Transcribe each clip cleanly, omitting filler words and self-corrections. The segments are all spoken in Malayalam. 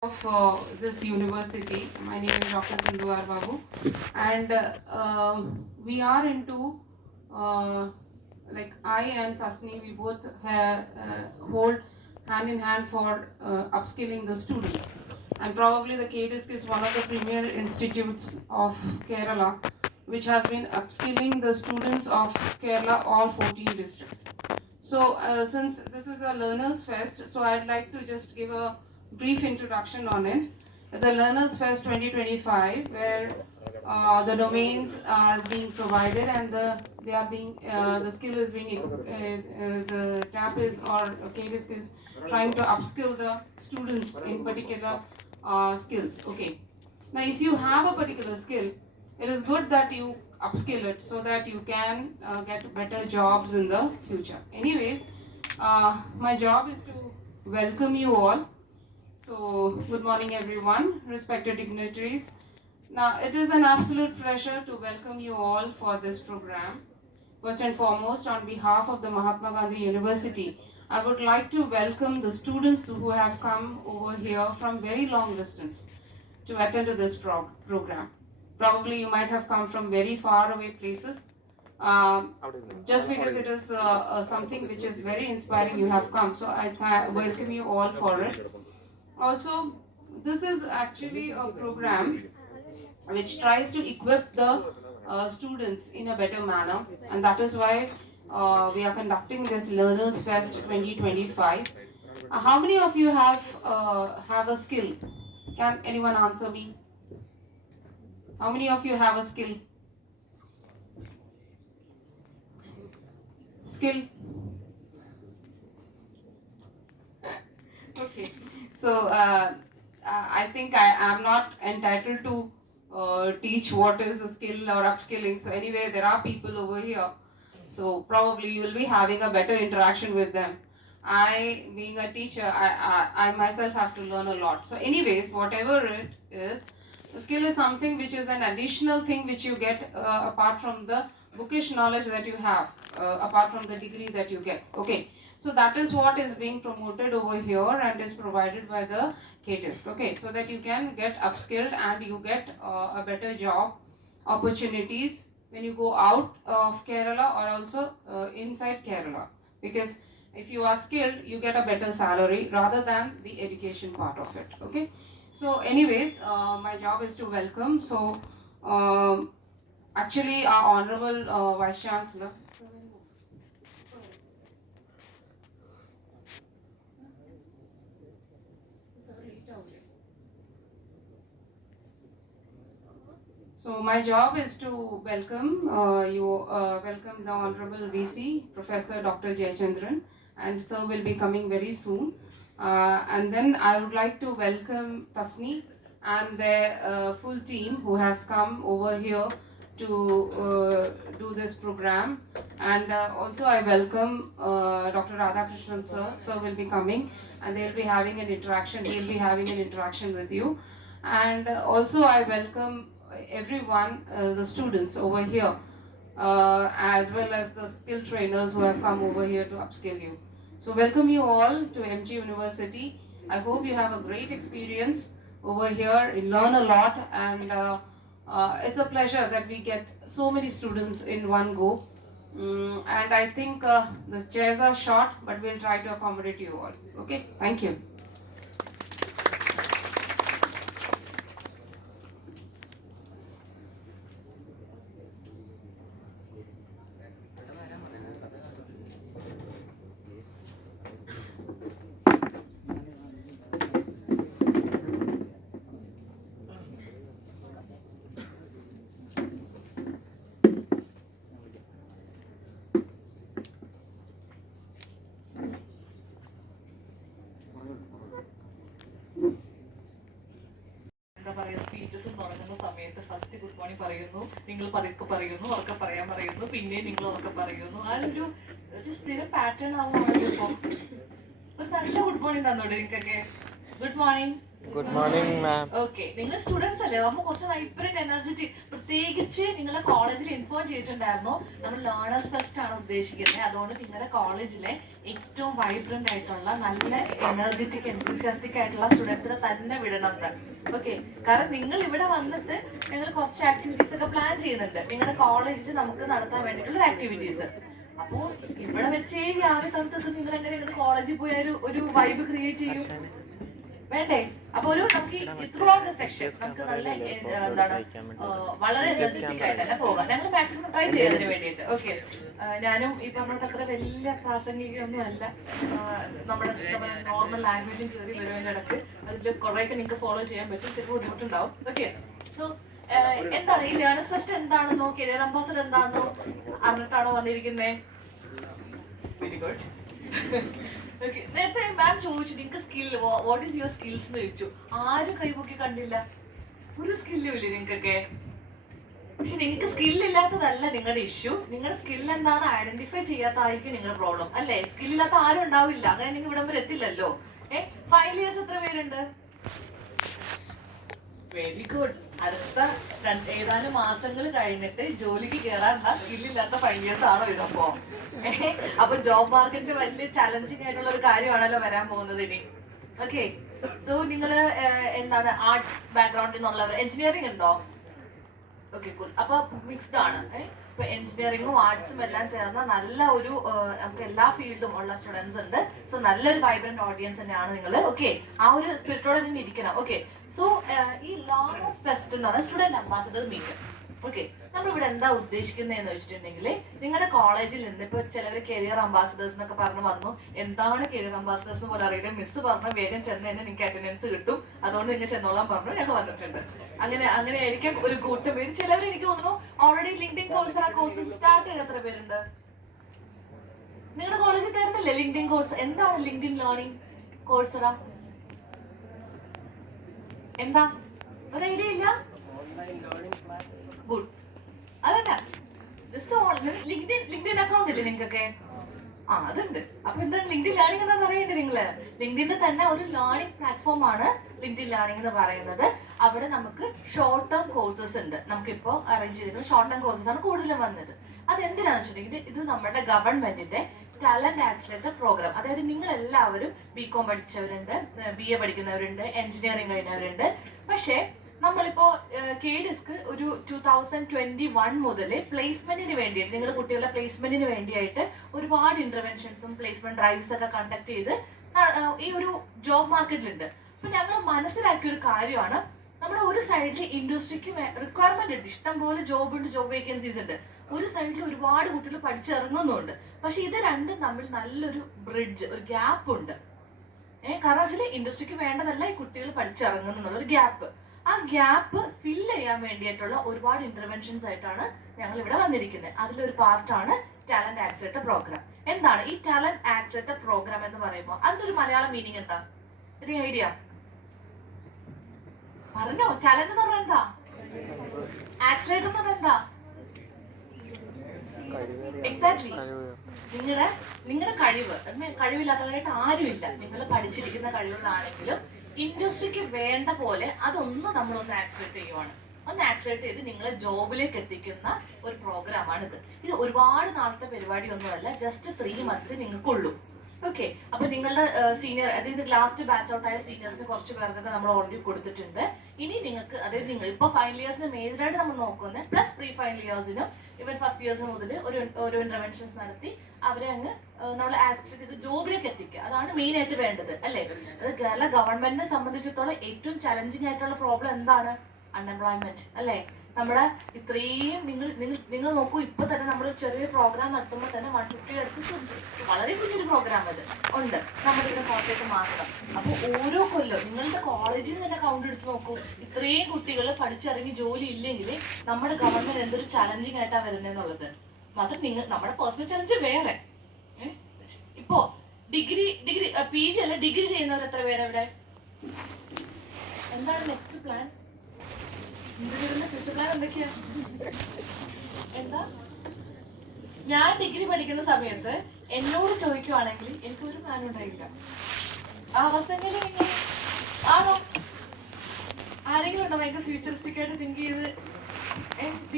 of this university. My name is Dr. Sindhu R. Babu, and we are into like I and Tasni, we both hold hand in hand for upskilling the students. And probably the KDISC is one of the premier institutes of Kerala, which has been upskilling the students of Kerala, all 14 districts. So, since this is a Learners Fest, so I'd like to just give a brief introduction on it. It's a Learners Fest 2025, where the domains are being provided and the skill is being the TAP is or KDISC is trying to upskill the students in particular skills. Okay. Now, if you have a particular skill, it is good that you upskill it so that you can get better jobs in the future. Anyways, my job is to welcome you all. So, good morning, everyone, respected dignitaries. Now, it is an absolute pleasure to welcome you all for this program. First and foremost, on behalf of the Mahatma Gandhi University, I would like to welcome the students who have come over here from very long distance to attend to this program. Probably you might have come from very far away places. Just because it is something which is very inspiring, you have come. So I welcome you all for it. Also, this is actually a program which tries to equip the students in a better manner, and that is why we are conducting this Learners Fest 2025. How many of you have a skill? Can anyone answer me? How many of you have a skill? Skill? Okay. So I think I am not entitled to teach what is a skill or upskilling. So anyway, there are people over here. So probably you will be having a better interaction with them. I, being a teacher, I myself have to learn a lot. So anyways, whatever it is, the skill is something which is an additional thing which you get apart from the bookish knowledge that you have, apart from the degree that you get. Okay. So that is what is being promoted over here and is provided by the KDISC. Okay. So that you can get upskilled and you get a better job opportunities when you go out of Kerala or also inside Kerala. Because if you are skilled, you get a better salary rather than the education part of it. Okay. So anyways, my job is to welcome. So actually our Honorable Vice Chancellor. So my job is to welcome welcome the Honorable VC, Professor Dr. Jayachandran, and sir will be coming very soon. And then I would like to welcome Tasni and their full team who has come over here to do this program. And also I welcome Dr. Radhakrishnan sir. Sir will be coming and they'll be having an interaction. He'll be having an interaction with you. And also I welcome everyone, the students over here, as well as the skill trainers who have come over here to upskill you. So welcome you all to MG University. I hope you have a great experience over here. You learn a lot, and it's a pleasure that we get so many students in one go. And I think the chairs are short, but we'll try to accommodate you all. Okay, thank you. എന്താ പറയുക, സ്പീച്ചസും തുടങ്ങുന്ന സമയത്ത് ഫസ്റ്റ് ഗുഡ് മോർണിംഗ് പറയുന്നു, നിങ്ങൾ പതുക്കെ പറയുന്നു, ഉറക്കെ പറയാൻ പറയുന്നു, പിന്നെയും നിങ്ങൾ ഉറക്കെ പറയുന്നു. ആ ഒരു സ്ഥിരം പാറ്റേൺ ആവുകയാണെങ്കിൽ ഇപ്പോൾ ഒരു നല്ല ഗുഡ് മോർണിംഗ് തന്നോട്ടെ നിങ്ങൾക്കൊക്കെ. Good morning. Good morning ma'am. Okay, നിങ്ങൾ സ്റ്റുഡൻസ് അല്ലേ, നമ്മൾ കുറച്ച് വൈബ്രന്റ് എനർജറ്റിക്. പ്രത്യേകിച്ച് നിങ്ങളുടെ കോളേജിൽ ഇൻഫോം ചെയ്തിട്ടുണ്ടായിരുന്നു നമ്മൾ ലേണേഴ്സ് ഫെസ്റ്റ് ആണ് ഉദ്ദേശിക്കുന്നത്. അതുകൊണ്ട് നിങ്ങളുടെ കോളേജിലെ ഏറ്റവും വൈബ്രന്റ് ആയിട്ടുള്ള നല്ല എനർജറ്റിക് എൻതൂസിയാസ്റ്റിക് ആയിട്ടുള്ള സ്റ്റുഡൻസിനെ തന്നെ വിടണം എന്ന്. ഓക്കെ, കാരണം നിങ്ങൾ ഇവിടെ വന്നിട്ട് ഞങ്ങൾ കുറച്ച് ആക്ടിവിറ്റീസ് ഒക്കെ പ്ലാൻ ചെയ്യുന്നുണ്ട് നിങ്ങളുടെ കോളേജിൽ നമുക്ക് നടത്താൻ വേണ്ടിയിട്ടുള്ള ആക്ടിവിറ്റീസ്. അപ്പോ ഇവിടെ വെച്ചേ ആദ്യ തണുത്തൊക്കെ നിങ്ങൾ എങ്ങനെ കോളേജിൽ പോയി ഒരു വൈബ് ക്രിയേറ്റ് ചെയ്യും വേണ്ടേ? അപ്പൊ നമുക്ക് ത്രൂ ഔട്ട് ദ സെക്ഷൻ നമുക്ക് നല്ല എന്താണ് വളരെ എനർജറ്റിക് ആയിട്ട് തന്നെ പോകാം. ഞങ്ങൾ മാക്സിമം ട്രൈ ചെയ്യുന്നതിന് വേണ്ടിയിട്ട്. ഓക്കെ, ഞാനും ഈ പറഞ്ഞിട്ട് അത്ര വലിയ പ്രാസംഗികയൊന്നും അല്ല. നമ്മുടെ നോർമൽ ലാംഗ്വേജും കയറി വരുന്നതിന്റെ ഇടക്ക് അതിൽ കുറേയൊക്കെ നിങ്ങൾക്ക് ഫോളോ ചെയ്യാൻ പറ്റും, ചിലപ്പോൾ ബുദ്ധിമുട്ടുണ്ടാവും. ഓക്കെ, സോ എന്താണ് ഈ ലേണേഴ്സ് ഫെസ്റ്റ് എന്താണെന്നോ കരിയർ അംബാസഡർ എന്താണെന്നോ അറിഞ്ഞിട്ടാണോ വന്നിരിക്കുന്നത്? Very good. നേരത്തെ മാം ചോദിച്ചു നിങ്ങൾക്ക് skill what is your skills എന്ന് ചോദിച്ചു. ആരും കൈപൊക്കി കണ്ടില്ല, ഒരു സ്കില്ലും ഇല്ല നിങ്ങൾക്കൊക്കെ. പക്ഷെ നിങ്ങൾക്ക് സ്കില്ലില്ലാത്തതല്ല നിങ്ങളുടെ ഇഷ്യൂ, നിങ്ങളുടെ സ്കിൽ എന്താണെന്ന് ഐഡന്റിഫൈ ചെയ്യാത്തതായിരിക്കും നിങ്ങളുടെ പ്രോബ്ലം അല്ലേ? സ്കില്ലില്ലാത്ത ആരും ഉണ്ടാവില്ല, അങ്ങനെ നിങ്ങൾ ഇവിടം വരെ എത്തില്ലല്ലോ. ഫൈനൽ ഇയേഴ്സ് എത്ര പേരുണ്ട്? Very good. അടുത്ത ഏതാനും മാസങ്ങൾ കഴിഞ്ഞിട്ട് ജോലിക്ക് കയറാനുള്ള സ്കില്ലില്ലാത്ത ഫൈനൽ ഇയേഴ്സ് ആണോ ഇതപ്പോ? അപ്പൊ ജോബ് മാർക്കറ്റ് വലിയ ചലഞ്ചിങ് ആയിട്ടുള്ള ഒരു കാര്യമാണല്ലോ വരാൻ പോകുന്നത് ഇനി. ഓക്കെ, സോ നിങ്ങള് എന്താണ് ആർട്സ് ബാക്ക്ഗ്രൗണ്ടിൽ നിന്നുള്ളവർ? എഞ്ചിനീയറിംഗ് ഉണ്ടോ? Okay, cool. അപ്പൊ മിക്സ്ഡ് ആണ്. ഇപ്പൊ എഞ്ചിനീയറിംഗും ആർട്സും എല്ലാം ചേർന്ന നല്ല ഒരു നമുക്ക് എല്ലാ ഫീൽഡും ഉള്ള സ്റ്റുഡൻസ് ഉണ്ട്. സോ നല്ലൊരു വൈബ്രന്റ് ഓഡിയൻസ് തന്നെയാണ് നിങ്ങൾ. ഓക്കെ, ആ ഒരു സ്പിരിറ്റോടെ തന്നെ ഇരിക്കണം. ഓക്കെ, സോ ഈ ലേണേഴ്സ് ഫെസ്റ്റ് എന്ന് പറഞ്ഞാൽ സ്റ്റുഡന്റ് അംബാസഡർ മീറ്റ്. ഓക്കെ, നമ്മളിവിടെ എന്താ ഉദ്ദേശിക്കുന്നതെന്ന് വെച്ചിട്ടുണ്ടെങ്കിൽ നിങ്ങളുടെ കോളേജിൽ നിന്ന് ഇപ്പൊ ചിലവർ കരിയർ അംബാസഡേഴ്സ് എന്നൊക്കെ പറഞ്ഞു വന്നു. എന്താണ് കരിയർ അംബാസഡേഴ്സ് എന്ന് പോലെ അറിയില്ല. മിസ് പറഞ്ഞ വേഗം ചെന്ന് തന്നെ നിങ്ങൾക്ക് അറ്റൻഡൻസ് കിട്ടും, അതുകൊണ്ട് നിങ്ങൾ ചെന്നോളാൻ പറഞ്ഞു ഞങ്ങൾ വന്നിട്ടുണ്ട്. അങ്ങനെ ആയിരിക്കും ഒരു കൂട്ടം പേര്. ചിലവർ എനിക്ക് തോന്നുന്നു ഓൾറെഡി ലിങ്ക്ഡിൻ കോഴ്സ് സ്റ്റാർട്ട് ചെയ്ത് എത്ര പേരുണ്ട്? നിങ്ങളുടെ കോളേജിൽ തരുന്നില്ലേ ലിങ്ക്ഡിൻ കോഴ്സ്? എന്താണ് ലിങ്ക്ഡിൻ ലേണിംഗ് കോഴ്സറ? എന്താ ഒരു ഐഡിയ ഇല്ല? ഗുഡ്. അതല്ല, ജസ്റ്റ് ലിങ്ക്ഡിൻ അക്കൗണ്ട് ഇല്ലേ നിങ്ങൾക്കൊക്കെ? അതുണ്ട്. അപ്പൊ എന്താണ് ലിങ്ക്ഡിൻ ലേണിംഗ് എന്താണെന്ന് അറിയണ്ടേ നിങ്ങള്? ലിങ്ക്ഡിന്റെ തന്നെ ഒരു ലേണിംഗ് പ്ലാറ്റ്ഫോം ആണ് ലിങ്ക്ഡിൻ ലേണിംഗ് എന്ന് പറയുന്നത്. അവിടെ നമുക്ക് ഷോർട്ട് ടേം കോഴ്സസ് ഉണ്ട്. നമുക്കിപ്പോ അറേഞ്ച് ചെയ്തിരിക്കുന്ന ഷോർട്ട് ടേം കോഴ്സസ് ആണ് കൂടുതലും വന്നത്. അതെന്തിനാന്ന് വെച്ചിട്ടുണ്ടെങ്കിൽ ഇത് നമ്മുടെ ഗവൺമെന്റിന്റെ ടാലന്റ് ആക്സിലേറ്റർ പ്രോഗ്രാം. അതായത് നിങ്ങൾ എല്ലാവരും ബികോം പഠിച്ചവരുണ്ട്, BA പഠിക്കുന്നവരുണ്ട്, എഞ്ചിനീയറിംഗ് കഴിഞ്ഞവരുണ്ട്. പക്ഷേ നമ്മളിപ്പോ KDISC ഒരു 2021 മുതൽ പ്ലേസ്മെന്റിന് വേണ്ടിയിട്ട് നിങ്ങളുടെ കുട്ടികളുടെ പ്ലേസ്മെന്റിന് വേണ്ടിയായിട്ട് ഒരുപാട് ഇന്റർവെൻഷൻസും പ്ലേസ്മെന്റ് ഡ്രൈവ്സ് ഒക്കെ കണ്ടക്ട് ചെയ്ത് ഈ ഒരു ജോബ് മാർക്കറ്റിലുണ്ട്. അപ്പൊ ഞങ്ങൾ മനസ്സിലാക്കിയ ഒരു കാര്യമാണ്, നമ്മുടെ ഒരു സൈഡിൽ ഇൻഡസ്ട്രിക്ക് റിക്വയർമെന്റ് ഉണ്ട്, ഇഷ്ടം പോലെ ജോബ് ഉണ്ട്, ജോബ് വേക്കൻസീസ് ഉണ്ട്. ഒരു സൈഡിൽ ഒരുപാട് കുട്ടികൾ പഠിച്ചിറങ്ങുന്നുണ്ട്. പക്ഷെ ഇത് രണ്ടും തമ്മിൽ നല്ലൊരു ബ്രിഡ്ജ്, ഒരു ഗ്യാപ്പ് ഉണ്ട്. കാരണം വെച്ചാൽ ഇൻഡസ്ട്രിക്ക് വേണ്ടതല്ല ഈ കുട്ടികൾ പഠിച്ചിറങ്ങുന്നുള്ള ഒരു ഗ്യാപ്പ്. ആ ഗ്യാപ്പ് ഫില്ല് ചെയ്യാൻ വേണ്ടിയിട്ടുള്ള ഒരുപാട് ഇന്റർവെൻഷൻസ് ആയിട്ടാണ് ഞങ്ങൾ ഇവിടെ വന്നിരിക്കുന്നത്. അതിലൊരു പാർട്ടാണ് ടാലന്റ് ആക്സിലേറ്റർ പ്രോഗ്രാം. എന്താണ് ഈ ടാലന്റ് ആക്സിലേറ്റർ പ്രോഗ്രാം എന്ന് പറയുമ്പോൾ അതിനൊരു മലയാളം മീനിങ് എന്താ? ഒരു ഐഡിയ പറഞ്ഞോ? ടാലന്റ് എന്ന് പറഞ്ഞാൽ എന്താ? ആക്സിലേറ്റർ എന്ന് പറഞ്ഞാൽ എന്താ? എക്സാക്ട്ലി നിങ്ങളുടെ കഴിവില്ലാത്തതായിട്ട് ആരുമില്ല. നിങ്ങൾ പഠിച്ചിരിക്കുന്ന കഴിവുകളാണെങ്കിലും ഇൻഡസ്ട്രിക്ക് വേണ്ട പോലെ അതൊന്നും നമ്മളൊന്ന് ആക്സിലേറ്റ് ചെയ്യുവാണ്. ഒന്ന് ആക്സിലേറ്റ് ചെയ്ത് നിങ്ങളെ ജോബിലേക്ക് എത്തിക്കുന്ന ഒരു പ്രോഗ്രാമാണ് ഇത്. ഇത് ഒരുപാട് നാളത്തെ പരിപാടിയൊന്നുമല്ല, ജസ്റ്റ് 3 months നിങ്ങൾക്കുള്ളൂ. ഓക്കെ, അപ്പൊ നിങ്ങളുടെ സീനിയർ, അതായത് ലാസ്റ്റ് ബാച്ച് ഔട്ട് ആയ സീനിയേഴ്സിന് കുറച്ച് പേർക്കൊക്കെ നമ്മൾ ഓൾറെഡി കൊടുത്തിട്ടുണ്ട്. ഇനി നിങ്ങൾക്ക്, അതായത് നിങ്ങൾ ഇപ്പൊ ഫൈനൽ ഇയേഴ്സിന് മേജർ ആയിട്ട് നമ്മൾ നോക്കുന്നത്, പ്ലസ് പ്രീ ഫൈനൽ ഇയേഴ്സിനും ഇവൻ ഫസ്റ്റ് ഇയേഴ്സ് മുതൽ ഒരു ഇന്റർവെൻഷൻസ് നടത്തി അവരെ അങ്ങ് നമ്മൾ ആക്ച്വലി ഇത് ജോബിലേക്ക് എത്തിക്കുക. അതാണ് മെയിൻ ആയിട്ട് വേണ്ടത് അല്ലേ? അത് കേരള ഗവൺമെന്റിനെ സംബന്ധിച്ചിടത്തോളം ഏറ്റവും ചലഞ്ചിങ് ആയിട്ടുള്ള പ്രോബ്ലം എന്താണ്? അൺഎംപ്ലോയ്മെന്റ് അല്ലേ? നമ്മുടെ ഇത്രയും നിങ്ങൾ നോക്കൂ, ഇപ്പൊ തന്നെ നമ്മൾ ചെറിയ പ്രോഗ്രാം നടത്തുമ്പോൾ തന്നെ 150 അടുത്ത് വളരെ കുഞ്ഞൊരു പ്രോഗ്രാം അത് ഉണ്ട് നമ്മുടെ ഇവിടെ പുറത്തേക്ക് മാത്രം. അപ്പൊ ഓരോ കൊല്ലം നിങ്ങളുടെ കോളേജിൽ നിന്ന് തന്നെ കൗണ്ട് എടുത്ത് നോക്കൂ, ഇത്രയും കുട്ടികൾ പഠിച്ചിറങ്ങി ജോലി ഇല്ലെങ്കിൽ നമ്മുടെ ഗവൺമെന്റ് എന്തൊരു ചലഞ്ചിങ് ആയിട്ടാണ് വരുന്നതെന്നുള്ളത്. മാത്രം നമ്മുടെ പേഴ്സണൽ ചലഞ്ച് വേറെ. ഇപ്പോ ഡിഗ്രി PG അല്ല, ഡിഗ്രി ചെയ്യുന്നവർ എത്ര പേര് ഇവിടെ? എന്താണ് നെക്സ്റ്റ് പ്ലാൻ? ഫ്യൂച്ചർ പ്ലാൻ എന്തൊക്കെയാ? എന്താ? ഞാൻ ഡിഗ്രി പഠിക്കുന്ന സമയത്ത് എന്നോട് ചോദിക്കുവാണെങ്കിൽ എനിക്ക് ഒരു പ്ലാൻ ഉണ്ടായില്ല. ആ അവസ്ഥ ആണോ? ആരെങ്കിലും ഉണ്ടോ ഭയങ്കര ഫ്യൂച്ചറിസ്റ്റിക് ആയിട്ട് തിങ്ക് ചെയ്ത്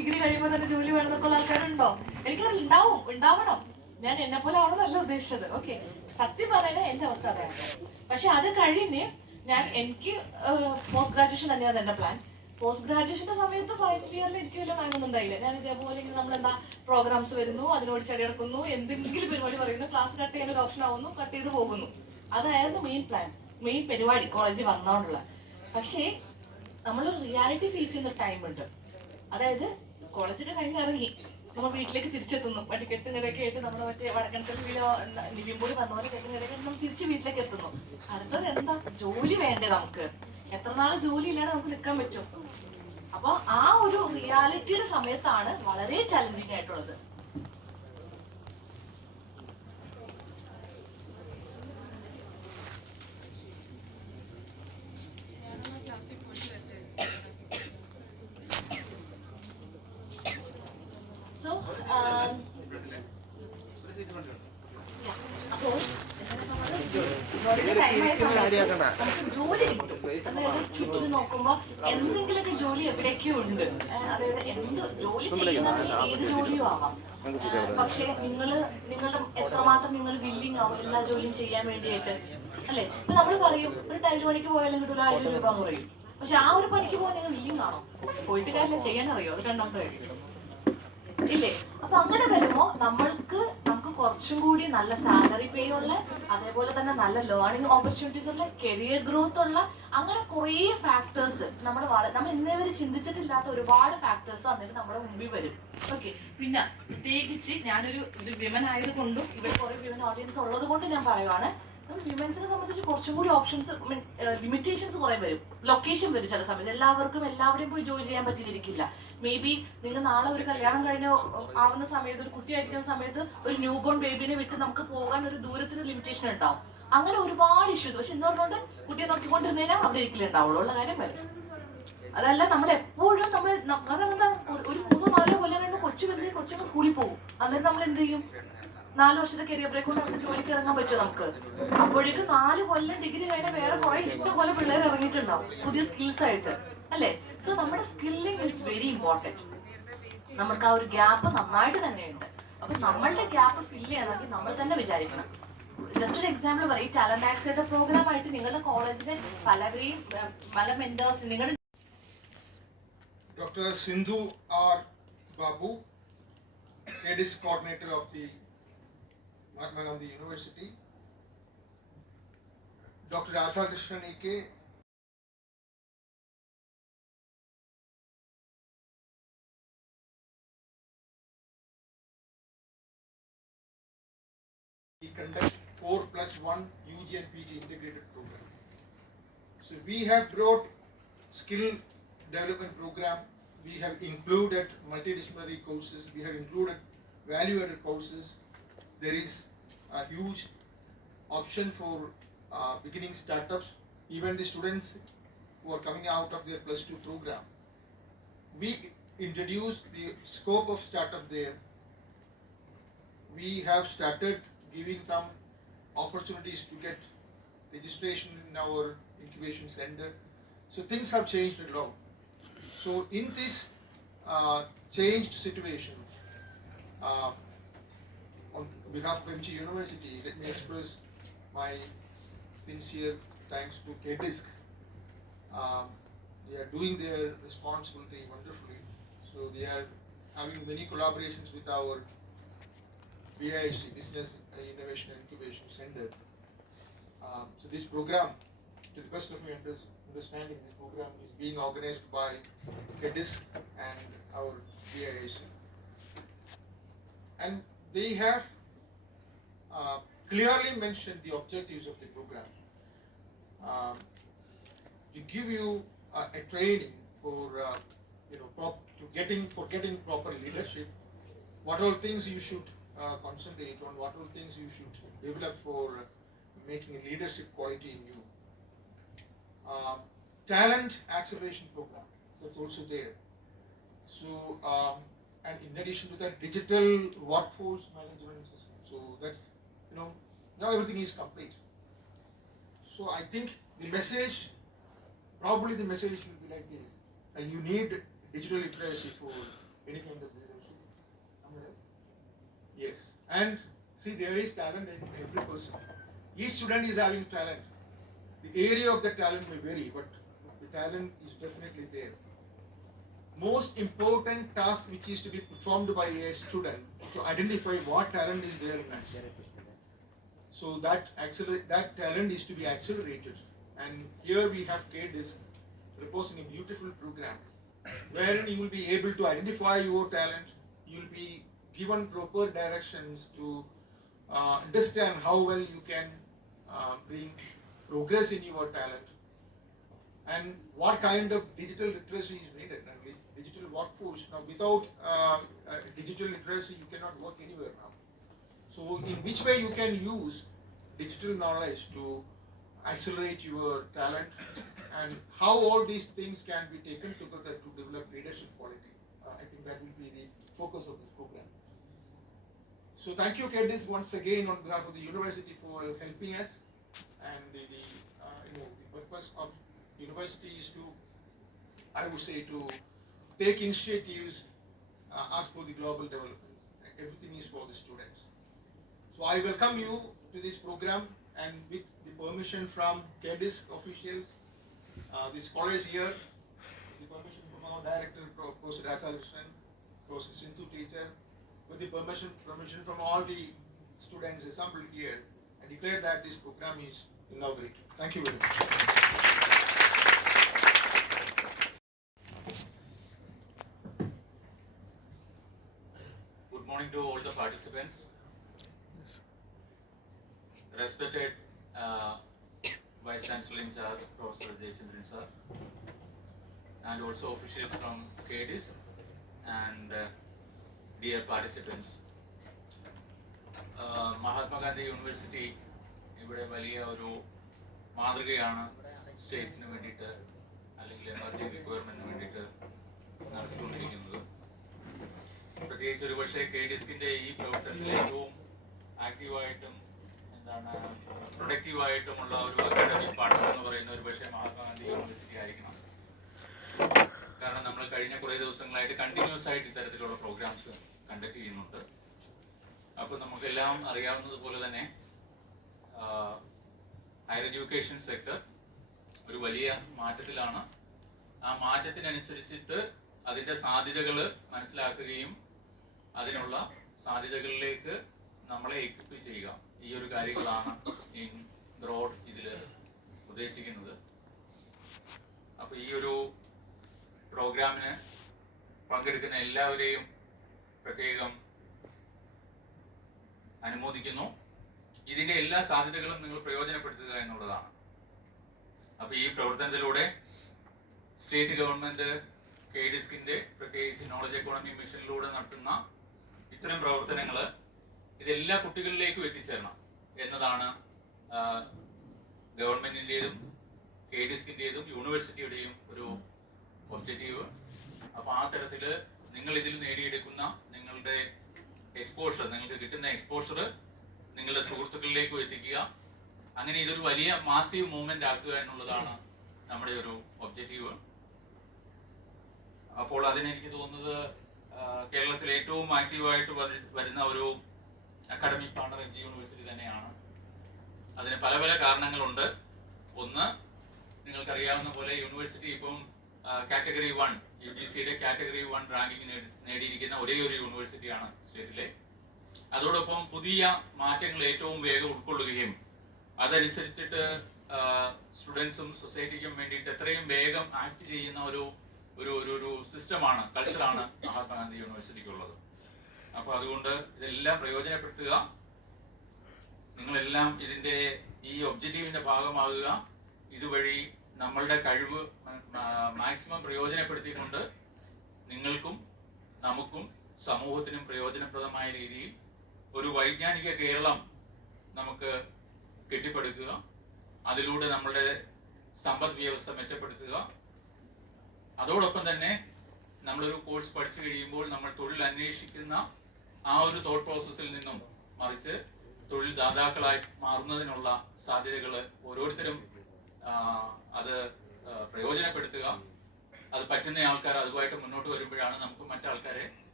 ഡിഗ്രി കഴിയുമ്പോൾ തന്നെ ജോലി വേണമെന്നൊക്കെ ഉള്ള ആൾക്കാരുണ്ടോ? എനിക്കറിയില്ല, ഉണ്ടാവണം. ഞാൻ എന്നെ പോലെ ആവണമെന്നല്ല ഉദ്ദേശിച്ചത്. ഓക്കെ, സത്യം പറയാൻ എന്റെ അവസ്ഥ അതാണ്. പക്ഷെ അത് കഴിഞ്ഞ് എനിക്ക് പോസ്റ്റ് ഗ്രാജുവേഷൻ തന്നെയാണ് എന്റെ പ്ലാൻ. പോസ്റ്റ് ഗ്രാജുവേഷന്റെ സമയത്ത് ഫൈനൽ ഇയറിൽ എനിക്ക് വലിയ പ്ലാൻ ഒന്നും ഉണ്ടായില്ല. ഞാൻ ഇതേപോലെ നമ്മളെന്താ പ്രോഗ്രാംസ് വരുന്നു, അതിനോട് ചെടി കിടക്കുന്നു, എന്തെങ്കിലും പരിപാടി പറയുന്നു, ക്ലാസ് കട്ട് ചെയ്യാൻ ഒരു ഓപ്ഷൻ ആവുന്നു, കട്ട് ചെയ്ത് പോകുന്നു. അതായിരുന്നു മെയിൻ പ്ലാൻ, മെയിൻ പരിപാടി കോളേജിൽ വന്നോണ്ടുള്ള. പക്ഷേ നമ്മളൊരു റിയാലിറ്റി ഫേസ് ചെയ്യുന്ന ടൈം ഉണ്ട്. അതായത് കോളേജൊക്കെ കഴിഞ്ഞ് ഇറങ്ങി നമ്മൾ വീട്ടിലേക്ക് തിരിച്ചെത്തുന്നു. മറ്റേ കെട്ടുകടയൊക്കെ ആയിട്ട് നമ്മൾ മറ്റേ വടക്കൻകല്ലിലോ നിവിൻപോളി പറഞ്ഞ പോലെ കെട്ടുകടയൊക്കെ നമ്മൾ തിരിച്ച് വീട്ടിലേക്ക് എത്തുന്നു. അടുത്തത് എന്താ? ജോലി വേണ്ടേ നമുക്ക്? എത്ര നാള് ജോലി ഇല്ലാതെ നമുക്ക് നിൽക്കാൻ പറ്റും? അപ്പൊ ആ ഒരു റിയാലിറ്റിയുടെ സമയത്താണ് വളരെ ചലഞ്ചിങ് ആയിട്ടുള്ളത്. നമുക്ക് ജോലി കിട്ടും. അതായത് ചുറ്റും നോക്കുമ്പോ എന്തെങ്കിലുമൊക്കെ ജോലി എവിടേക്കോ ഉണ്ട്. അതായത് എന്ത് ജോലി ചെയ്യുന്നവരിൽ ഏത് ജോലിയും ആവാം. പക്ഷെ നിങ്ങളുടെ എത്രമാത്രം നിങ്ങൾ വില്ലിങ് ആവും എല്ലാ ജോലിയും ചെയ്യാൻ വേണ്ടിയിട്ട്, അല്ലെ? ഇപ്പൊ നമ്മൾ പറയും ഒരു ടൈൽ പണിക്ക് പോയാലും കിട്ടൂല 1000 രൂപ എന്ന് പറയും. പക്ഷെ ആ ഒരു പണിക്ക് പോകാൻ നിങ്ങൾ വില്ലിങ് ആണോ? പോയിട്ട് കാര്യമില്ല, ചെയ്യാൻ അറിയോ? അത് രണ്ടാമത്തെ കാര്യം ഇല്ലേ? അപ്പൊ അങ്ങനെ വരുമ്പോ നമുക്ക് കുറച്ചും കൂടി നല്ല സാലറി പേ ഉള്ള, അതേപോലെ തന്നെ നല്ല ലേണിംഗ് ഓപ്പർച്യൂണിറ്റീസ് ഉള്ള, കരിയർ ഗ്രോത്ത് ഉള്ള, അങ്ങനെ കുറേ ഫാക്ടേഴ്സ് നമ്മൾ ഇന്നേവരെ ചിന്തിച്ചിട്ടില്ലാത്ത ഒരുപാട് ഫാക്ടേഴ്സ് വന്നിട്ട് നമ്മുടെ മുമ്പിൽ വരും. ഓക്കെ, പിന്നെ പ്രത്യേകിച്ച് ഞാനൊരു വിമൻ ആയതുകൊണ്ടും ഇവിടെ കുറെ വിമൻ ഓഡിയൻസ് ഉള്ളത് കൊണ്ട് ഞാൻ പറയുവാണ്, വിമൻസിനെ സംബന്ധിച്ച് കുറച്ചും കൂടി ഓപ്ഷൻസ്, ലിമിറ്റേഷൻസ് കുറെ വരും. ലൊക്കേഷൻ വരും ചില സമയത്ത്. എല്ലാവരുടെയും പോയി ജോയിൻ ചെയ്യാൻ പറ്റിയിരിക്കില്ല. മേ ബി നിങ്ങൾ നാളെ ഒരു കല്യാണം കഴിഞ്ഞ് ആവുന്ന സമയത്ത്, ഒരു കുട്ടിയായിരിക്കുന്ന സമയത്ത് ഒരു ന്യൂ ബോൺ ബേബിനെ വിട്ട് നമുക്ക് പോകാൻ ഒരു ദൂരത്തിന് ലിമിറ്റേഷൻ ഉണ്ടാവും. അങ്ങനെ ഒരുപാട് ഇഷ്യൂസ്. പക്ഷെ ഇന്ന് പറഞ്ഞുകൊണ്ട് കുട്ടിയെ നോക്കിക്കൊണ്ടിരുന്നതിനാൽ അവിടെ ഇരിക്കലുണ്ടാവുള്ളൂ ഉള്ള കാര്യം വരും. അതല്ല, നമ്മൾ എപ്പോഴും അതെന്താ ഒരു 3-4 കൊല്ലം കഴിഞ്ഞ് കൊച്ചുങ്ങൾ സ്കൂളിൽ പോകും. അന്നേരം നമ്മൾ എന്ത് ചെയ്യും? 4 വർഷത്തെ കരിയർ ബ്രേക്ക് കൊണ്ട് നമുക്ക് ജോലിക്ക് ഇറങ്ങാൻ പറ്റുമോ നമുക്ക്? അപ്പോഴേക്കും 4 കൊല്ലം ഡിഗ്രി കഴിഞ്ഞ വേറെ കുറെ ഇഷ്ടം പോലെ പിള്ളേർ ഇറങ്ങിയിട്ടുണ്ടാവും പുതിയ സ്കിൽസ് ആയിട്ട്, അല്ലേ? സോ നമ്മുടെ സ്കില്ലിംഗ് ഇസ് വെരി ഇമ്പോർട്ടൻറ്റ്. നമുക്ക് ആ ഒരു ഗ്യാപ്പ് നന്നായിട്ട് തന്നെയുണ്ട്. അപ്പൊ നമ്മളുടെ ഗ്യാപ്പ് ഫില്ല് ചെയ്യണമെങ്കിൽ നമ്മൾ തന്നെ വിചാരിക്കണം. ജസ്റ്റ് ഒരു എക്സാമ്പിൾ പറയും, ടാലന്റ് ആക്സിലേറ്റർ പ്രോഗ്രാം ആയിട്ട് നിങ്ങളുടെ കോളേജിലെ പല മെന്റേഴ്സ് നിങ്ങളുടെ Dr. Sindhu R. Babu, Head Coordinator of the Mahatma Gandhi University, Dr. Radhakrishnan E.K., we conduct 4+1 UG and PG integrated program. So we have brought skill development program. We have included multidisciplinary courses. We have included value-added courses. There is a huge option for beginning startups. Even the students who are coming out of their +2 program, we introduce the scope of startup there. We have started giving them opportunities to get registration in our incubation center. So things have changed a lot. So in this changed situation, on behalf of MG University, let me express my sincere thanks to KDISC. They are doing their responsibility wonderfully. So they are having many collaborations with our BIC, Business Innovation and Incubation Center. So this program, to the best of my understanding, this program is being organized by KDISC and our BIC. And they have clearly mentioned the objectives of the program. To give you a training for getting proper leadership, what all things you should concentrate on, what all things you should develop for making a leadership quality in you. Talent acceleration program, that's also there. So and in addition to that, digital workforce management system. So that's, now everything is complete. So I think the message will be like this: you need digital literacy for any kind of leadership. Yes, and see, there is talent in every person. Each student is having talent. The area of the talent may vary, but the talent is definitely there. Most important task which is to be performed by a student is to identify what talent is there in us. So that talent is to be accelerated. And here we have KDISC proposing a beautiful program wherein you will be able to identify your talent, you will be given proper directions to understand how well you can bring progress in your talent, and what kind of digital literacy is needed. And digital workforce now, without digital literacy you cannot work anywhere now. So in which way you can use digital knowledge to accelerate your talent, and how all these things can be taken together to develop leadership quality. I think that will be the focus of this program. So thank you, KDISC, once again on behalf of the university for helping us. And the purpose of university is to, I would say, to take initiatives as for the global development. Everything is for the students. So I welcome you to this program, and with the permission from KDISC officials, the scholars here, with the permission from our director, Professor Radhakrishnan, Professor Sindhu teacher, with the permission from all the students assembled here, I declare that this program is inaugurated. Thank you very much. Good morning to all the participants. Respected Vice Chancellor in charge, Professor Jayachandran sir, and also officials from KDISC, and dear participants. Mahatma Gandhi university ഇവിടെ വലിയ ഒരു മാതൃകയാണ് സ്റ്റേറ്റിന് വേണ്ടിയിട്ട് അല്ലെങ്കിൽ എമർജിംഗ് റിക്വയർമെന്റിന് വേണ്ടിയിട്ട് നടത്തിക്കൊണ്ടിരിക്കുന്നത്. പ്രത്യേകിച്ച് ഒരു പക്ഷേ KDISC-ന്റെ ഈ പ്രവർത്തനത്തിൽ ഏറ്റവും ആക്റ്റീവായിട്ടും പ്രൊഡക്റ്റീവായിട്ടുമുള്ള ഒരു അക്കാഡമിക് പാർട്ണർ എന്ന് പറയുന്ന ഒരു പക്ഷേ മഹാത്മാഗാന്ധി യൂണിവേഴ്സിറ്റി ആയിരിക്കണം. കാരണം നമ്മൾ കഴിഞ്ഞ കുറേ ദിവസങ്ങളായിട്ട് കണ്ടിന്യൂസ് ആയിട്ട് ഇത്തരത്തിലുള്ള പ്രോഗ്രാംസ് കണ്ടക്ട് ചെയ്യുന്നുണ്ട്. അപ്പോൾ നമുക്കെല്ലാം അറിയാവുന്നതുപോലെ തന്നെ ഹയർ എഡ്യൂക്കേഷൻ സെക്ടർ ഒരു വലിയ മാറ്റത്തിലാണ്. ആ മാറ്റത്തിനനുസരിച്ചിട്ട് അതിൻ്റെ സാധ്യതകൾ മനസ്സിലാക്കുകയും അതിനുള്ള സാധ്യതകളിലേക്ക് നമ്മളെ എക്വിപ്പ് ചെയ്യുക, ഈ ഒരു കാര്യങ്ങളാണ് ഇൻ ബ്രോഡ് ഇതിൽ ഉദ്ദേശിക്കുന്നത്. അപ്പോൾ ഈ ഒരു പ്രോഗ്രാമിന് പങ്കെടുക്കുന്ന എല്ലാവരെയും പ്രത്യേകം അനുമോദിക്കുന്നു. ഇതിൻ്റെ എല്ലാ സാധ്യതകളും നിങ്ങൾ പ്രയോജനപ്പെടുത്തുക എന്നുള്ളതാണ്. അപ്പോൾ ഈ പ്രവർത്തനത്തിലൂടെ സ്റ്റേറ്റ് ഗവൺമെൻറ് KDISC-ന്റെ പ്രത്യേകിച്ച് നോളജ് എക്കോണമി മിഷനിലൂടെ നടത്തുന്ന ഇത്തരം പ്രവർത്തനങ്ങൾ ഇതെല്ലാ കുട്ടികളിലേക്കും എത്തിച്ചേരണം എന്നതാണ് ഗവൺമെൻറ്റിൻ്റെതും KDISC-ന്റെതും യൂണിവേഴ്സിറ്റിയുടെയും ഒരു ഒബ്ജക്റ്റീവ്. അപ്പോൾ ആ തരത്തിൽ നിങ്ങൾ ഇതിൽ നേടിയെടുക്കുന്ന നിങ്ങളുടെ എക്സ്പോഷർ, നിങ്ങൾക്ക് കിട്ടുന്ന എക്സ്പോഷർ നിങ്ങളുടെ സുഹൃത്തുക്കളിലേക്കും എത്തിക്കുക. അങ്ങനെ ഇതൊരു വലിയ മാസീവ് മൂവ്മെന്റ് ആക്കുക എന്നുള്ളതാണ് നമ്മുടെ ഒരു ഒബ്ജക്റ്റീവ്. അപ്പോൾ അതിനെനിക്ക് തോന്നുന്നത് കേരളത്തിൽ ഏറ്റവും ആക്റ്റീവായിട്ട് വരുന്ന ഒരു അക്കാഡമിക് പാർട്ണർ MG യൂണിവേഴ്സിറ്റി തന്നെയാണ്. അതിന് പല പല കാരണങ്ങളുണ്ട്. ഒന്ന്, നിങ്ങൾക്കറിയാവുന്ന പോലെ യൂണിവേഴ്സിറ്റി ഇപ്പം കാറ്റഗറി 1 UGC-യുടെ കാറ്റഗറി 1 റാങ്കിങ് നേടിയിരിക്കുന്ന ഒരേ ഒരു യൂണിവേഴ്സിറ്റിയാണ് സ്റ്റേറ്റിലെ. അതോടൊപ്പം പുതിയ മാറ്റങ്ങൾ ഏറ്റവും വേഗം ഉൾക്കൊള്ളുകയും അതനുസരിച്ചിട്ട് സ്റ്റുഡൻസും സൊസൈറ്റിക്കും വേണ്ടിയിട്ട് എത്രയും വേഗം ആക്ട് ചെയ്യുന്ന ഒരു സിസ്റ്റമാണ്, കൾച്ചറാണ് മഹാത്മാഗാന്ധി യൂണിവേഴ്സിറ്റിക്കുള്ളത്. അപ്പോൾ അതുകൊണ്ട് ഇതെല്ലാം പ്രയോജനപ്പെടുത്തുക, നിങ്ങളെല്ലാം ഇതിൻ്റെ ഈ ഒബ്ജക്റ്റീവിൻ്റെ ഭാഗമാകുക. ഇതുവഴി നമ്മളുടെ കഴിവ് മാക്സിമം പ്രയോജനപ്പെടുത്തിക്കൊണ്ട് നിങ്ങൾക്കും നമുക്കും സമൂഹത്തിനും പ്രയോജനപ്രദമായ രീതിയിൽ ഒരു വൈജ്ഞാനിക കേരളം നമുക്ക് കെട്ടിപ്പടുക്കുക. അതിലൂടെ നമ്മളുടെ സമ്പദ് വ്യവസ്ഥ മെച്ചപ്പെടുത്തുക. അതോടൊപ്പം തന്നെ നമ്മളൊരു കോഴ്സ് പഠിച്ചു കഴിയുമ്പോൾ നമ്മൾ തൊഴിൽ അന്വേഷിക്കുന്ന ആ ഒരു തോട്ട് പ്രോസസ്സിൽ നിന്നും മറിച്ച് തൊഴിൽ ദാതാക്കളായി മാറുന്നതിനുള്ള സാധ്യതകൾ ഓരോരുത്തരും അത് പ്രയോജനപ്പെടുത്തുക. അത് പറ്റുന്ന ആൾക്കാർ അതുമായിട്ട് മുന്നോട്ട് വരുമ്പോഴാണ് നമുക്ക് മറ്റാൾക്കാരെ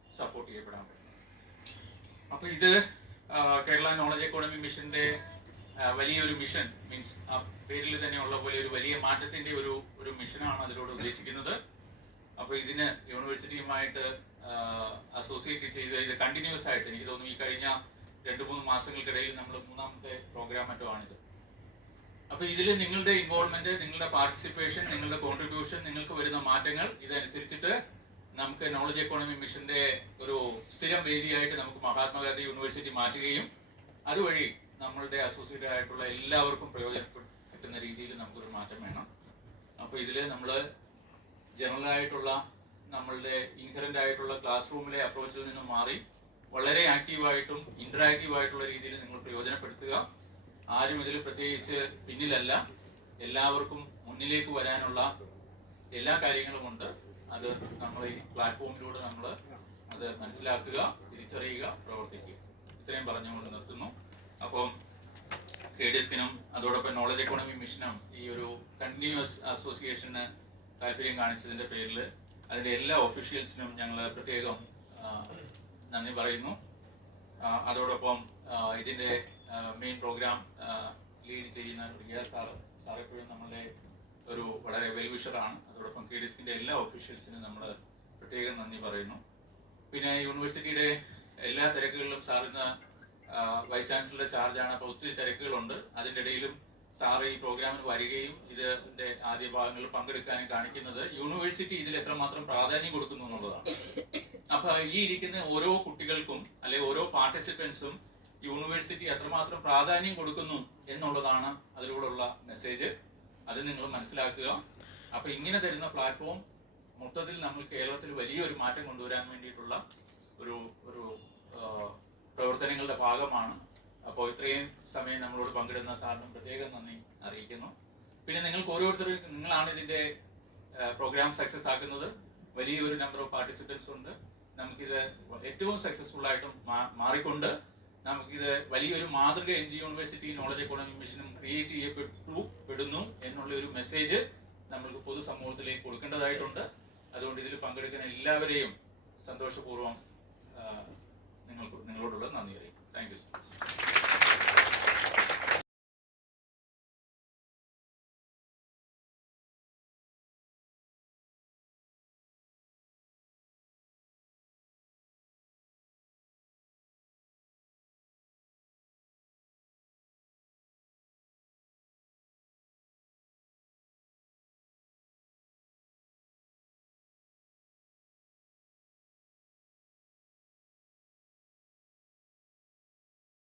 അപ്പോൾ ഇത് കേരള നോളജ് എക്കോണമി മിഷന്റെ വലിയൊരു മിഷൻ, മീൻസ് ആ പേരിൽ തന്നെ ഉള്ള പോലെ ഒരു വലിയ മാറ്റത്തിന്റെ ഒരു മിഷനാണ് അതിലൂടെ ഉദ്ദേശിക്കുന്നത്. അപ്പോൾ ഇതിന് യൂണിവേഴ്സിറ്റിയുമായിട്ട് അസോസിയേറ്റ് ചെയ്ത് ഇത് കണ്ടിന്യൂസ് ആയിട്ട്, എനിക്ക് തോന്നുന്നു ഈ കഴിഞ്ഞ 2-3 മാസങ്ങൾക്കിടയിൽ നമ്മൾ 3ാമത്തെ പ്രോഗ്രാം മറ്റോ ആണിത്. അപ്പോൾ ഇതിൽ നിങ്ങളുടെ ഇൻവോൾവ്മെന്റ്, നിങ്ങളുടെ പാർട്ടിസിപ്പേഷൻ, നിങ്ങളുടെ കോൺട്രിബ്യൂഷൻ, നിങ്ങൾക്ക് വരുന്ന മാറ്റങ്ങൾ ഇതനുസരിച്ചിട്ട് നമുക്ക് നോളജ് എക്കോണമി മിഷന്റെ ഒരു സ്ഥിരം വേദിയായിട്ട് നമുക്ക് മഹാത്മാഗാന്ധി യൂണിവേഴ്സിറ്റി മാറ്റുകയും അതുവഴി നമ്മളുടെ അസോസിയേറ്റഡ് ആയിട്ടുള്ള എല്ലാവർക്കും പ്രയോജനപ്പെടുന്ന രീതിയിൽ നമുക്കൊരു മാറ്റം വേണം. അപ്പോൾ ഇതിൽ നമ്മൾ ജനറൽ ആയിട്ടുള്ള നമ്മളുടെ ഇൻഹറന്റ് ആയിട്ടുള്ള ക്ലാസ് റൂമിലെ അപ്രോച്ചിൽ നിന്നും മാറി വളരെ ആക്റ്റീവായിട്ടും ഇന്ററാക്റ്റീവ് ആയിട്ടുള്ള രീതിയിൽ നിങ്ങൾ പ്രയോജനപ്പെടുത്തുക. ആരും ഇതിൽ പ്രത്യേകിച്ച് പിന്നിലല്ല, എല്ലാവർക്കും മുന്നിലേക്ക് വരാനുള്ള എല്ലാ കാര്യങ്ങളുമുണ്ട്. അത് നമ്മൾ ഈ പ്ലാറ്റ്ഫോമിലൂടെ നമ്മൾ അത് മനസ്സിലാക്കുക, തിരിച്ചറിയുക, പ്രവർത്തിക്കുക. ഇത്രയും പറഞ്ഞുകൊണ്ട് നിർത്തുന്നു. അപ്പം KDSCനും അതോടൊപ്പം നോളജ് എക്കോണമി മിഷനും ഈ ഒരു കണ്ടിന്യൂസ് അസോസിയേഷന് താല്പര്യം കാണിച്ചതിൻ്റെ പേരിൽ അതിൻ്റെ എല്ലാ ഒഫീഷ്യൽസിനും ഞങ്ങൾ പ്രത്യേകം നന്ദി പറയുന്നു. അതോടൊപ്പം ഇതിൻ്റെ മെയിൻ പ്രോഗ്രാം ലീഡ് ചെയ്യുന്ന റിയാസ് സാർ എപ്പോഴും നമ്മളുടെ ഒരു വളരെ വെൽവിഷറാണ്. അതോടൊപ്പം KDSCന്റെ എല്ലാ ഒഫീഷ്യൽസിനും നമ്മൾ പ്രത്യേകം നന്ദി പറയുന്നു. പിന്നെ യൂണിവേഴ്സിറ്റിയുടെ എല്ലാ തിരക്കുകളിലും സാറിന് വൈസ് ചാൻസലറുടെ ചാർജാണ്. അപ്പോൾ ഒത്തിരി തിരക്കുകളുണ്ട്. അതിൻ്റെ ഇടയിലും സാർ ഈ പ്രോഗ്രാമിന് വരികയും ഇതിൻ്റെ ആദ്യ ഭാഗങ്ങളിൽ പങ്കെടുക്കാനും കാണിക്കുന്നത് യൂണിവേഴ്സിറ്റി ഇതിൽ എത്രമാത്രം പ്രാധാന്യം കൊടുക്കുന്നു എന്നുള്ളതാണ്. അപ്പോൾ ഈ ഇരിക്കുന്ന ഓരോ കുട്ടികൾക്കും അല്ലെ ഓരോ പാർട്ടിസിപ്പൻസും യൂണിവേഴ്സിറ്റി എത്രമാത്രം പ്രാധാന്യം കൊടുക്കുന്നു എന്നുള്ളതാണ് അതിലൂടെയുള്ള മെസ്സേജ്. അത് നിങ്ങൾ മനസ്സിലാക്കുക. അപ്പൊ ഇങ്ങനെ തരുന്ന പ്ലാറ്റ്ഫോം മൊത്തത്തിൽ നമ്മൾ കേരളത്തിൽ വലിയൊരു മാറ്റം കൊണ്ടുവരാൻ വേണ്ടിയിട്ടുള്ള ഒരു പ്രവർത്തനങ്ങളുടെ ഭാഗമാണ്. അപ്പോൾ ഇത്രയും സമയം നമ്മളോട് പങ്കെടുക്കുന്ന സാറിനും പ്രത്യേകം നന്ദി അറിയിക്കുന്നു. പിന്നെ നിങ്ങൾക്ക് ഓരോരുത്തരും, നിങ്ങളാണ് ഇതിന്റെ പ്രോഗ്രാം സക്സസ് ആക്കുന്നത്. വലിയൊരു നമ്പർ ഓഫ് പാർട്ടിസിപ്പൻസ് ഉണ്ട്. നമുക്കിത് ഏറ്റവും സക്സസ്ഫുൾ ആയിട്ടും മാറിക്കൊണ്ട് നമുക്കിത് വലിയൊരു മാതൃക NG യൂണിവേഴ്സിറ്റി നോളജ് എക്കോണമി മിഷനും ക്രിയേറ്റ് ചെയ്യപ്പെടുന്നു എന്നുള്ള ഒരു മെസ്സേജ് നമ്മൾക്ക് പൊതുസമൂഹത്തിലേക്ക് കൊടുക്കേണ്ടതായിട്ടുണ്ട്. അതുകൊണ്ട് ഇതിൽ പങ്കെടുക്കുന്ന എല്ലാവരെയും സന്തോഷപൂർവ്വം നിങ്ങളോടുള്ള നന്ദി അറിയിക്കും. Thank you so much.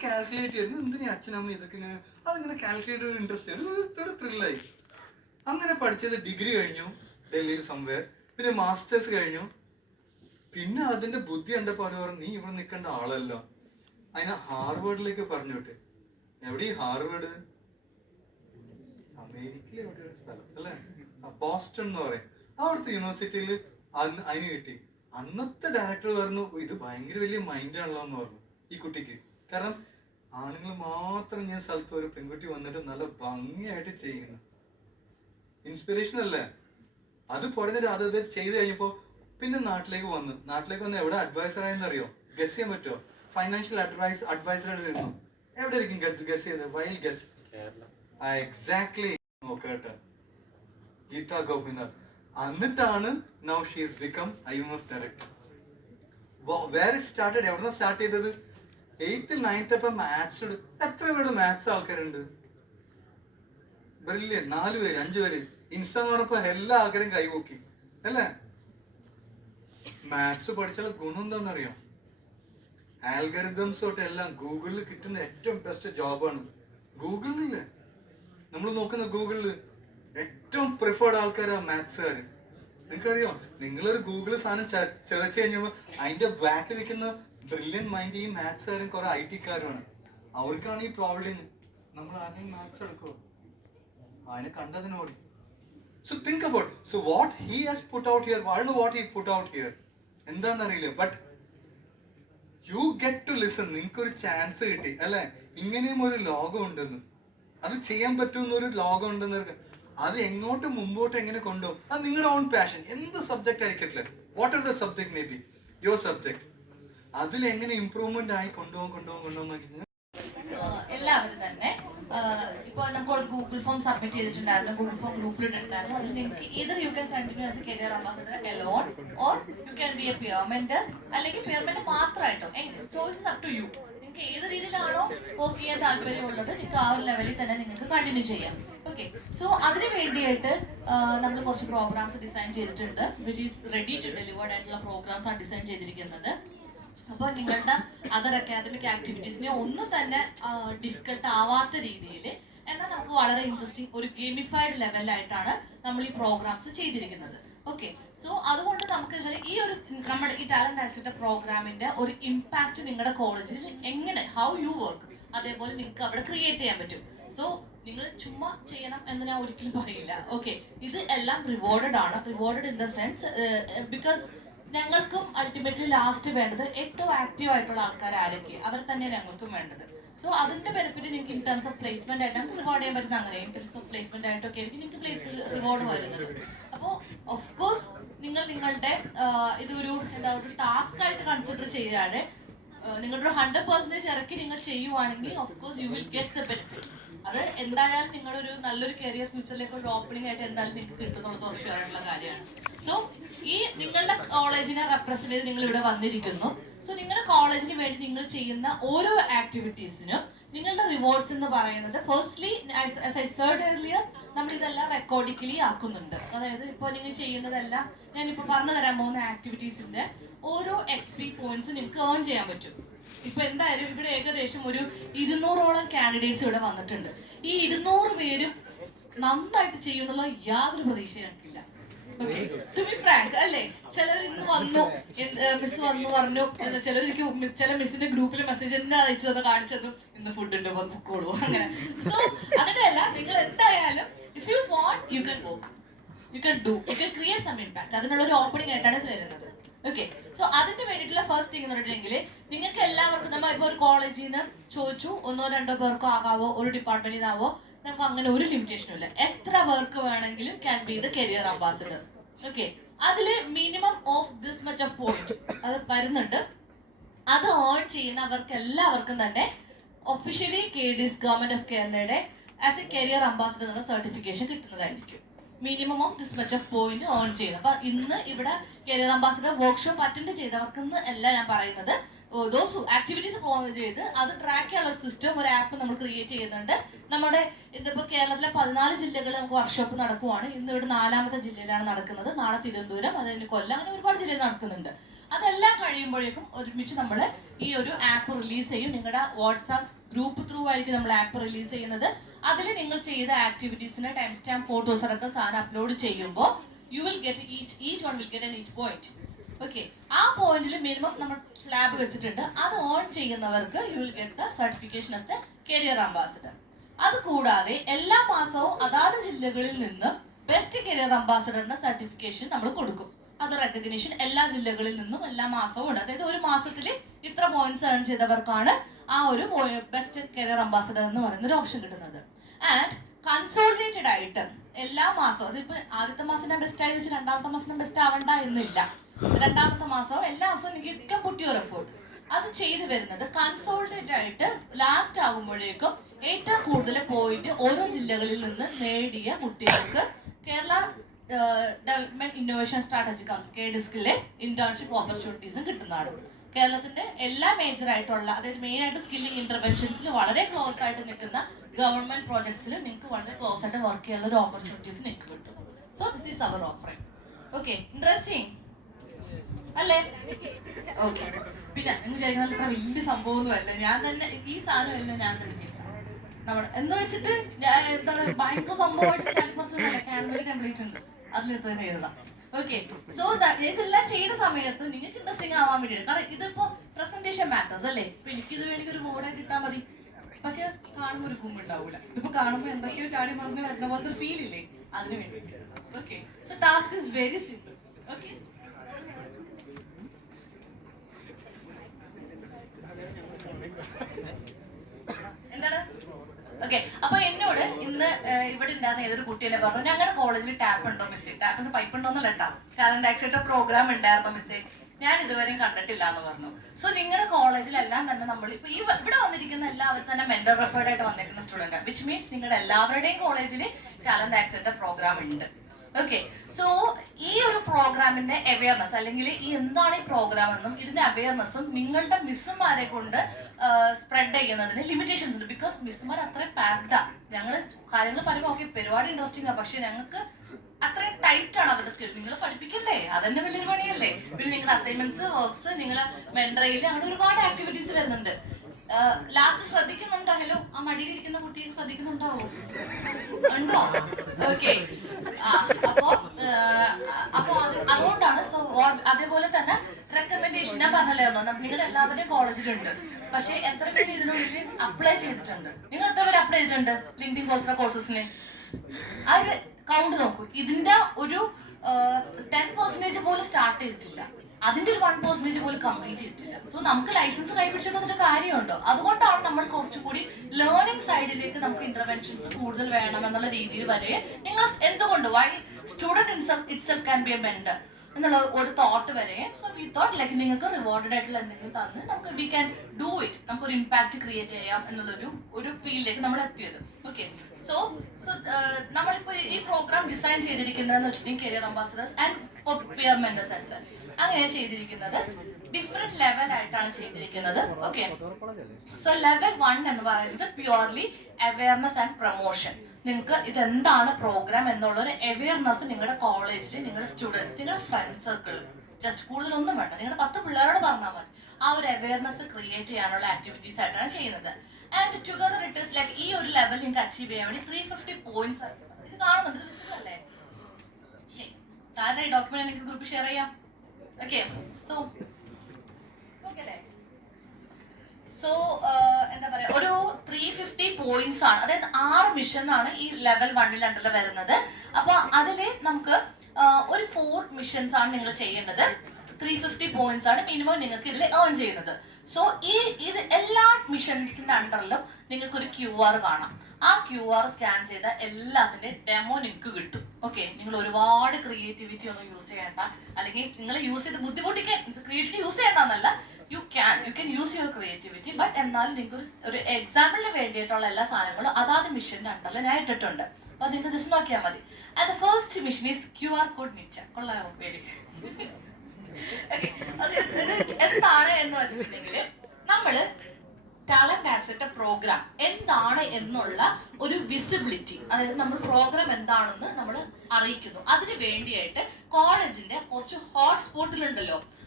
Calculate ചെയ്യുന്നു, എന്തിനാ അച്ഛനമ്മ ഇതൊക്കെ ഇങ്ങനെ അതിങ്ങനെ കാൽക്കുലേറ്റ് ഒരു ഇൻട്രസ്റ്റ് ഒരു ത്രില്ലായി. അങ്ങനെ പഠിച്ചത് ഡിഗ്രി കഴിഞ്ഞു ഡൽഹിയിൽ സംവേർ, പിന്നെ മാസ്റ്റേഴ്സ് കഴിഞ്ഞു. പിന്നെ അതിന്റെ ബുദ്ധി കണ്ടപ്പോൾ അവർ പറഞ്ഞു, നീ ഇവിടെ നിൽക്കേണ്ട ആളല്ല, അതിനെ ഹാർവേഡിലേക്ക് പറഞ്ഞു വിട്ട്. എവിടെ ഈ ഹാർവേഡ്? അമേരിക്കയിൽ എവിടെ ഒരു സ്ഥലം അല്ലേ, ബോസ്റ്റൺ എന്ന് പറയും. അവിടുത്തെ യൂണിവേഴ്സിറ്റിയിൽ അതിന് കിട്ടി. അന്നത്തെ ഡയറക്ടർ പറഞ്ഞു, ഇത് ഭയങ്കര വലിയ മൈൻഡാണല്ലോ എന്ന് പറഞ്ഞു ഈ കുട്ടിക്ക്. കാരണം ആണുങ്ങൾ മാത്രം ഞാൻ സ്ഥലത്ത് ഒരു പെൺകുട്ടി വന്നിട്ട് നല്ല ഭംഗിയായിട്ട് ചെയ്യുന്നു, ഇൻസ്പിറേഷൻ അല്ലേ അത്. പറഞ്ഞിട്ട് അത് ചെയ്ത് കഴിഞ്ഞപ്പോ പിന്നെ നാട്ടിലേക്ക് വന്ന് എവിടെ അഡ്വൈസർ ആയെന്ന് അറിയോ? ഗസ് ചെയ്യാൻ പറ്റുമോ? ഫൈനാൻഷ്യൽ അഡ്വൈസറായിട്ട് ഇരുന്നു. എവിടെ ഇരിക്കും ഗസ് ചെയ്ത്? Wild guess. എക്സാക്ട്ലി നോക്കട്ടെ, ഗീത ഗോപിനാഥ്. എന്നിട്ടാണ് now she is become IMF director. Where it started? എവിടുന്ന സ്റ്റാർട്ട് ചെയ്തത്? 8th 9th അപ്പൊ മാത്സ്. എത്ര പേരുടെ മാത്സ് ആൾക്കാരുണ്ട്? ബ്രില്യൻ. 4 പേര് 5 പേര്. ഇൻസ്റ്റ എന്ന് പറഞ്ഞപ്പോ എല്ലാ ആൾക്കാരും കൈപോക്കി അല്ലേ? മാത്സ് പഠിച്ചാൽ ഗുണം എന്താണെന്നറിയാം? ആൽഗരിതംസ് തൊട്ട് എല്ലാം ഗൂഗിളിൽ കിട്ടുന്ന ഏറ്റവും ബെസ്റ്റ് ജോബാണ്. ഗൂഗിളിലില്ലേ, നമ്മൾ നോക്കുന്ന ഗൂഗിളില് ഏറ്റവും പ്രിഫേർഡ് ആൾക്കാരാ മാത്സുകാര്. നിങ്ങൾക്കറിയോ, നിങ്ങളൊരു ഗൂഗിൾ സാധനം സെർച്ച് കഴിഞ്ഞപ്പോ അതിന്റെ ബാക്കിലിരിക്കുന്ന ബ്രില്യൻ മൈൻഡ് ഈ മാത്സുകാരും കുറെ IT-കാരുമാണ്. അവർക്കാണ് ഈ പ്രോബ്ലം. നമ്മൾ ആരെയും മാത്സ് എടുക്കുമോ? അതിനെ കണ്ടതിനോട്. So think about, so what he has put out here, I don't know what he put out here, എന്താന്നറിയില്ല, but you get to listen. നിങ്ങൾക്കൊരു ചാൻസ് കിട്ടി അല്ലെ, ഇങ്ങനെയും ഒരു ലോകം ഉണ്ടെന്ന്, അത് ചെയ്യാൻ പറ്റുന്ന ഒരു ലോകം ഉണ്ടെന്ന്. അത് എങ്ങോട്ട് മുമ്പോട്ട് എങ്ങനെ കൊണ്ടുപോകും, അത് നിങ്ങളുടെ ഓൺ പാഷൻ. എന്ത് subject ആയിക്കട്ടെ, what are the subject, may be your subject, അതിൽ എങ്ങനെ ഇംപ്രൂവ്മെന്റ് ആയി കൊണ്ടുപോകും. എല്ലാവരും തന്നെ ഇപ്പോൾ നമ്മൾ ഗൂഗിൾ ഫോം സബ്മിറ്റ് ചെയ്തിട്ടുണ്ടായിരുന്നു, ഗൂഗിൾ ഫോം ഗ്രൂപ്പിൽ ഇട്ടിട്ടുണ്ടായിരുന്നു. അതിൽ നിങ്ങൾക്ക് either you can continue as a career ambassador alone or you can be a peer mentor, അല്ലെങ്കിൽ peer mentor മാത്രമായിട്ടോ, choice is up to you. നിങ്ങൾക്ക് ഏത് രീതിയിലാണോ വർക്ക് ചെയ്യാൻ താല്പര്യമുള്ളത് നിങ്ങൾക്ക് ആ ഒരു ലെവലിൽ തന്നെ നിങ്ങൾക്ക് കണ്ടിന്യൂ ചെയ്യാം. ഓക്കെ, സോ അതിന് വേണ്ടിയിട്ട് നമ്മൾ കുറച്ച് പ്രോഗ്രാംസ് ഡിസൈൻ ചെയ്തിട്ടുണ്ട്, which is ready to delivered ആയിട്ടുള്ള പ്രോഗ്രാംസ് ആണ് ഡിസൈൻ ചെയ്തിരിക്കുന്നത്. അപ്പോൾ നിങ്ങളുടെ അതർ അക്കാദമിക് ആക്ടിവിറ്റീസിനെ ഒന്നും തന്നെ ഡിഫിക്കൽട്ട് ആവാത്ത രീതിയിൽ, എന്നാൽ നമുക്ക് വളരെ ഇൻട്രസ്റ്റിംഗ് ഒരു ഗെയിമിഫൈഡ് ലെവലിലായിട്ടാണ് നമ്മൾ ഈ പ്രോഗ്രാംസ് ചെയ്തിരിക്കുന്നത്. ഓക്കെ, സോ അതുകൊണ്ട് നമുക്ക് ഈ ഒരു നമ്മുടെ ഈ ടാലന്റ് ആക്സിന്റെ പ്രോഗ്രാമിന്റെ ഒരു ഇമ്പാക്ട് നിങ്ങളുടെ കോളേജിൽ എങ്ങനെ, ഹൗ യു വർക്ക്, അതേപോലെ നിങ്ങൾക്ക് അവിടെ ക്രിയേറ്റ് ചെയ്യാൻ പറ്റും. സോ നിങ്ങൾ ചുമ്മാ ചെയ്യണം എന്ന് ഞാൻ ഒരിക്കലും പറയില്ല. ഓക്കെ, ഇത് എല്ലാം റിവാർഡഡ് ആണ്. Rewarded in the sense because ഞങ്ങൾക്കും അൾട്ടിമേറ്റ്ലി ലാസ്റ്റ് വേണ്ടത് ഏറ്റവും ആക്റ്റീവ് ആയിട്ടുള്ള ആൾക്കാർ ആരൊക്കെ, അവർ തന്നെയാണ് ഞങ്ങൾക്കും വേണ്ടത്. സോ അതിന്റെ ബെനിഫിറ്റ് നിങ്ങൾക്ക് ഇൻ ടേംസ് ഓഫ് പ്ലേസ്മെന്റ് ആയിട്ട് നമുക്ക് റിവാർഡ് ചെയ്യാൻ പറ്റുന്ന, അങ്ങനെ ഇൻ ടേംസ് ഓഫ് പ്ലേസ്മെന്റ് ആയിട്ടൊക്കെ ആയിരിക്കും നിങ്ങൾക്ക് പ്ലേസ്മെന്റ് റിവാർഡ് വരുന്നത്. അപ്പോൾ ഓഫ് കോഴ്സ് നിങ്ങൾ നിങ്ങളുടെ ഇതൊരു ഒരു ടാസ്ക് ആയിട്ട് കൺസിഡർ ചെയ്യാതെ നിങ്ങളുടെ 100% ഇറക്കി നിങ്ങൾ ചെയ്യുവാണെങ്കിൽ of course you will get the benefit. അത് എന്തായാലും നിങ്ങളുടെ ഒരു നല്ലൊരു കരിയർ ഫ്യൂച്ചറിലേക്ക് ഒരു ഓപ്പണിംഗ് ആയിട്ട് എന്തായാലും നിങ്ങൾക്ക് കിട്ടുന്നുള്ളത് ഉറപ്പായിട്ടുള്ള കാര്യമാണ്. സോ ഈ നിങ്ങളുടെ കോളേജിനെ റെപ്രസെന്റ് ചെയ്ത് നിങ്ങൾ ഇവിടെ വന്നിരിക്കുന്നു. സോ നിങ്ങളുടെ കോളേജിന് വേണ്ടി നിങ്ങൾ ചെയ്യുന്ന ഓരോ ആക്ടിവിറ്റീസിനും നിങ്ങളുടെ റിവാർഡ്സ് എന്ന് പറയുന്നത്, firstly as I said earlier, നമ്മൾ ഇതെല്ലാം റെക്കോർഡിക്കലി ആക്കുന്നുണ്ട്. അതായത് ഇപ്പോൾ നിങ്ങൾ ചെയ്യുന്നതെല്ലാം ഞാനിപ്പോൾ പറഞ്ഞു തരാൻ പോകുന്ന ആക്ടിവിറ്റീസിന്റെ ഓരോ XP പോയിന്റ്സ് നിങ്ങൾക്ക് ഏൺ ചെയ്യാൻ പറ്റും. ഇപ്പൊ എന്തായാലും ഇവിടെ ഏകദേശം ഒരു 200ഓളം കാൻഡിഡേറ്റ്സ് ഇവിടെ വന്നിട്ടുണ്ട്. ഈ 200 പേരും നന്നായിട്ട് ചെയ്യുന്നുള്ള യാതൊരു പ്രതീക്ഷയും എനിക്കില്ല. ടു ബി ഫ്രാങ്ക് അല്ലേ, ചിലർ ഇന്ന് വന്നു, മിസ് വന്നു പറഞ്ഞു, ചിലർക്ക് ചില മിസ്സിന്റെ ഗ്രൂപ്പിൽ മെസ്സേജ് തന്നെ അയച്ചത് കാണിച്ചതും ഇന്ന് ഫുഡ് ഉണ്ട് പൊക്കോളൂ, അങ്ങനെ. സോ അങ്ങനെയല്ല, നിങ്ങൾ എന്തായാലും if you want you can work, you can do, you can create some impact. അതിനുള്ള ഒരു ഓപ്പണിംഗ് ആയിട്ടാണ് ഇത് വരുന്നത്. ഓക്കെ, സോ അതിന് വേണ്ടിയിട്ടുള്ള ഫസ്റ്റ് തിങ് എന്ന് പറഞ്ഞിട്ടുണ്ടെങ്കിൽ നിങ്ങൾക്ക് എല്ലാവർക്കും, നമ്മൾ ഇപ്പോൾ ഒരു കോളേജിൽ നിന്ന് ചോദിച്ചു 1 or 2 പേർക്കോ ആകാവോ, ഒരു ഡിപ്പാർട്ട്മെന്റിൽ നിന്നാവോ, നമുക്ക് അങ്ങനെ ഒരു ലിമിറ്റേഷനും ഇല്ല. എത്ര പേർക്ക് വേണമെങ്കിലും can be the career ambassador. Okay, അതില് minimum of this much of point അത് വരുന്നുണ്ട്. അത് ഏൺ ചെയ്യുന്നവർക്ക് എല്ലാവർക്കും തന്നെ ഒഫീഷ്യലി KDS ഗവൺമെന്റ് ഓഫ് കേരളയുടെ ആസ് എ കരിയർ അംബാസിഡർ എന്ന സർട്ടിഫിക്കേഷൻ കിട്ടുന്നതായിരിക്കും. Minimum of this much of point earn ചെയ്യുന്നത്. അപ്പൊ ഇന്ന് ഇവിടെ കരിയർ അംബാസിഡർ വർക്ക്ഷോപ്പ് അറ്റൻഡ് ചെയ്തവർക്കെന്ന് അല്ല ഞാൻ പറയുന്നത്, ദോസ് ആക്ടിവിറ്റീസ് ചെയ്ത് അത് ട്രാക്ക് ചെയ്യാനുള്ള സിസ്റ്റം, ഒരു ആപ്പ് നമ്മൾ ക്രിയേറ്റ് ചെയ്യുന്നുണ്ട്. നമ്മുടെ ഇതിപ്പോ കേരളത്തിലെ 14 ജില്ലകളിൽ നമുക്ക് വർക്ക്ഷോപ്പ് നടക്കുവാണ്. ഇന്ന് ഇവിടെ 4ാമത്തെ ജില്ലയിലാണ് നടക്കുന്നത്. നാളെ തിരുവനന്തപുരം, അതായത് കൊല്ലം, അങ്ങനെ ഒരുപാട് ജില്ലയിൽ നടക്കുന്നുണ്ട്. അതെല്ലാം കഴിയുമ്പോഴേക്കും ഒരുമിച്ച് നമ്മൾ ഈ ഒരു ആപ്പ് റിലീസ് ചെയ്യും. നിങ്ങളുടെ വാട്സാപ്പ് ഗ്രൂപ്പ് ത്രൂ ആയിരിക്കും നമ്മൾ ആപ്പ് റിലീസ് ചെയ്യുന്നത്. അതിൽ നിങ്ങൾ ചെയ്ത ആക്ടിവിറ്റീസിന് ടൈം സ്റ്റാമ്പ് ഫോട്ടോസ് അടക്കം സാധനം അപ്ലോഡ് ചെയ്യുമ്പോൾ you will get each one will get an each point. Okay, ആ പോയിന്റിൽ മിനിമം നമ്മൾ സ്ലാബ് വെച്ചിട്ടുണ്ട്. അത് ഓൺ ചെയ്യുന്നവർക്ക് you will get the certification as the career ambassador. അത് കൂടാതെ എല്ലാ മാസവും അതാത് ജില്ലകളിൽ നിന്ന് ബെസ്റ്റ് കരിയർ അംബാസിഡറിന്റെ സർട്ടിഫിക്കേഷൻ നമ്മൾ കൊടുക്കും. അത് റെക്കഗ്നീഷൻ എല്ലാ ജില്ലകളിൽ നിന്നും എല്ലാ മാസവും ഉണ്ട്. അതായത് ഒരു മാസത്തിൽ ഇത്ര പോയിന്റ്സ് ഏൺ ചെയ്തവർക്കാണ് ആ ഒരു ബെസ്റ്റ് കരിയർ അംബാസിഡർ എന്ന് പറയുന്ന ഒരു ഓപ്ഷൻ കിട്ടുന്നത്. ആൻഡ് കൺസോളിഡേറ്റഡ് ആയിട്ട് എല്ലാ മാസവും, അതിപ്പോ ആദ്യത്തെ മാസം ഞാൻ ബെസ്റ്റ് ആയി വെച്ച് രണ്ടാമത്തെ മാസം ബെസ്റ്റ് ആവണ്ട എന്നില്ല. രണ്ടാമത്തെ മാസവും എല്ലാ മാസവും എനിക്ക് ഏറ്റവും പുട്ടിയ ഒരു എഫേർട്ട് അത് ചെയ്തു വരുന്നത് കൺസോളിഡേറ്റഡ് ആയിട്ട് ലാസ്റ്റ് ആകുമ്പോഴേക്കും ഏറ്റവും കൂടുതൽ പോയിന്റ് ഓരോ ജില്ലകളിൽ നിന്ന് നേടിയ കുട്ടികൾക്ക് Kerala development innovation strategy council KDISCലെ internship ഓപ്പർച്യൂണിറ്റീസും കിട്ടുന്നതാണ്. കേരളത്തിന്റെ എല്ലാ മേജർ ആയിട്ടുള്ള, അതായത് മെയിൻ ആയിട്ട് സ്കില്ലിംഗ് ഇന്റർവെൻഷൻസിൽ വളരെ ക്ലോസ് ആയിട്ട് നിൽക്കുന്ന ഗവൺമെന്റ് പ്രോജക്ട്സിൽ നിങ്ങൾക്ക് വളരെ ക്ലോസ് ആയിട്ട് വർക്ക് ചെയ്യാനുള്ള ഒരു ഓപ്പർച്യൂണിറ്റീസ് നിങ്ങൾക്ക് കിട്ടും. So this is our offering. Okay, interesting അല്ലേ? ഓക്കെ, പിന്നെ നിങ്ങൾ വിചാരിക്കുന്ന അത്ര വലിയ സംഭവമൊന്നുമല്ല. ഞാൻ തന്നെ ഈ സാധനം എല്ലാം ഞാൻ തന്നെ ചെയ്യും. നമ്മൾ എന്ന് വെച്ചിട്ട് എന്താണ് ഭയങ്കര സംഭവമായിട്ട് കുറച്ച് ക്യാൻവൽ ടെംപ്ലേറ്റ് ഉണ്ട്, അതിലെടുത്ത് തന്നെ എഴുതാം. ഓക്കെ, സോ ഇതെല്ലാം ചെയ്യുന്ന സമയത്ത് നിങ്ങൾക്ക് ഇൻട്രസ്റ്റിംഗ് ആവാൻ വേണ്ടിയിട്ട്. കാരണം ഇതിപ്പോ പ്രസന്റേഷൻ മാറ്റേഴ്സ് അല്ലേ? ഇപ്പൊ എനിക്കിത് വേണമെങ്കിൽ ഒരു ബോർഡായിട്ട് ഇട്ടാൽ മതി, പക്ഷെ കാണുമ്പോൾ ഒരു കുമ്പുണ്ടാവൂല. ഇപ്പൊ കാണുമ്പോൾ എന്തൊക്കെയോ ചാടി മറിഞ്ഞ് വരുന്ന പോലത്തെ ഒരു ഫീൽ ഇല്ലേ? അതിന് വേണ്ടി. Okay, so task is very simple. Okay, എന്താണ്? ഓക്കെ, അപ്പൊ എന്നോട് ഇന്ന് ഇവിടെ ഉണ്ടായിരുന്ന ഏതൊരു കുട്ടി എന്നെ പറഞ്ഞു, ഞങ്ങളുടെ കോളേജിൽ ടാപ്പ് ഉണ്ടോ മിസ്സേ? ടാപ്പിന് പൈപ്പ് ഉണ്ടോന്നല്ല കേട്ടാ, ടാലന്റ് ആക്സിഡന്റ് പ്രോഗ്രാം ഉണ്ടായിരുന്നോ മിസ്സേ? ഞാൻ ഇതുവരെയും കണ്ടിട്ടില്ല എന്ന് പറഞ്ഞു. സോ നിങ്ങളുടെ കോളേജിലെല്ലാം തന്നെ നമ്മൾ ഇപ്പൊ ഈ ഇവിടെ വന്നിരിക്കുന്ന എല്ലാവരും തന്നെ മെന്റർ റെഫേർഡ് ആയിട്ട് വന്നിരിക്കുന്ന സ്റ്റുഡന്റ്, വിച്ച് മീൻസ് നിങ്ങളുടെ എല്ലാവരുടെയും കോളേജിൽ ടാലന്റ് ആക്സിഡന്റ് പ്രോഗ്രാം ഉണ്ട്. ഓക്കെ, സോ ഈ ഒരു പ്രോഗ്രാമിന്റെ അവയർനെസ്, അല്ലെങ്കിൽ ഈ എന്താണ് ഈ പ്രോഗ്രാം എന്നും ഇതിന്റെ അവയർനെസ്സും നിങ്ങളുടെ മിസ്സുമാരെ കൊണ്ട് സ്പ്രെഡ് ചെയ്യുന്നതിന് ലിമിറ്റേഷൻസ് ഉണ്ട്. ബിക്കോസ് മിസ്സുമാർ അത്രയും പാക്ഡാ. ഞങ്ങൾ കാര്യങ്ങൾ പറയുമ്പോൾ ഓക്കെ പരിപാടി ഇൻട്രസ്റ്റിംഗ് ആണ്, പക്ഷെ ഞങ്ങൾക്ക് അത്രയും ടൈറ്റ് ആണ് അവരുടെ സ്കിൽ. നിങ്ങൾ പഠിപ്പിക്കണ്ടേ, അതന്നെ വലിയൊരു പണിയല്ലേ. പിന്നെ നിങ്ങളുടെ അസൈൻമെന്റ്സ്, വർക്ക്സ്, നിങ്ങളെ മെന്ററിയിൽ അങ്ങനെ ഒരുപാട് ആക്ടിവിറ്റീസ് വരുന്നുണ്ട്. ലാസ്റ്റ് ശ്രദ്ധിക്കുന്നുണ്ടല്ലോ, ആ മടിയിലിരിക്കുന്ന കുട്ടിയെ ശ്രദ്ധിക്കുന്നുണ്ടാവോ? ഉണ്ടോ? ഓക്കെ, അപ്പൊ അതുകൊണ്ടാണ്. സോ അതേപോലെ തന്നെ റെക്കമെൻഡേഷൻ ഞാൻ പറഞ്ഞല്ലോ, നിങ്ങളുടെ എല്ലാവരുടെയും കോളേജിലുണ്ട്. പക്ഷെ എത്ര പേര് ഇതിനുള്ളിൽ അപ്ലൈ ചെയ്തിട്ടുണ്ട്? നിങ്ങൾ എത്ര പേര് അപ്ലൈ ചെയ്തിട്ടുണ്ട് ലിങ്ക്ഡിൻ കോഴ്സിന്? ആ ഒരു കൗണ്ട് നോക്കൂ. ഇതിന്റെ ഒരു 10% പോലും സ്റ്റാർട്ട് ചെയ്തിട്ടില്ല. അതിന്റെ ഒരു 1% പോലും കംപ്ലീറ്റ് ചെയ്തിട്ടില്ല. സോ നമുക്ക് ലൈസൻസ് കൈപിടിച്ചിട്ട് കാര്യമുണ്ടോ? അതുകൊണ്ടാണ് നമ്മൾ കുറച്ചുകൂടി ലേണിംഗ് സൈഡിലേക്ക് നമുക്ക് ഇന്റർവെൻഷൻസ് കൂടുതൽ വേണം എന്നുള്ള രീതിയിൽ വരെ നിങ്ങൾ എന്തുകൊണ്ട് Y student itself can be A mentor എന്നുള്ള ഒരു തോട്ട് വരെ. സോ വി തോട്ട് ലൈക്ക് നിങ്ങൾക്ക് റിവാർഡഡ് ആയിട്ടുള്ള എന്തെങ്കിലും തന്ന് നമുക്ക് വി ക്യാൻ ഡു ഇറ്റ്, നമുക്കൊരു ഇമ്പാക്ട് ക്രിയേറ്റ് ചെയ്യാം എന്നുള്ളൊരു ഫീൽഡിലേക്ക് നമ്മൾ എത്തിയത്. ഓക്കെ, സോ നമ്മളിപ്പോ ഈ പ്രോഗ്രാം ഡിസൈൻ ചെയ്തിരിക്കുന്നതെന്ന് വെച്ചിട്ടുണ്ടെങ്കിൽ career ambassadors and four peer mentors as well അങ്ങനെ ചെയ്തിരിക്കുന്നത് ഡിഫറെന്റ് ലെവൽ ആയിട്ടാണ് ചെയ്തിരിക്കുന്നത്. ഓക്കെ, സോ ലെവൽ 1 എന്ന് പറയുന്നത് പ്യുവർലി അവയർനെസ് ആൻഡ് പ്രൊമോഷൻ. നിങ്ങൾക്ക് ഇതെന്താണ് പ്രോഗ്രാം എന്നുള്ള ഒരു അവയർനെസ് നിങ്ങളുടെ കോളേജിൽ, നിങ്ങളുടെ സ്റ്റുഡൻസ്, നിങ്ങളുടെ ഫ്രണ്ട് സർക്കിൾ, ജസ്റ്റ് കൂടുതലൊന്നും വേണ്ട, നിങ്ങളുടെ 10 പിള്ളേരോട് പറഞ്ഞാൽ മതി. ആ ഒരു അവയർനെസ് ക്രിയേറ്റ് ചെയ്യാനുള്ള ആക്ടിവിറ്റീസ് ആയിട്ടാണ് ചെയ്യുന്നത്. And together it is like ഈ ഒരു ലെവൽ നിങ്ങൾക്ക് അച്ചീവ് ചെയ്യാൻ വേണ്ടി 350 പോയിന്റ്സ് ഇത് കാണുന്നുണ്ട്. ഇത് അല്ലേ സാറിന്റെ ഡോക്യുമെന്റ് എനിക്ക് ഗ്രൂപ്പ് ഷെയർ ചെയ്യാം. ഓക്കെ, സോ എന്താ പറയാ, ഒരു 350 പോയിന്റ്സ് ആണ്. അതായത് 6 മിഷൻ ആണ് ഈ ലെവൽ 1 അണ്ടറിൽ വരുന്നത്. അപ്പൊ അതില് നമുക്ക് ഒരു 4 മിഷൻസ് ആണ് നിങ്ങൾ ചെയ്യേണ്ടത്. 350 പോയിന്റ്സ് ആണ് മിനിമം നിങ്ങൾക്ക് ഇതിൽ ഏൺ ചെയ്യുന്നത്. സോ ഇത് എല്ലാ മിഷൻസിന്റെ അണ്ടറിലും നിങ്ങൾക്ക് ഒരു QR കാണാം. ആ QR സ്കാൻ ചെയ്ത എല്ലാത്തിന്റെ ഡെമോ നിങ്ങൾക്ക് കിട്ടും. ഓക്കെ, നിങ്ങൾ ഒരുപാട് ക്രിയേറ്റിവിറ്റി ഒന്നും യൂസ് ചെയ്യേണ്ട, അല്ലെങ്കിൽ നിങ്ങൾ യൂസ് ചെയ്ത് ബുദ്ധിമുട്ടിക്കാൻ creativity use ചെയ്യേണ്ടെന്നല്ല, you can use your creativity. But എന്നാലും നിങ്ങൾക്ക് ഒരു എക്സാമ്പിളിന് വേണ്ടിയിട്ടുള്ള എല്ലാ സാധനങ്ങളും അതാത് മിഷന്റെ അണ്ടറിൽ ഞാൻ ഇട്ടിട്ടുണ്ട്. അപ്പൊ നിങ്ങൾക്ക് ജസ്റ്റ് നോക്കിയാൽ മതി. And the first mission is QR code നിച്ച. കൊള്ളാം പേര്. എന്താണ് എന്ന് വെച്ചിട്ടുണ്ടെങ്കിൽ നമ്മള് ടാലന്റ് ആസെറ്റ് പ്രോഗ്രാം എന്താണ് എന്നുള്ള ഒരു വിസിബിലിറ്റി, അതായത് നമ്മൾ പ്രോഗ്രാം എന്താണെന്ന് നമ്മൾ അറിയിക്കുന്നു. അതിന് വേണ്ടിയായിട്ട് കോളേജിന്റെ കുറച്ച് ഹോട്ട്സ്പോട്ടിലുണ്ടല്ലോ,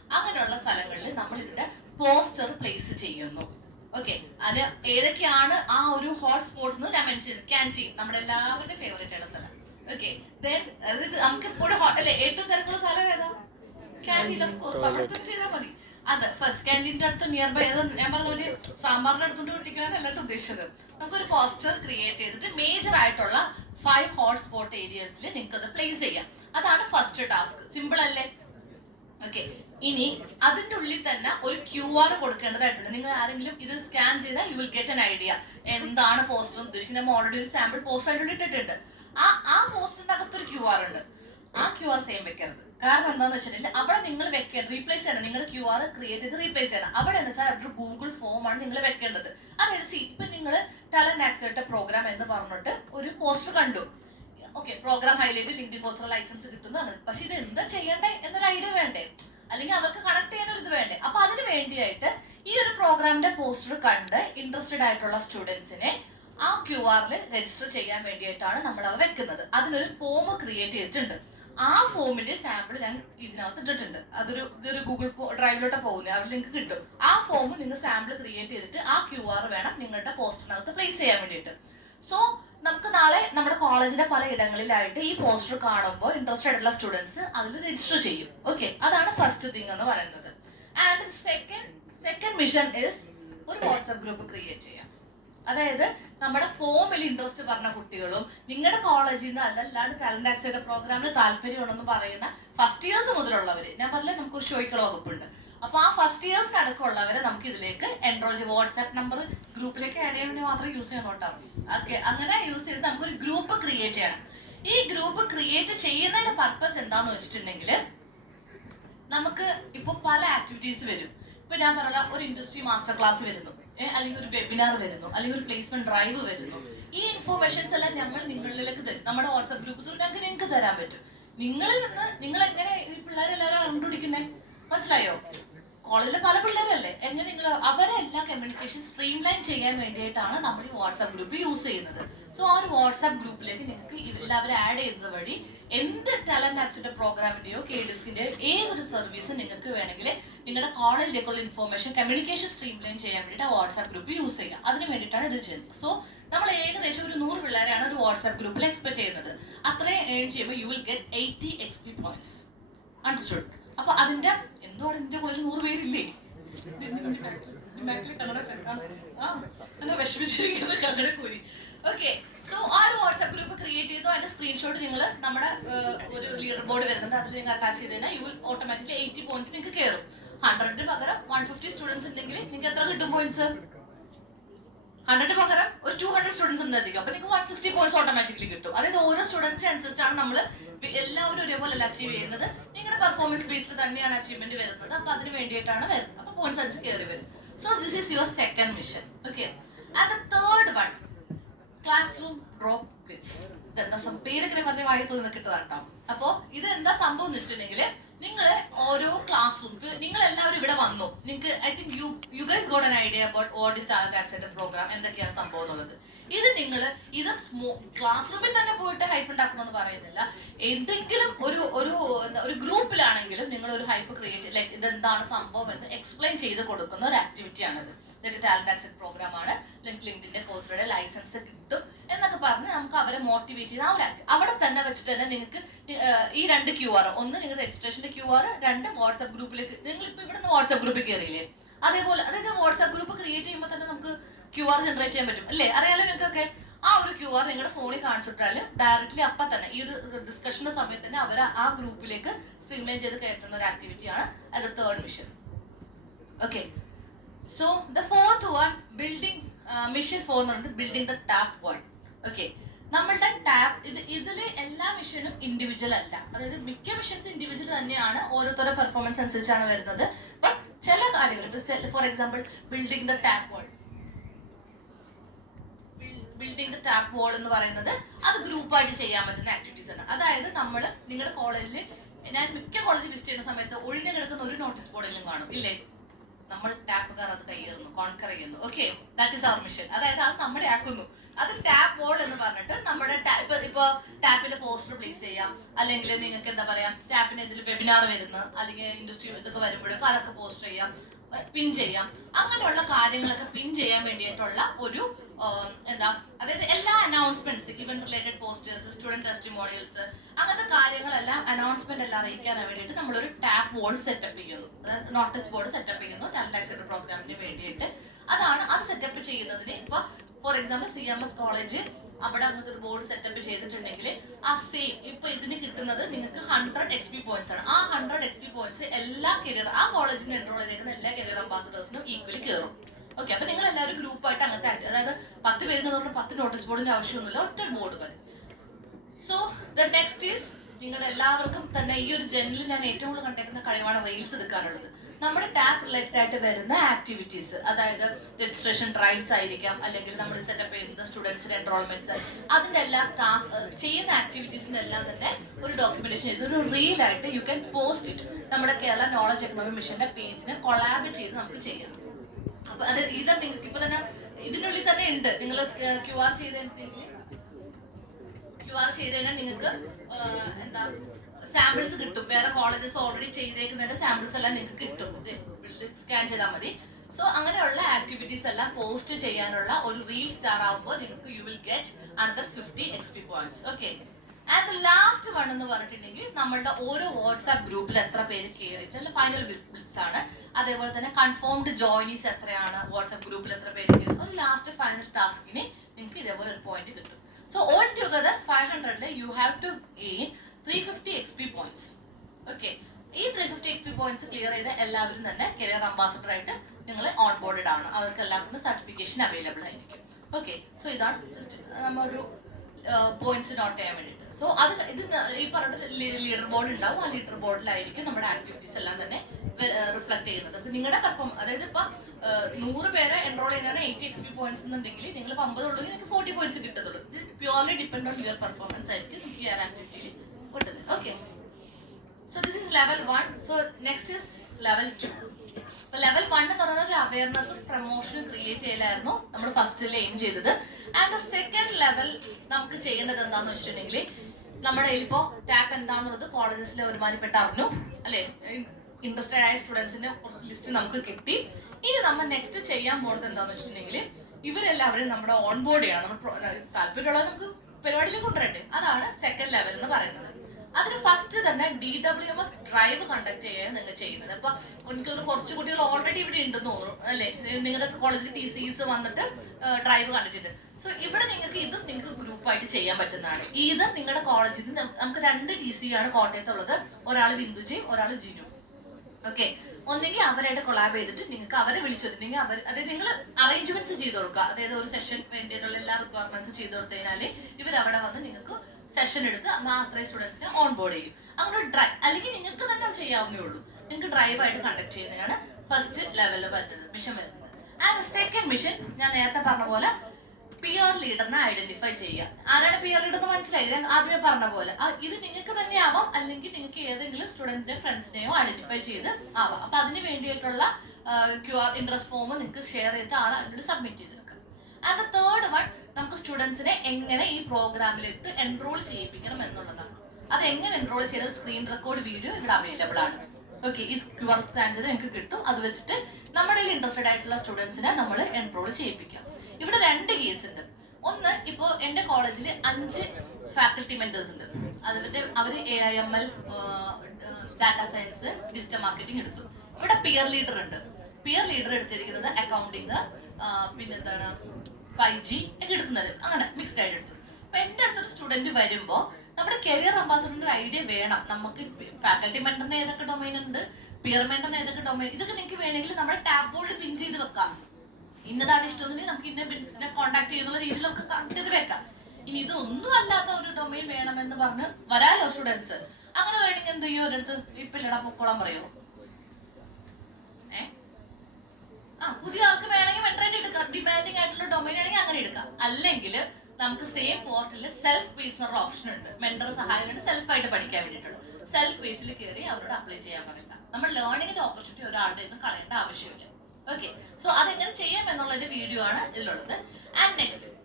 അങ്ങനെയുള്ള സ്ഥലങ്ങളിൽ നമ്മൾ ഇതിന്റെ പോസ്റ്റർ പ്ലേസ് ചെയ്യുന്നു. ഓക്കെ, അത് ഏതൊക്കെയാണ് ആ ഒരു ഹോട്ട്സ്പോട്ട് എന്ന് ഞാൻ മെൻഷൻ, ക്യാൻറ്റീൻ നമ്മുടെ എല്ലാവരുടെ ഫേവറേറ്റ് ഉള്ള സ്ഥലം. ഓക്കെ, ദെൻ നമുക്ക് ഇപ്പോഴും അല്ലെ ഏറ്റവും തിരക്കുള്ള സ്ഥലം ഏതാ? ക്യാൻറ്റീൻ. ഓഫ് കോഴ്സ് അവിടെ ചെയ്താൽ മതി. അത് ഫസ്റ്റ് ക്യാൻറ്റീൻ്റെ അടുത്ത് നിയർ ബൈ, അത് ഞാൻ പറഞ്ഞ പോലെ സാമ്പാറിന്റെ അടുത്തോട്ട് ഒട്ടിക്കാനാണ് എല്ലാവരും ഉദ്ദേശിച്ചത്. നമുക്കൊരു പോസ്റ്റർ ക്രിയേറ്റ് ചെയ്തിട്ട് മേജർ ആയിട്ടുള്ള 5 ഹോട്ട്സ്പോട്ട് ഏരിയസിൽ നിങ്ങൾക്ക് അത് പ്ലേസ് ചെയ്യാം. അതാണ് ഫസ്റ്റ് ടാസ്ക്. സിമ്പിൾ അല്ലേ? ഓക്കെ, ഇനി അതിന്റെ ഉള്ളിൽ തന്നെ ഒരു QR കൊടുക്കേണ്ടതായിട്ടുണ്ട്. നിങ്ങൾ ആരെങ്കിലും ഇത് സ്കാൻ ചെയ്താൽ you will get an idea എന്താണ് പോസ്റ്റർ ഉദ്ദേശിക്കുന്നത്. നമ്മൾ ഓൾറെഡി ഒരു സാമ്പിൾ പോസ്റ്റർ ആയിട്ട് ഇട്ടിട്ടുണ്ട്. ആ പോസ്റ്ററിന്റെ അകത്തൊരു QR ഉണ്ട്. ആ QR സെയിം വെക്കരുത്. കാരണം എന്താണെന്ന് വെച്ചിട്ടുണ്ടെങ്കിൽ അവിടെ നിങ്ങൾ വെക്കേണ്ടത് റീപ്ലേസ് ചെയ്യണം. നിങ്ങളുടെ QR ക്രിയേറ്റ് ചെയ്ത് റീപ്ലേസ് ചെയ്യണം. അവിടെ എന്ന് വെച്ചാൽ അവിടെ ഗൂഗിൾ ഫോം ആണ് നിങ്ങൾ വെക്കേണ്ടത്. അതായത് ഇപ്പൊ നിങ്ങൾ ടാലന്റ് ആക്സിലേറ്റർ പ്രോഗ്രാം എന്ന് പറഞ്ഞിട്ട് ഒരു പോസ്റ്റർ കണ്ടു. Okay, programme highlight, LinkedIn poster licence കിട്ടുന്നു അങ്ങനെ. പക്ഷെ ഇത് എന്താ ചെയ്യണ്ടേ എന്നൊരു ഐഡിയ വേണ്ടേ? അല്ലെങ്കിൽ അവർക്ക് കണക്ട് ചെയ്യാൻ ഒരു ഇത് വേണ്ടേ? അപ്പൊ അതിന് വേണ്ടിയായിട്ട് ഈ ഒരു പ്രോഗ്രാമിന്റെ പോസ്റ്റർ കണ്ട് ഇൻട്രസ്റ്റഡ് ആയിട്ടുള്ള സ്റ്റുഡൻസിനെ ആ QR രജിസ്റ്റർ ചെയ്യാൻ വേണ്ടിയിട്ടാണ് നമ്മൾ അവ വെക്കുന്നത്. അതിനൊരു ഫോം ക്രിയേറ്റ് ചെയ്തിട്ടുണ്ട്. ആ ഫോമിന്റെ സാമ്പിൾ ഞാൻ ഇതിനകത്ത് ഇട്ടിട്ടുണ്ട്. ഇതൊരു ഗൂഗിൾ ഡ്രൈവിലോട്ട് പോകുന്നത്, അവിടെ ലിങ്ക് കിട്ടും. ആ ഫോം നിങ്ങൾ സാമ്പിൾ ക്രിയേറ്റ് ചെയ്തിട്ട് ആ QR വേണം നിങ്ങളുടെ പോസ്റ്ററിനകത്ത് പ്ലേസ് ചെയ്യാൻ വേണ്ടിയിട്ട്. സോ നമുക്ക് നാളെ നമ്മുടെ കോളേജിന്റെ പല ഇടങ്ങളിലായിട്ട് ഈ പോസ്റ്റർ കാണുമ്പോൾ ഇൻട്രസ്റ്റഡ് ആയിട്ടുള്ള സ്റ്റുഡൻസ് അതിൽ രജിസ്റ്റർ ചെയ്യും. ഓക്കെ, അതാണ് ഫസ്റ്റ് തിങ് എന്ന് പറയുന്നത്. ആൻഡ് സെക്കൻഡ് മിഷൻ ഇസ് ഒരു വാട്സ്ആപ്പ് ഗ്രൂപ്പ് ക്രിയേറ്റ് ചെയ്യാം. അതായത് നമ്മുടെ ഫോമിൽ ഇൻട്രസ്റ്റ് പറഞ്ഞ കുട്ടികളും നിങ്ങളുടെ കോളേജിൽ നിന്ന് അല്ലാണ്ട് ടാലന്റ് ആക്സിലേറ്റർ പ്രോഗ്രാമിന് താല്പര്യമുണ്ടെന്ന് പറയുന്ന ഫസ്റ്റ് ഇയേഴ്സ് മുതലുള്ളവര്, ഞാൻ പറഞ്ഞില്ല നമുക്ക് ഒരു ഷോയ്ക്കുള്ള വകുപ്പുണ്ട്. അപ്പൊ ആ ഫസ്റ്റ് ഇയേഴ്സിന് അടക്കമുള്ളവരെ നമുക്ക് ഇതിലേക്ക് എൻറോൾ ചെയ്യും. വാട്സ്ആപ്പ് നമ്പർ ഗ്രൂപ്പിലേക്ക് ആഡ് ചെയ്യാൻ വേണ്ടി മാത്രം യൂസ് ചെയ്യണം കേട്ടോ. ഓക്കെ, അങ്ങനെ യൂസ് ചെയ്ത് നമുക്കൊരു ഗ്രൂപ്പ് ക്രിയേറ്റ് ചെയ്യണം. ഈ ഗ്രൂപ്പ് ക്രിയേറ്റ് ചെയ്യുന്നതിന്റെ പർപ്പസ് എന്താന്ന് വെച്ചിട്ടുണ്ടെങ്കിൽ നമുക്ക് ഇപ്പൊ പല ആക്ടിവിറ്റീസ് വരും. ഇപ്പൊ ഞാൻ പറഞ്ഞ ഒരു ഇൻഡസ്ട്രി മാസ്റ്റർ ക്ലാസ് വരുന്നു, അല്ലെങ്കിൽ ഒരു വെബിനാർ വരുന്നു, അല്ലെങ്കിൽ ഒരു പ്ലേസ്മെന്റ് ഡ്രൈവ് വരുന്നു. ഈ ഇൻഫോർമേഷൻസ് എല്ലാം നമ്മൾ നിങ്ങളിലേക്ക് തരും. നമ്മുടെ വാട്സ്ആപ്പ് ഗ്രൂപ്പ് നിങ്ങൾക്ക് തരാൻ പറ്റും. നിങ്ങളിൽ നിന്ന് നിങ്ങൾ എങ്ങനെ ഈ പിള്ളേരെല്ലാവരും കണ്ടുപിടിക്കുന്നേ? മനസ്സിലായോ? കോളേജിലെ പല പിള്ളേരല്ലേ, എങ്ങനെ നിങ്ങൾ അവരെല്ലാം കമ്മ്യൂണിക്കേഷൻ സ്ട്രീം ലൈൻ ചെയ്യാൻ വേണ്ടിയിട്ടാണ് നമ്മൾ ഈ വാട്സ്ആപ്പ് ഗ്രൂപ്പ് യൂസ് ചെയ്യുന്നത്. സോ ആ ഒരു വാട്സ്ആപ്പ് ഗ്രൂപ്പിലേക്ക് നിങ്ങൾക്ക് എല്ലാവരും ആഡ് ചെയ്യുന്നത് വഴി എന്ത് ടാലന്റ് ആക്സിലേറ്റർ പ്രോഗ്രാമിന്റെയോ KDISCന്റെയോ ഏതൊരു സർവീസ് നിങ്ങൾക്ക് വേണമെങ്കിൽ നിങ്ങളുടെ കോളേജിലേക്കുള്ള ഇൻഫോർമേഷൻ കമ്മ്യൂണിക്കേഷൻ സ്ട്രീം ലൈൻ ചെയ്യാൻ വേണ്ടിയിട്ട് വാട്സ്ആപ്പ് ഗ്രൂപ്പ് യൂസ് ചെയ്യുക. അതിന് വേണ്ടിയിട്ടാണ് ഇത് ചെയ്യുന്നത്. സോ നമ്മൾ ഏകദേശം ഒരു 100 പിള്ളേരാണ് ഒരു വാട്സ്ആപ്പ് ഗ്രൂപ്പിൽ എക്സ്പെക്ട് ചെയ്യുന്നത്. അത്രയും ഏൺ ചെയ്യുമ്പോൾ you will get 80 XP points. Understood? അപ്പൊ അതിന്റെ എന്തുകൊണ്ട് എന്റെ കൂടെ 100 പേരില്ലേ? വിഷമിച്ചിരിക്കുന്ന കണ്ണട കൂരി. ഓക്കെ, സോ ആ ഒരു വാട്സ്ആപ്പ് ഗ്രൂപ്പ് ക്രിയേറ്റ് ചെയ്തു. അതിന്റെ സ്ക്രീൻഷോട്ട് നിങ്ങൾ നമ്മുടെ ഒരു ലീഡർ ബോർഡ് വരുന്നുണ്ട്, അതിൽ നിങ്ങൾ അറ്റാച്ച് ചെയ്ത് കഴിഞ്ഞാൽ യു വിൽ ഓട്ടോമാറ്റിക്കലി 80 points നിങ്ങൾക്ക് കയറും. 100 പകരം 150 സ്റ്റുഡൻസ് ഉണ്ടെങ്കിൽ നിങ്ങൾക്ക് എത്ര കിട്ടും പോയിന്റ്സ്? 100 പകരം ഒരു 200 സ്റ്റുഡൻസ് ഉണ്ടെങ്കിൽ അപ്പൊ നിങ്ങൾക്ക് 160 points ഓട്ടോമാറ്റിക്കലി കിട്ടും. അതായത് ഓരോ സ്റ്റുഡന്റിന് അനുസരിച്ചാണ് നമ്മൾ എല്ലാവരും ഒരേപോലെ അച്ചീവ് ചെയ്യുന്നത്. നിങ്ങളുടെ പെർഫോമൻസ് ബേസ്ഡ് തന്നെയാണ് അച്ചീവ്മെന്റ് വരുന്നത്. അപ്പൊ അതിന് വേണ്ടിയിട്ടാണ് വരുന്നത്. അപ്പൊ പോയിന്റ്സ് അനുസരിച്ച് കയറി വരും. So this is your second mission. Okay, and the third one, class room drop quiz. ഇതെന്താ പേരൊക്കെ മധ്യമായി തോന്നി കിട്ടതാണ് കേട്ടോ. അപ്പൊ ഇത് എന്താ സംഭവം എന്ന് വെച്ചിട്ടുണ്ടെങ്കിൽ നിങ്ങൾ ഓരോ ക്ലാസ് റൂം, നിങ്ങൾ എല്ലാവരും ഇവിടെ വന്നു, നിങ്ങൾക്ക് I think you guys got an idea about what is talent accelerator programme, എന്തൊക്കെയാണ് സംഭവം എന്നുള്ളത്. ഇത് നിങ്ങൾ ഇത് ക്ലാസ് റൂമിൽ തന്നെ പോയിട്ട് ഹൈപ്പ് ഉണ്ടാക്കണമെന്ന് പറയുന്നില്ല. എന്തെങ്കിലും ഒരു ഗ്രൂപ്പിലാണെങ്കിലും നിങ്ങൾ ഒരു ഹൈപ്പ് ക്രിയേറ്റ്, ലൈക്ക് ഇതെന്താണ് സംഭവം എന്ന് എക്സ്പ്ലെയിൻ ചെയ്ത് കൊടുക്കുന്ന ഒരു ആക്ടിവിറ്റിയാണിത്. ഇതൊക്കെ ടാലന്റ് ആക്സിലേറ്റർ പ്രോഗ്രാം ആണ്, ലിങ്ക്ഡിന്റെ പോസ്റ്ററുടെ ലൈസൻസ് കിട്ടും എന്നൊക്കെ പറഞ്ഞ് നമുക്ക് അവരെ മോട്ടിവേറ്റ് ചെയ്യുന്ന ആ ഒരു ആക്ട് അവിടെ തന്നെ വെച്ചിട്ട് തന്നെ നിങ്ങൾക്ക് ഈ 2 QR, ഒന്ന് നിങ്ങൾ രജിസ്ട്രേഷന്റെ QR, 2 വാട്സ്ആപ്പ് ഗ്രൂപ്പിലേക്ക്. നിങ്ങൾ ഇപ്പൊ ഇവിടെ നിന്ന് വാട്സ്ആപ്പ് ഗ്രൂപ്പിൽ കയറിയില്ലേ, അതേപോലെ അതായത് വാട്സ്ആപ്പ് ഗ്രൂപ്പ് ക്രിയേറ്റ് ചെയ്യുമ്പോൾ തന്നെ നമുക്ക് QR ജനറേറ്റ് ചെയ്യാൻ പറ്റും അല്ലേ? അറിയാലോ നിങ്ങൾക്കൊക്കെ. ആ ഒരു QR നിങ്ങളുടെ ഫോണിൽ കാണിച്ചിട്ടാൽ ഡയറക്റ്റ്ലി അപ്പം തന്നെ ഈ ഒരു ഡിസ്കഷന്റെ സമയത്ത് തന്നെ അവർ ആ ഗ്രൂപ്പിലേക്ക് സ്ട്രീംലൈൻ ചെയ്ത് കയറ്റുന്ന ഒരു ആക്ടിവിറ്റിയാണ് അത് third mission. Okay, so the fourth one, building mission 4 എന്ന് പറയുന്നത് building the tap world. Okay, നമ്മളുടെ ടാപ്പ് ഇതില് എല്ലാ മിഷനും ഇൻഡിവിജ്വൽ അല്ല. അതായത് മിക്ക മിഷൻസ് ഇൻഡിവിജ്വൽ തന്നെയാണ്, ഓരോരുത്തരുടെ പെർഫോമൻസ് അനുസരിച്ചാണ് വരുന്നത്. ബട്ട് ചില കാര്യങ്ങൾ, for example building the tap world, building the tap വാൾ എന്ന് പറയുന്നത് അത് ഗ്രൂപ്പായിട്ട് ചെയ്യാൻ പറ്റുന്ന ആക്ടിവിറ്റീസ് ആണ്. അതായത് നമ്മൾ നിങ്ങളുടെ കോളേജിൽ, ഞാൻ മിക്ക കോളേജ് വിസിറ്റ് ചെയ്യുന്ന സമയത്ത് ഒഴിഞ്ഞു കിടക്കുന്ന ഒരു നോട്ടീസ് ബോർഡിലും കാണും ഇല്ലേ, നമ്മൾ ടാപ്പുകാർ അത് കയ്യേറുന്നു, കോൺകർ ചെയ്യുന്നു. Okay, that is our mission. അതായത് അത് നമ്മുടെ ആക്കുന്നു. അത് ടാപ്പ് വോൾ എന്ന് പറഞ്ഞിട്ട് നമ്മുടെ ഇപ്പൊ ടാപ്പിന്റെ പോസ്റ്റർ പ്ലേസ് ചെയ്യാം, അല്ലെങ്കിൽ നിങ്ങൾക്ക് എന്താ പറയാ ടാപ്പിന് എന്തെങ്കിലും വെബിനാർ വരുന്ന അല്ലെങ്കിൽ ഇൻഡസ്ട്രി ഇതൊക്കെ വരുമ്പോഴൊക്കെ അതൊക്കെ പോസ്റ്റർ ചെയ്യാം, പിൻ ചെയ്യാം. അങ്ങനെയുള്ള കാര്യങ്ങളൊക്കെ പിൻ ചെയ്യാൻ വേണ്ടിയിട്ടുള്ള ഒരു എന്താ അതായത് എല്ലാ announcements, event related posters, student testimonials, അങ്ങനത്തെ കാര്യങ്ങളെല്ലാം അനൗൺസ്മെന്റ് എല്ലാം അറിയിക്കാൻ വേണ്ടിയിട്ട് നമ്മളൊരു ടാപ്പ് വോൾ സെറ്റപ്പ് ചെയ്യുന്നു, അതായത് നോട്ടീസ് ബോർഡ് സെറ്റപ്പ് ചെയ്യുന്നു ടാലന്റ് ആക്സിലേറ്റർ പ്രോഗ്രാമിന് വേണ്ടിയിട്ട്. അത് സെറ്റപ്പ് ചെയ്യുന്നതിന് ഇപ്പൊ ഫോർ എക്സാമ്പിൾ CMS കോളേജ് അവിടെ അങ്ങനത്തെ ഒരു ബോർഡ് സെറ്റപ്പ് ചെയ്തിട്ടുണ്ടെങ്കിൽ ആ സെയിം ഇപ്പൊ ഇതിന് കിട്ടുന്നത് നിങ്ങൾക്ക് 100 XP പോയിന്റ്സ് ആണ്. ആ 100 XP പോയിന്റ്സ് എല്ലാ കരിയർ ആ കോളേജിന് എൻറോൾ ചെയ്തേക്കുന്ന എല്ലാ കരിയർ അംബാസഡേഴ്സിനും ഈക്വലി കയറും. ഓക്കെ, അപ്പൊ നിങ്ങൾ എല്ലാവരും ഗ്രൂപ്പായിട്ട് അങ്ങനത്തെ അതായത് 10 പേരിന് പറഞ്ഞ 10 നോട്ടീസ് ബോർഡിന്റെ ആവശ്യമൊന്നുമില്ല, ഒറ്റ ബോർഡ് വരും. സോ ദ നെക്സ്റ്റ് ഈസ് നിങ്ങളുടെ എല്ലാവർക്കും തന്നെ ഈ ഒരു ജനലിൽ ഞാൻ ഏറ്റവും കൂടുതൽ കണ്ടേക്കുന്ന കഴിവാണ് റീൽസ് എടുക്കാനുള്ളത്. നമ്മുടെ ടാപ്പ് റിലേറ്റഡ് ആയിട്ട് വരുന്ന ആക്ടിവിറ്റീസ്, അതായത് രജിസ്ട്രേഷൻ ഡ്രൈവ്സ് ആയിരിക്കാം, അല്ലെങ്കിൽ നമ്മൾ സെറ്റപ്പ് ചെയ്യുന്ന സ്റ്റുഡൻസിന്റെ എൻറോൾമെന്റ്സ്, അതിന്റെ എല്ലാ ചെയ്യുന്ന ആക്ടിവിറ്റീസിന്റെ എല്ലാം തന്നെ ഒരു ഡോക്യുമെന്റേഷൻ ചെയ്ത് ഒരു റീൽ ആയിട്ട് യു ക്യാൻ പോസ്റ്റ് ഇറ്റ് നമ്മുടെ കേരള നോളജ് എക്കണോമി മിഷന്റെ പേജിന് കൊളാബ് ചെയ്ത് നമുക്ക് ചെയ്യാം. അപ്പൊ അത് ഇത് നിങ്ങൾക്ക് ഇപ്പൊ തന്നെ ഇതിനുള്ളിൽ തന്നെ ഉണ്ട്. നിങ്ങൾ QR ചെയ്ത് കഴിഞ്ഞാൽ നിങ്ങൾക്ക് എന്താ സാമ്പിൾസ് കിട്ടും. വേറെ കോളേജസ് ഓൾറെഡി ചെയ്തേക്കുന്നതിന്റെ സാമ്പിൾസ് എല്ലാം നിങ്ങൾക്ക് കിട്ടും, സ്കാൻ ചെയ്താൽ മതി. സോ അങ്ങനെയുള്ള ആക്ടിവിറ്റീസ് എല്ലാം പോസ്റ്റ് ചെയ്യാനുള്ള ഒരു റീൽ സ്റ്റാർ ആകുമ്പോൾ നിങ്ങൾക്ക് you will get another 50 XP points. Okay, and last one എന്ന് പറഞ്ഞിട്ടുണ്ടെങ്കിൽ നമ്മളുടെ ഓരോ വാട്സാപ്പ് ഗ്രൂപ്പിൽ എത്ര പേര് കയറിയിട്ട് അല്ല ഫൈനൽ ബിൽസ് ആണ്. അതേപോലെ തന്നെ കൺഫേംഡ് ജോയിനീസ് എത്രയാണ്, വാട്സാപ്പ് ഗ്രൂപ്പിൽ എത്ര പേര് കയറി, ഒരു ലാസ്റ്റ് ഫൈനൽ ടാസ്കിന് നിങ്ങൾക്ക് ഇതേപോലെ ഒരു പോയിന്റ് കിട്ടും. So all together 500 you have to gain 350 XP points. Okay, ഈ 350 XP പോയിന്റ്സ് ക്ലിയർ ചെയ്ത എല്ലാവരും തന്നെ കരിയർ അംബാസഡർ ആയിട്ട് നിങ്ങൾ ഓൺ ബോർഡഡ് ആണ്. അവർക്ക് എല്ലാവർക്കും സർട്ടിഫിക്കേഷൻ അവൈലബിൾ ആയിരിക്കും. ഓക്കെ, സോ ഇതാണ് ജസ്റ്റ് നമ്മളൊരു പോയിന്റ്സ് നോട്ട് ചെയ്യാൻ വേണ്ടിയിട്ട്. സോ അത് ഇത് ഈ പറഞ്ഞ ലീഡർ ബോർഡ് ഉണ്ടാവും. ആ ലീഡർ ബോർഡിലായിരിക്കും നമ്മുടെ ആക്ടിവിറ്റീസ് എല്ലാം തന്നെ റിഫ്ലക്ട് ചെയ്യുന്നത്. അപ്പൊ നിങ്ങളുടെ പെർഫോമൻസ്, ഇപ്പൊ 100 പേരെ എൻറോൾ ചെയ്യുന്നതാണ് 80 XP പോയിന്റ്സ് എന്നുണ്ടെങ്കിൽ നിങ്ങൾ 50 ഉള്ളൂ, നിങ്ങൾക്ക് 40 പോയിന്റ്സ് കിട്ടത്തുള്ളൂ. Purely depend on your performance ആയിരിക്കും ഈ ആക്ടിവിറ്റിയിൽ കിട്ടുന്നത്. Okay, so this is level 1. So next is level 2. അപ്പൊ ലെവൽ 1 എന്ന് പറയുന്നത് ഒരു അവയർനെസ്സും പ്രൊമോഷനും ക്രിയേറ്റ് ചെയ്യലായിരുന്നു നമ്മൾ ഫസ്റ്റിൽ എയിം ചെയ്തത്. ആൻഡ് സെക്കൻഡ് ലെവൽ നമുക്ക് ചെയ്യേണ്ടത് എന്താണെന്ന് വെച്ചിട്ടുണ്ടെങ്കിൽ നമ്മുടെ ഇപ്പോ ടാപ്പ് എന്താണെന്നുള്ളത് കോളേജസിലെ ഒരുമാതിരിപ്പെട്ട അറിഞ്ഞു അല്ലെ, ഇൻട്രസ്റ്റഡ് ആയ സ്റ്റുഡൻസിന്റെ കുറച്ച് ലിസ്റ്റ് നമുക്ക് കിട്ടി. ഇനി നമ്മൾ നെക്സ്റ്റ് ചെയ്യാൻ പോകുന്നത് എന്താണെന്ന് വെച്ചിട്ടുണ്ടെങ്കിൽ ഇവരെല്ലാവരും നമ്മുടെ ഓൺ ബോർഡ് ചെയ്യണം. നമ്മൾ താല്പര്യമുള്ളത് നമുക്ക് പരിപാടിയിലേക്ക് കൊണ്ടുവരണ്ടേ, അതാണ് സെക്കൻഡ് ലെവൽ എന്ന് പറയുന്നത്. അതിന് ഫസ്റ്റ് തന്നെ DWMS ഡ്രൈവ് കണ്ടക്ട് ചെയ്യാൻ നിങ്ങൾ ചെയ്യുന്നത്. അപ്പൊ എനിക്കൊരു കുറച്ച് കുട്ടികൾ ഓൾറെഡി ഇവിടെ ഉണ്ടെന്ന് തോന്നുന്നു അല്ലെ, നിങ്ങളുടെ കോളേജിൽ TCs വന്നിട്ട് ഡ്രൈവ് കണ്ടിട്ടുണ്ട്. സോ ഇവിടെ നിങ്ങൾക്ക് ഗ്രൂപ്പായിട്ട് ചെയ്യാൻ പറ്റുന്നതാണ്. ഇത് നിങ്ങളുടെ കോളേജിൽ നിന്ന് നമുക്ക് 2 TC ആണ് കോട്ടയത്തുള്ളത്, ഒരാൾ ബിന്ദുജയും ഒരാൾ ജിനു. ഓക്കെ, ഒന്നെങ്കിൽ അവരായിട്ട് കൊളാബ് ചെയ്തിട്ട് നിങ്ങൾക്ക് അവരെ വിളിച്ചിട്ടുണ്ടെങ്കിൽ അതായത് നിങ്ങൾ അറേഞ്ച്മെന്റ്സ് ചെയ്ത് കൊടുക്കുക. അതായത് ഒരു സെഷൻ വേണ്ടിയിട്ടുള്ള എല്ലാ റിക്വയർമെന്റ്സ് ചെയ്ത് കൊടുത്തു കഴിഞ്ഞാൽ ഇവരവിടെ വന്ന് നിങ്ങൾക്ക് സെഷൻ എടുത്ത് അത്രയും സ്റ്റുഡൻസിനെ ഓൺ ബോർഡ് ചെയ്യും. അങ്ങനെ ഒരു ഡ്രൈവ് അല്ലെങ്കിൽ നിങ്ങൾക്ക് തന്നെ അത് ചെയ്യാവുന്നേ ഉള്ളൂ. നിങ്ങൾക്ക് ഡ്രൈവായിട്ട് കണ്ടക്ട് ചെയ്യുന്നതാണ് ഫസ്റ്റ് ലെവലിൽ വരുന്നത് മിഷൻ വരുന്നത്. ആൻഡ് സെക്കൻഡ് മിഷൻ ഞാൻ നേരത്തെ പറഞ്ഞ പോലെ പിയർ ലീഡറിനെ ഐഡന്റിഫൈ ചെയ്യുക. ആരാണ് പിയർ ലീഡർ എന്ന് മനസ്സിലായില്ല, ആദ്യമേ പറഞ്ഞ പോലെ ഇത് നിങ്ങൾക്ക് തന്നെ ആവാം, അല്ലെങ്കിൽ നിങ്ങൾക്ക് ഏതെങ്കിലും സ്റ്റുഡന്റിന്റെ ഫ്രണ്ട്സിനെയോ ഐഡന്റിഫൈ ചെയ്ത് ആവാം. അപ്പൊ അതിന് വേണ്ടിയിട്ടുള്ള QR ഇൻട്രസ്റ്റ് ഫോം നിങ്ങൾക്ക് ഷെയർ ചെയ്തിട്ട് ആണ് അതിനോട് സബ്മിറ്റ് ചെയ്ത് വെക്കുക. ആൻഡ് ദ തേർഡ് വൺ നമുക്ക് സ്റ്റുഡൻസിനെ എങ്ങനെ ഈ പ്രോഗ്രാമിലേക്ക് എൻറോൾ ചെയ്യിപ്പിക്കണം എന്നുള്ളതാണ്. അത് എങ്ങനെ എൻറോൾ ചെയ്യുന്ന സ്ക്രീൻ റെക്കോർഡ് വീഡിയോ ഇവിടെ അവൈലബിൾ ആണ്. ഓക്കെ, ഈ QR സ്കാൻ ചെയ്ത് നിങ്ങൾക്ക് കിട്ടും. അത് വെച്ചിട്ട് നമ്മുടെ ഇൻട്രസ്റ്റഡ് ആയിട്ടുള്ള സ്റ്റുഡൻസിനെ നമ്മൾ എൻറോൾ ചെയ്യിപ്പിക്കാം. ഇവിടെ 2 കേസ് ഉണ്ട്. ഒന്ന്, ഇപ്പോ എന്റെ കോളേജിൽ 5 ഫാക്കൽറ്റി മെന്റേഴ്സ് ഉണ്ട്. അവര് AIML, data science, digital marketing എടുത്തു. ഇവിടെ പിയർ ലീഡർ ഉണ്ട്. പിയർ ലീഡർ എടുത്തിരിക്കുന്നത് അക്കൗണ്ടിങ്, പിന്നെന്താണ് 5G ഒക്കെ എടുക്കുന്നത്, അങ്ങനെ മിക്സ്ഡ് ആയിട്ട് എടുത്തു. അപ്പൊ എന്റെ അടുത്തൊരു സ്റ്റുഡന്റ് വരുമ്പോ നമ്മുടെ കരിയർ അംബാസഡറിന്റെ ഒരു ഐഡിയ വേണം. നമുക്ക് ഫാക്കൽറ്റി മെന്ററിന് ഏതൊക്കെ ഡൊമൈൻ ഉണ്ട്, പിയർ മെന്ററിന് ഏതൊക്കെ ഡൊമൈൻ, ഇതൊക്കെ നിങ്ങൾക്ക് വേണമെങ്കിൽ നമ്മുടെ ടാപ്പ് ബോർഡിൽ പിൻ ചെയ്ത് വെക്കാം. ഇന്നതാണ് ഇഷ്ടമെങ്കിൽ നമുക്ക് ഇന്ന ബിസിനസിനെ കോൺടാക്ട് ചെയ്യുന്ന രീതിയിൽ നമുക്ക് കണക്ട് ചെയ്ത് വെക്കാം. ഇനി ഇതൊന്നും അല്ലാത്ത ഒരു ഡൊമൈൻ വേണമെന്ന് പറഞ്ഞ് വരാലോ സ്റ്റുഡൻസ്. അങ്ങനെ വേണമെങ്കിൽ എന്ത് ചെയ്യും, ഒരിടത്ത് ഇപ്പില്ലടാ പൊക്കോളം പറയോ, പുതിയ ആൾക്ക് വേണമെങ്കിൽ മെന്ററായിട്ട് എടുക്കാം. ഡിമാൻഡിങ് ആയിട്ടുള്ള ഡൊമൈൻ ആണെങ്കിൽ അങ്ങനെ എടുക്കാം. അല്ലെങ്കിൽ നമുക്ക് സെയിം പോർട്ടലിൽ സെൽഫ് ബേസ് എന്നൊരു ഓപ്ഷൻ ഉണ്ട്. മെന്റർ സഹായം വേണ്ടി സെൽഫായിട്ട് പഠിക്കാൻ വേണ്ടിയിട്ടുള്ള സെൽഫ് ബേസിൽ കയറി അവരോട് അപ്ലൈ ചെയ്യാൻ പറയുക. നമ്മൾ ലേണിംഗിന്റെ ഓപ്പർച്യൂണിറ്റി ഒരാളുടെ ഒന്നും കളയേണ്ട ആവശ്യമില്ല. ഓക്കെ, സോ അതെങ്ങനെ ചെയ്യാം എന്നുള്ളൊരു വീഡിയോ ആണ് ഇതിലുള്ളത്. And next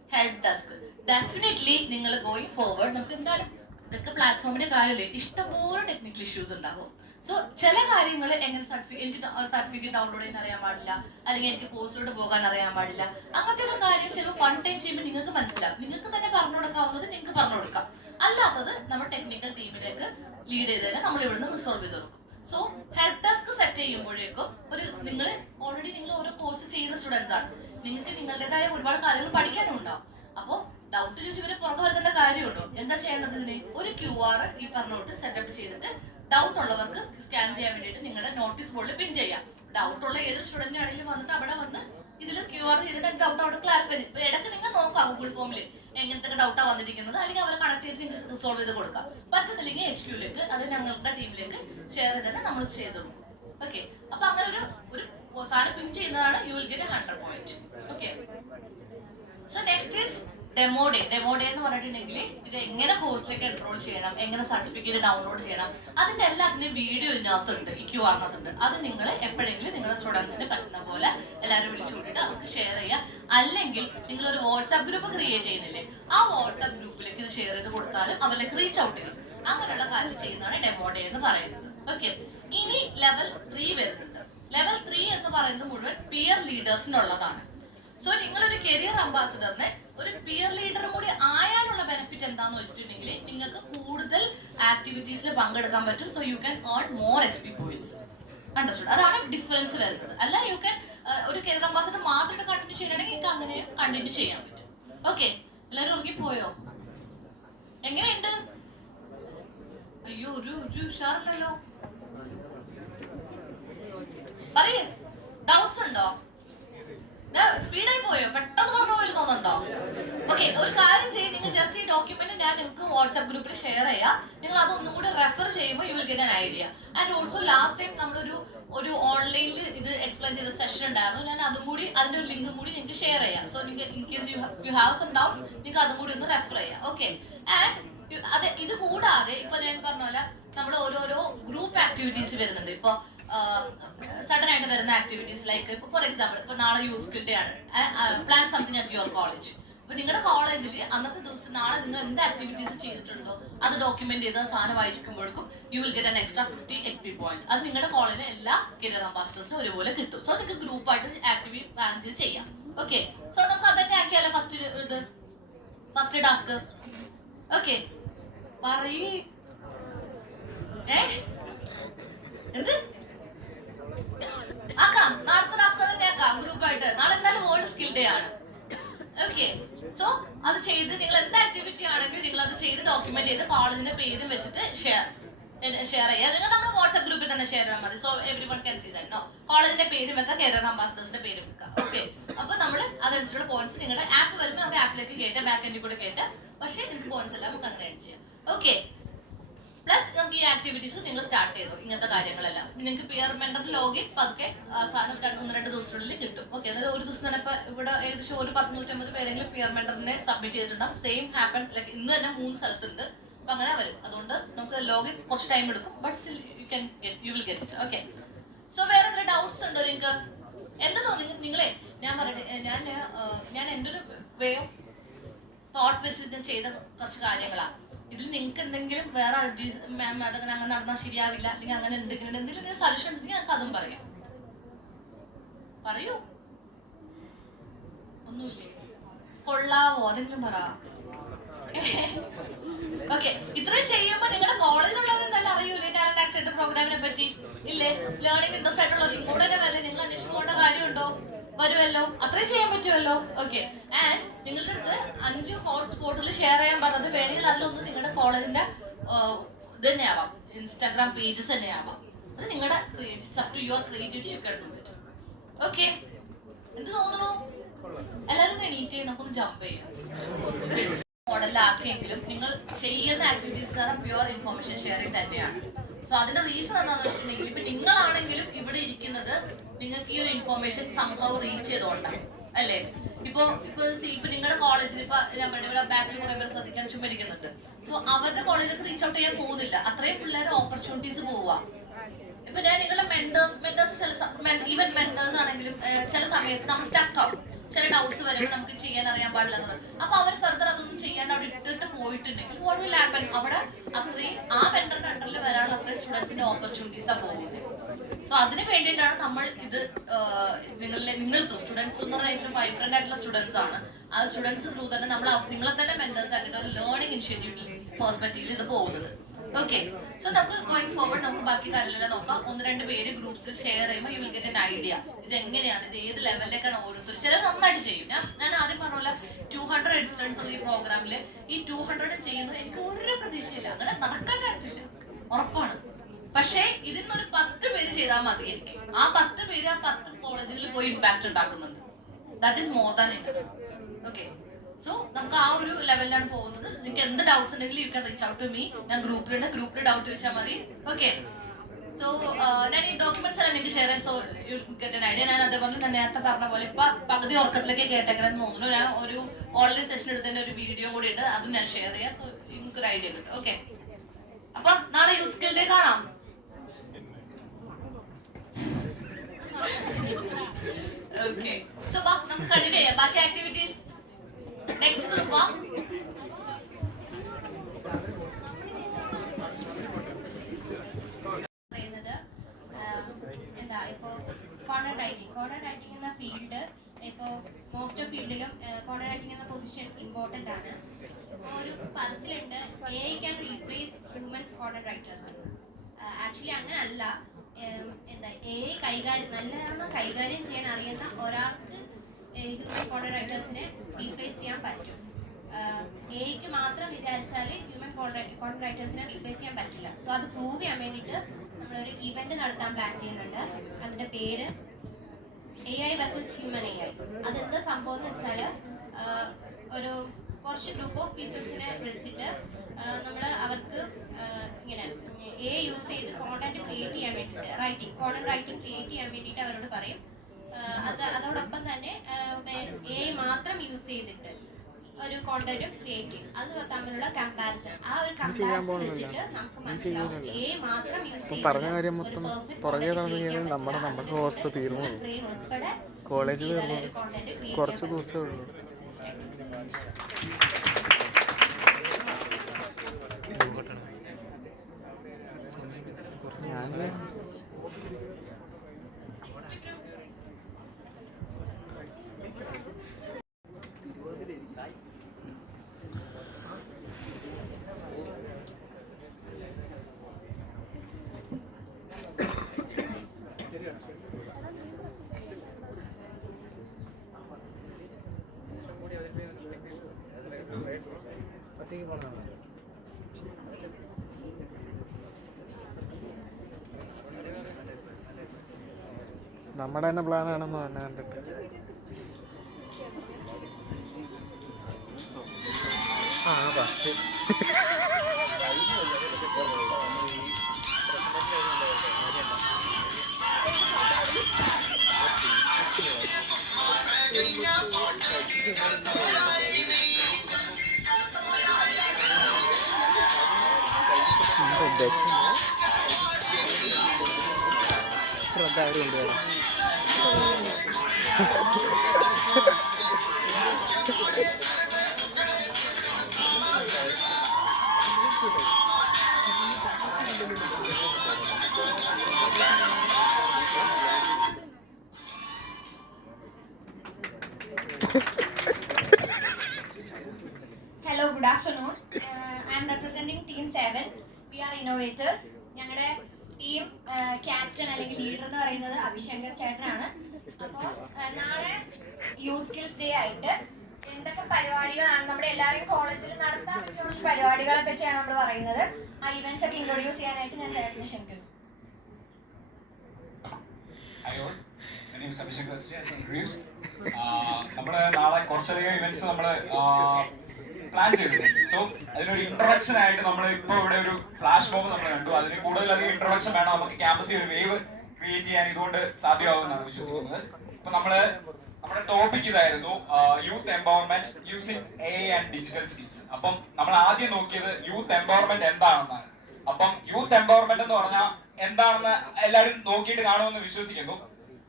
help desk. Definitely നിങ്ങൾ ഗോയിങ് ഫോർവേഡ് നമുക്ക് എന്തായാലും ഇതൊക്കെ പ്ലാറ്റ്ഫോമിന്റെ കാര്യമല്ലേ, ഇഷ്ടംപോലെ ടെക്നിക്കൽ ഇഷ്യൂസ് ഉണ്ടാവും. സോ ചില കാര്യങ്ങൾ എങ്ങനെ സർട്ടിഫിക്കറ്റ് ഡൗൺലോഡ് ചെയ്യാൻ അറിയാൻ പാടില്ല, അല്ലെങ്കിൽ എനിക്ക് കോഴ്സിലോട്ട് പോകാൻ അറിയാൻ പാടില്ല, അങ്ങനത്തെ ഒക്കെ കാര്യം ചിലപ്പോൾ വൺ ടൈം ചെയ്യുമ്പോൾ നിങ്ങൾക്ക് മനസ്സിലാവും. നിങ്ങൾക്ക് തന്നെ പറഞ്ഞു കൊടുക്കാവുന്നത് നിങ്ങൾക്ക് പറഞ്ഞു കൊടുക്കാം, അല്ലാത്തത് നമ്മുടെ ടെക്നിക്കൽ ടീമിലേക്ക് ലീഡ് ചെയ്ത് തന്നെ നമ്മൾ ഇവിടുന്ന് റിസോൾവ് ചെയ്ത് കൊടുക്കും. സോ ഹെൽപ്പ് ഡെസ്ക് സെറ്റ് ചെയ്യുമ്പോഴേക്കും നിങ്ങൾ ഓൾറെഡി നിങ്ങൾ ഓരോ കോഴ്സ് ചെയ്യുന്ന സ്റ്റുഡൻസ് ആണ്, നിങ്ങൾക്ക് നിങ്ങളുടേതായ ഒരുപാട് കാര്യങ്ങൾ പഠിക്കാനും ഉണ്ടാവും. അപ്പോൾ ഡൗട്ട് ചോദിച്ച് ഇവരെ പുറത്ത് വരുത്തേണ്ട കാര്യമുണ്ടോ? എന്താ ചെയ്യുന്നത്? ഒരു QR ഈ പറഞ്ഞോട്ട് സെറ്റപ്പ് ചെയ്തിട്ട് ഡൗട്ട് ഉള്ളവർക്ക് സ്കാൻ ചെയ്യാൻ വേണ്ടിയിട്ട് നിങ്ങളുടെ നോട്ടീസ് ബോർഡിൽ പിൻ ചെയ്യാം. ഡൗട്ട് ഉള്ള ഏതൊരു സ്റ്റുഡന്റ് ആണെങ്കിലും വന്നിട്ട് അവിടെ വന്ന് ഇതിൽ QR ചെയ്തിട്ട് ഡൗട്ട് അവിടെ ക്ലാരിഫൈ ചെയ്യും. ഇടയ്ക്ക് നിങ്ങൾ നോക്കാം ഗൂഗിൾ ഫോമിൽ എങ്ങനത്തെ ഡൗട്ടാണ് വന്നിരിക്കുന്നത്, അല്ലെങ്കിൽ അവരെ കണക്ട് ചെയ്ത് നിങ്ങൾക്ക് റിസോൾവ് ചെയ്ത് കൊടുക്കാം. പറ്റുന്നില്ലെങ്കിൽ HQലേക്ക് അത് ഞങ്ങളുടെ ടീമിലേക്ക് ഷെയർ ചെയ്ത് തന്നെ നമ്മൾ ചെയ്ത് കൊടുക്കും. ഓക്കെ, അപ്പൊ അങ്ങനെ ഒരു സാധനം പിൻ ചെയ്യുന്നതാണ് you will get 100 points. Okay, so next is demo day. Demo day എന്ന് പറഞ്ഞിട്ടുണ്ടെങ്കിൽ ഇത് എങ്ങനെ കോഴ്സിലേക്ക് എൻറോൾ ചെയ്യണം, എങ്ങനെ സർട്ടിഫിക്കറ്റ് ഡൗൺലോഡ് ചെയ്യണം, അതിന്റെ എല്ലാത്തിന്റെയും വീഡിയോ ഇതിനകത്തുണ്ട്, ഈ QR-നകത്തുണ്ട്. അത് നിങ്ങൾ എപ്പോഴെങ്കിലും നിങ്ങളുടെ സ്റ്റുഡൻസിന് പറ്റുന്ന പോലെ എല്ലാവരും വിളിച്ചു കൂട്ടിയിട്ട് അവർക്ക് ഷെയർ ചെയ്യുക. അല്ലെങ്കിൽ നിങ്ങൾ ഒരു വാട്സ്ആപ്പ് ഗ്രൂപ്പ് ക്രിയേറ്റ് ചെയ്യുന്നില്ലേ, ആ വാട്സ്ആപ്പ് ഗ്രൂപ്പിലേക്ക് ഇത് ഷെയർ ചെയ്ത് കൊടുത്താലും അവരിലേക്ക് റീച്ച് ഔട്ട് ചെയ്യും. അങ്ങനെയുള്ള കാര്യം ചെയ്യുന്നതാണ് ഡെമോ ഡേ എന്ന് പറയുന്നത്. ഓക്കെ, ഇനി ലെവൽ 3 വരുന്നുണ്ട്. ലെവൽ 3 എന്ന് പറയുന്നത് മുഴുവൻ പിയർ ലീഡേഴ്സിനുള്ളതാണ്. സോ നിങ്ങളൊരു കരിയർ അംബാസിഡറിന് ഒരു പിയർ ലീഡറും കൂടി ആയാലുള്ള ബെനിഫിറ്റ് എന്താന്ന് വെച്ചിട്ടുണ്ടെങ്കിൽ നിങ്ങൾക്ക് കൂടുതൽ ആക്ടിവിറ്റീസിൽ പങ്കെടുക്കാൻ പറ്റും. So you can earn more XP points. Understood? അതാണ് ഡിഫറൻസ് വരുന്നത്. അല്ല യു ക്യാൻ ഒരു കരിയർ അംബാസിഡർ മാത്രമായിട്ട് കണ്ടിന്യൂ ചെയ്യണമെങ്കിൽ നിങ്ങൾക്ക് അങ്ങനെ കണ്ടിന്യൂ ചെയ്യാൻ പറ്റും. ഓക്കെ, എല്ലാവരും ഉറങ്ങി പോയോ? എങ്ങനെയുണ്ട്? അയ്യോ, ഒരു ഉഷാറില്ലല്ലോ. പറയേ, ഡൗട്ട്സ് ഉണ്ടോ? സ്പീഡായി പോയോ? പെട്ടെന്ന് പറഞ്ഞു പോയി തോന്നുന്നുണ്ടോ? ഓക്കെ, ഒരു കാര്യം ചെയ്യും, നിങ്ങൾ ജസ്റ്റ് ഈ ഡോക്യുമെന്റ് ഞാൻ നിങ്ങൾക്ക് വാട്സ്ആപ്പ് ഗ്രൂപ്പിൽ ഷെയർ ചെയ്യാം. നിങ്ങൾ അതൊന്നും കൂടി റെഫർ ചെയ്യുമ്പോൾ you will get an idea. And also last time നമ്മളൊരു ഓൺലൈനിൽ ഇത് എക്സ്പ്ലെയിൻ ചെയ്ത സെഷൻ ഉണ്ടായിരുന്നു. ഞാൻ അതും കൂടി അതിന്റെ ഒരു ലിങ്കും കൂടി നിങ്ങൾക്ക് ഷെയർ ചെയ്യാം. സോ നിങ്ങൾക്ക് in case you have some doubts നിങ്ങൾക്ക് അതും കൂടി ഒന്ന് റെഫർ ചെയ്യാം. ഓക്കെ, ആൻഡ് അതെ, ഇത് കൂടാതെ ഇപ്പൊ ഞാൻ പറഞ്ഞ പോലെ നമ്മൾ ഓരോരോ ഗ്രൂപ്പ് ആക്ടിവിറ്റീസ് വരുന്നുണ്ട്. ഇപ്പൊ സഡൻ ആയിട്ട് വരുന്ന ആക്ടിവിറ്റീസ് ലൈക്ക് ഇപ്പൊ ഫോർ എക്സാമ്പിൾ ഇപ്പൊ നാളെ യൂത്ത് സ്കിൽ ഡേ ആണ്, plan something at your college. അപ്പൊ നിങ്ങളുടെ കോളേജിൽ അന്നത്തെ ദിവസം നാളെ നിങ്ങൾ എന്ത് ആക്ടിവിറ്റീസ് ചെയ്തിട്ടുണ്ടോ അത് ഡോക്യുമെന്റ് ചെയ്ത് സാധനം വായിക്കുമ്പോഴേക്കും you will get an extra 50 XP points. അത് നിങ്ങളുടെ കോളേജിലെ എല്ലാ കരിയർ അംബാസിഡേഴ്സിനും ഒരുപോലെ കിട്ടും. സോ നിങ്ങൾക്ക് ഗ്രൂപ്പായിട്ട് ആക്ടിവിറ്റി പ്ലാൻ ചെയ്ത് ചെയ്യാം. ഓക്കെ, സോ നമുക്ക് അതൊക്കെ ആക്കിയാലോ ഫസ്റ്റ് ടാസ്ക്. ഓക്കെ, പറയേ എന്ത് ആക്കാം? നാളത്തെ ടാസ്ക് തന്നെ ആക്കാം ഗ്രൂപ്പായിട്ട്. നാളെ എന്തായാലും വേൾഡ് സ്കിൽ ഡേ ആണ്. ഓക്കെ, സോ അത് ചെയ്ത് നിങ്ങൾ എന്ത് ആക്ടിവിറ്റി ആണെങ്കിലും നിങ്ങൾ അത് ചെയ്ത് ഡോക്യുമെന്റ് ചെയ്ത് കോളേജിന്റെ പേരും വെച്ചിട്ട് ഷെയർ ചെയ്യാം. നിങ്ങൾ നമ്മുടെ വാട്സ്ആപ്പ് ഗ്രൂപ്പിൽ തന്നെ ഷെയർ ചെയ്താൽ മതി. So every one can see that. കോളേജിന്റെ പേരും വെക്കാം, കരിയർ അംബാസിഡേഴ്സിന്റെ പേരും വെക്കാം. ഓക്കെ, അപ്പൊ നമ്മൾ അതനുസരിച്ചുള്ള പോയിന്റ്സ് നിങ്ങളുടെ ആപ്പ് വരുമ്പോൾ നമുക്ക് ആപ്പിലേക്ക് കയറ്റാം, ബാക്ക് എൻഡിൽ കൂടെ കയറ്റാം. പക്ഷേ ഇത് പോയിന്റ്സ് എല്ലാം നമുക്ക് അങ്ങനെ ചെയ്യാം. ഓക്കെ, പ്ലസ് നമുക്ക് ഈ ആക്ടിവിറ്റീസ് നിങ്ങൾ സ്റ്റാർട്ട് ചെയ്തു. ഇങ്ങനത്തെ കാര്യങ്ങളെല്ലാം നിങ്ങൾക്ക് പിയർ മെന്ററിൽ ലോഗിൻ പതുക്കെ സാധനം 1-2 ദിവസത്തിനുള്ളിൽ കിട്ടും. ഓക്കെ, അതായത് ഒരു ദിവസം തന്നെ ഇപ്പൊ ഇവിടെ ഏകദേശം ഒരു 150 പേരെങ്കിലും പിയർ മെന്ററിനെ സബ്മിറ്റ് ചെയ്തിട്ടുണ്ടാവും. സെയിം ഹാപ്പൻ ലൈക്ക് ഇന്ന് തന്നെ 3 സ്ഥലത്തുണ്ട്. അപ്പൊ അങ്ങനെ വരും. അതുകൊണ്ട് നമുക്ക് ലോഗിൻ കുറച്ച് ടൈം എടുക്കും, but still you will get it. Okay, so വേറെ എന്തെങ്കിലും ഡൗട്ട്സ് ഉണ്ടോ നിങ്ങൾക്ക്? എന്താ തോന്നുന്നു നിങ്ങളെ ഞാൻ പറയട്ടെ, ഞാൻ എൻ്റെ ഒരു വേ ഓഫ് തോട്ട് വെച്ചിട്ട് ചെയ്ത കുറച്ച് കാര്യങ്ങളാണ്. ഇതിൽ നിങ്ങൾക്ക് എന്തെങ്കിലും വേറെ മാം അതങ്ങനെ അങ്ങനെ നടന്നാൽ ശരിയാവില്ല, അല്ലെങ്കിൽ അങ്ങനെ എന്തെങ്കിലും എന്തെങ്കിലും സജഷൻസ് ഉണ്ടെങ്കിൽ ഞങ്ങൾക്ക് അതും പറയാം. പറയൂ, ഒന്നുമില്ലേ? കൊള്ളാവോ? അതെങ്കിലും പറ. ഓക്കെ, ഇത്രയും ചെയ്യുമ്പോൾ നിങ്ങളുടെ കോളേജിലുള്ളവർ എന്തായാലും അറിയൂലേ ടാലന്റ് ആക്സിലേറ്റർ പ്രോഗ്രാമിനെ പറ്റി? ഇല്ലേ? ലേണിംഗ് ഇൻട്രസ്റ്റ് ആയിട്ടുള്ളവർ ഇങ്ങോട്ട് തന്നെ വരെ നിങ്ങൾ അന്വേഷിച്ചു പോകേണ്ട കാര്യമുണ്ടോ? വരുമല്ലോ, അത്രയും ചെയ്യാൻ പറ്റുമല്ലോ. ഓക്കെ, ആൻഡ് നിങ്ങളുടെ അടുത്ത് 5 ഹോട്ട്സ്പോട്ടിൽ ഷെയർ ചെയ്യാൻ പറഞ്ഞത് വേണമെങ്കിൽ അതിലൊന്ന് നിങ്ങളുടെ കോളേജിന്റെ ഇത് തന്നെ ആവാം, ഇൻസ്റ്റാഗ്രാം പേജസ് തന്നെ ആവാം. അത് നിങ്ങളുടെ അപ് ടു യുവർ ക്രിയേറ്റിവിറ്റി ഒക്കെ എടുക്കാൻ പറ്റും. ഓക്കെ, എന്ത് തോന്നുന്നു? എല്ലാവരും എണീറ്റ് നമുക്കൊന്ന് ജമ്പ് ചെയ്യാം. മോഡലാക്കിയെങ്കിലും നിങ്ങൾ ചെയ്യുന്ന ആക്ടിവിറ്റീസ് കാരണം പ്യുവർ ഇൻഫോർമേഷൻ ഷെയറിംഗ് തന്നെയാണ്. സോ അതിന്റെ റീസൺ എന്താണെന്ന് വെച്ചിട്ടുണ്ടെങ്കിൽ ഇപ്പൊ നിങ്ങളാണെങ്കിലും ഇവിടെ ഇരിക്കുന്നത് നിങ്ങൾക്ക് ഈ ഒരു ഇൻഫോർമേഷൻ സംഭവം റീച്ച് ചെയ്തോണ്ടാണ് അല്ലേ? ഇപ്പൊ നിങ്ങളുടെ കോളേജിൽ ഇപ്പൊ ഞാൻ ഇവിടെ ബാക്കിൽ കുറെ പേര് ശ്രദ്ധിക്കാൻ ചുമരിക്കുന്നുണ്ട്. സോ അവരുടെ കോളേജിലേക്ക് റീച്ച് ഔട്ട് ചെയ്യാൻ പോകുന്നില്ല, അത്രയും പിള്ളേർ ഓപ്പർച്യൂണിറ്റീസ് പോവുക. ഇപ്പൊ ഞാൻ നിങ്ങളുടെ മെന്റേഴ്സ് ഈവൻ മെന്റേഴ്സ് ആണെങ്കിലും ചില സമയത്ത് നമ്മൾ സ്റ്റക്ക് ആവും. ചില ഡൗട്ട്സ് വരുമ്പോൾ നമുക്ക് ചെയ്യാൻ അറിയാൻ പാടില്ല എന്ന് പറയും. അപ്പൊ അവർ ഫർദർ അതൊന്നും ചെയ്യാണ്ട് അവിടെ ഇട്ടിട്ട് പോയിട്ടുണ്ടെങ്കിൽ വാട്ട് വിൽ ഹാപ്പൻ? അവിടെ അത്രയും ആ വെണ്ടറിന്റെ അണ്ടറിൽ വരാനുള്ള അത്രയും സ്റ്റുഡൻസിന്റെ ഓപ്പർച്യൂണിറ്റീസ് ആ പോകുന്നത്. സോ അതിന് വേണ്ടിയിട്ടാണ് നമ്മൾ ഇത് നിങ്ങൾ സ്റ്റുഡൻസ് എന്ന് പറഞ്ഞാൽ ഏറ്റവും വൈബ്രന്റ് ആയിട്ടുള്ള സ്റ്റുഡൻസ് ആണ്. ആ സ്റ്റുഡൻസ് ത്രൂ തന്നെ നമ്മൾ നിങ്ങളെ തന്നെ മെന്റേഴ്സ് ആക്കിയിട്ട് ഒരു ലേണിംഗ് ഇനിഷ്യേറ്റീവ് പെർസ്പെക്റ്റീവിൽ ഇത് പോകുന്നത്. ഓക്കെ, സോ നമുക്ക് ഗോയിങ് ഫോർവേഡ് നമുക്ക് ബാക്കി കാര്യങ്ങളെല്ലാം നോക്കാം. 1-2 പേര് ഗ്രൂപ്പ്സിൽ ഷെയർ ചെയ്യുമ്പോൾ you will get an idea. ഇത് എങ്ങനെയാണ്, ഇത് ഏത് ലെവലിലേക്കാണ് ഓരോരുത്തർ. ചിലർ നന്നായിട്ട് ചെയ്യും. ഞാൻ ആദ്യം പറഞ്ഞ 200 സ്റ്റുഡൻസ് ഉള്ള ഈ പ്രോഗ്രാമിൽ ഈ 200 ചെയ്യുന്നത് എനിക്ക് ഒരു പ്രതീക്ഷയില്ല, അങ്ങനെ നടക്കാൻ ചാൻസ് ഇല്ല, ഉറപ്പാണ്. പക്ഷേ ഇതിൽ നിന്നൊരു 10 പേര് ചെയ്താൽ മതി. എനിക്ക് ആ 10 പേര് ആ 10 കോളേജുകളിൽ പോയി ഇമ്പാക്ട് ഉണ്ടാക്കുന്നുണ്ട്. That is more than enough. Okay, so നമുക്ക് ആ ഒരു ലെവലിലാണ് പോകുന്നത്. നിങ്ങൾക്ക് എന്ത് ഡൗട്ട്സ് ഉണ്ടെങ്കിലും you can reach out to me. ഞാൻ ഗ്രൂപ്പിൽ ഡൗട്ട് ചോദിച്ചാൽ മതി. ഓക്കെ, സോ ഞാൻ ഈ ഡോക്യുമെന്റ്സ് എല്ലാം നിങ്ങൾക്ക് ഷെയർ ചെയ്യാം. So you get an idea. ഞാൻ അതേപോലെ ഞാൻ നേരത്തെ പറഞ്ഞ പോലെ ഇപ്പൊ പകുതി ഉറക്കത്തിലേക്ക് കേട്ടേക്കണെന്ന് തോന്നുന്നു. ഞാൻ ഒരു ഓൺലൈൻ സെഷൻ എടുത്തതിന്റെ ഒരു വീഡിയോ കൂടി ഉണ്ട്, അതും ഞാൻ ഷെയർ ചെയ്യാം. സോ നിങ്ങൾക്ക് ഒരു ഐഡിയ കിട്ടും. ഓക്കെ, അപ്പൊ നാളെ യൂത്ത് സ്കിൽ ഡേ കാണാം. ഓക്കെ, സോ നമുക്ക് കണ്ടിന്യൂ ചെയ്യാം ബാക്കി ആക്ടിവിറ്റീസ്. നെക്സ്റ്റ് ഗ്രൂപ്പ് എന്താ ഇപ്പോൾ കോർണർ റൈറ്റിംഗ് എന്ന ഫീൽഡ് ഇപ്പോൾ മോസ്റ്റ് ഓഫ് ഫീൽഡിലും കോർണർ റൈറ്റിംഗ് എന്ന പൊസിഷൻ ഇമ്പോർട്ടൻ്റ് ആണ്. ഇപ്പോൾ ഒരു പർസിലുണ്ട് AI can replace human corner writers. Actually അങ്ങനല്ല. എന്താ AI കൈകാര്യം ചെയ്യാൻ അറിയുന്ന ഒരാൾക്ക് ഹ്യൂമൻ കോർണർ റൈറ്റേഴ്സിനെ റീപ്ലേസ് ചെയ്യാൻ പറ്റും. AI മാത്രം വിചാരിച്ചാൽ ഹ്യൂമൻ കോർണർ റൈറ്റേഴ്സിനെ റീപ്ലേസ് ചെയ്യാൻ പറ്റില്ല. സോ അത് പ്രൂവ് ചെയ്യാൻ വേണ്ടിയിട്ട് നമ്മളൊരു ഇവന്റ് നടത്താൻ പ്ലാൻ ചെയ്യുന്നുണ്ട്. അതിന്റെ പേര് AI വേഴ്സസ് ഹ്യൂമൻ AI. അതെന്താ സംഭവം എന്ന് വെച്ചാൽ ഒരു കുറച്ച് ഗ്രൂപ്പ് ഓഫ് പീപ്പിൾസിനെ വിളിച്ചിട്ട് നമ്മൾ അവർക്ക് ഇങ്ങനെ AI യൂസ് ചെയ്ത് കോണ്ടന്റ് ക്രിയേറ്റ് ചെയ്യാൻ വേണ്ടിയിട്ട് കോണ്ടന്റ് റൈറ്റിംഗ് ക്രിയേറ്റ് ചെയ്യാൻ വേണ്ടിയിട്ട് അവരോട് പറയും. അതോടൊപ്പം തന്നെ AI മാത്രം യൂസ് ചെയ്തിട്ട് ഒരു കോണ്ടന്റ് ക്രിയേറ്റ് ചെയ്യും. അത് തമ്മിലുള്ള കമ്പാരിസൺ. ആ ഒരു കമ്പാരിസൺ വെച്ചിട്ട് നമുക്ക് മനസ്സിലാവും AI മാത്രം യൂസ് ചെയ്ത് പറഞ്ഞ കാര്യം മൊത്തം പുറകെ നടന്നു നമ്മുടെ കോഴ്സ് തീർന്നു. കോളേജിൽ കുറച്ച് ദിവസമേ ഉള്ളൂ. ഞാൻ നമ്മുടെ തന്നെ പ്ലാനാണെന്ന് പറഞ്ഞ കണ്ടിട്ട് ഫസ്റ്റ് ശ്രദ്ധ അവരുണ്ട്. Hello, good afternoon. I am representing Team 7. We are innovators. ഞങ്ങളുടെ ടീം ക്യാപ്റ്റൻ അല്ലെങ്കിൽ ലീഡർ എന്ന് പറയുന്നത് അഭിശങ്കർ ചേട്ടനാണ്. അപ്പോൾ നാളെ യൂത്ത് സ്കിൽസ് ഡേ ആയിട്ട് എന്തൊക്കെ പരിപാടികളാണ് നമ്മുടെ എല്ലാവരെയും കോളേജിൽ നടത്താൻ പറ്റിയ കുറച്ച് പരിപാടികളെ പറ്റിയാണ് നമ്മൾ പറയുന്നത്. ആ ഇവന്റ്സ് ഒക്കെ ഇൻട്രൊഡ്യൂസ് ചെയ്യാനായിട്ട് ഞാൻ ചേട്ടനെ ക്ഷണിക്കുന്നു. നമ്മള് നാളെ കുറച്ചധികം ഇവന്റ്സ് നമ്മള് പ്ലാൻ ചെയ്തിട്ടുണ്ട്. സോ അതിനൊരു ഇൻട്രൊഡക്ഷൻ ആയിട്ട് നമ്മൾ ഇപ്പൊ ഇവിടെ ഒരു ഫ്ലാഷ് മോബ് നമ്മൾ കണ്ടു. അതിന് കൂടുതലധികം ഇൻട്രൊഡക്ഷൻ വേണം നമുക്ക് ക്യാമ്പസിൽ ഒരു വേവ് ക്രിയേറ്റ് ചെയ്യാൻ ഇതുകൊണ്ട് സാധ്യമാവുമെന്നാണ് വിശ്വസിക്കുന്നത്. ഇപ്പൊ നമ്മുടെ ടോപ്പിക് ഇതായിരുന്നു youth empowerment using AI and digital skills. അപ്പം നമ്മൾ ആദ്യം നോക്കിയത് യൂത്ത് എംപവർമെന്റ് എന്താണെന്നാണ്. അപ്പം യൂത്ത് എംപവർമെന്റ് എന്ന് പറഞ്ഞാൽ എന്താണെന്ന് എല്ലാവരും നോക്കിയിട്ട് കാണുമെന്ന് വിശ്വസിക്കുന്നു.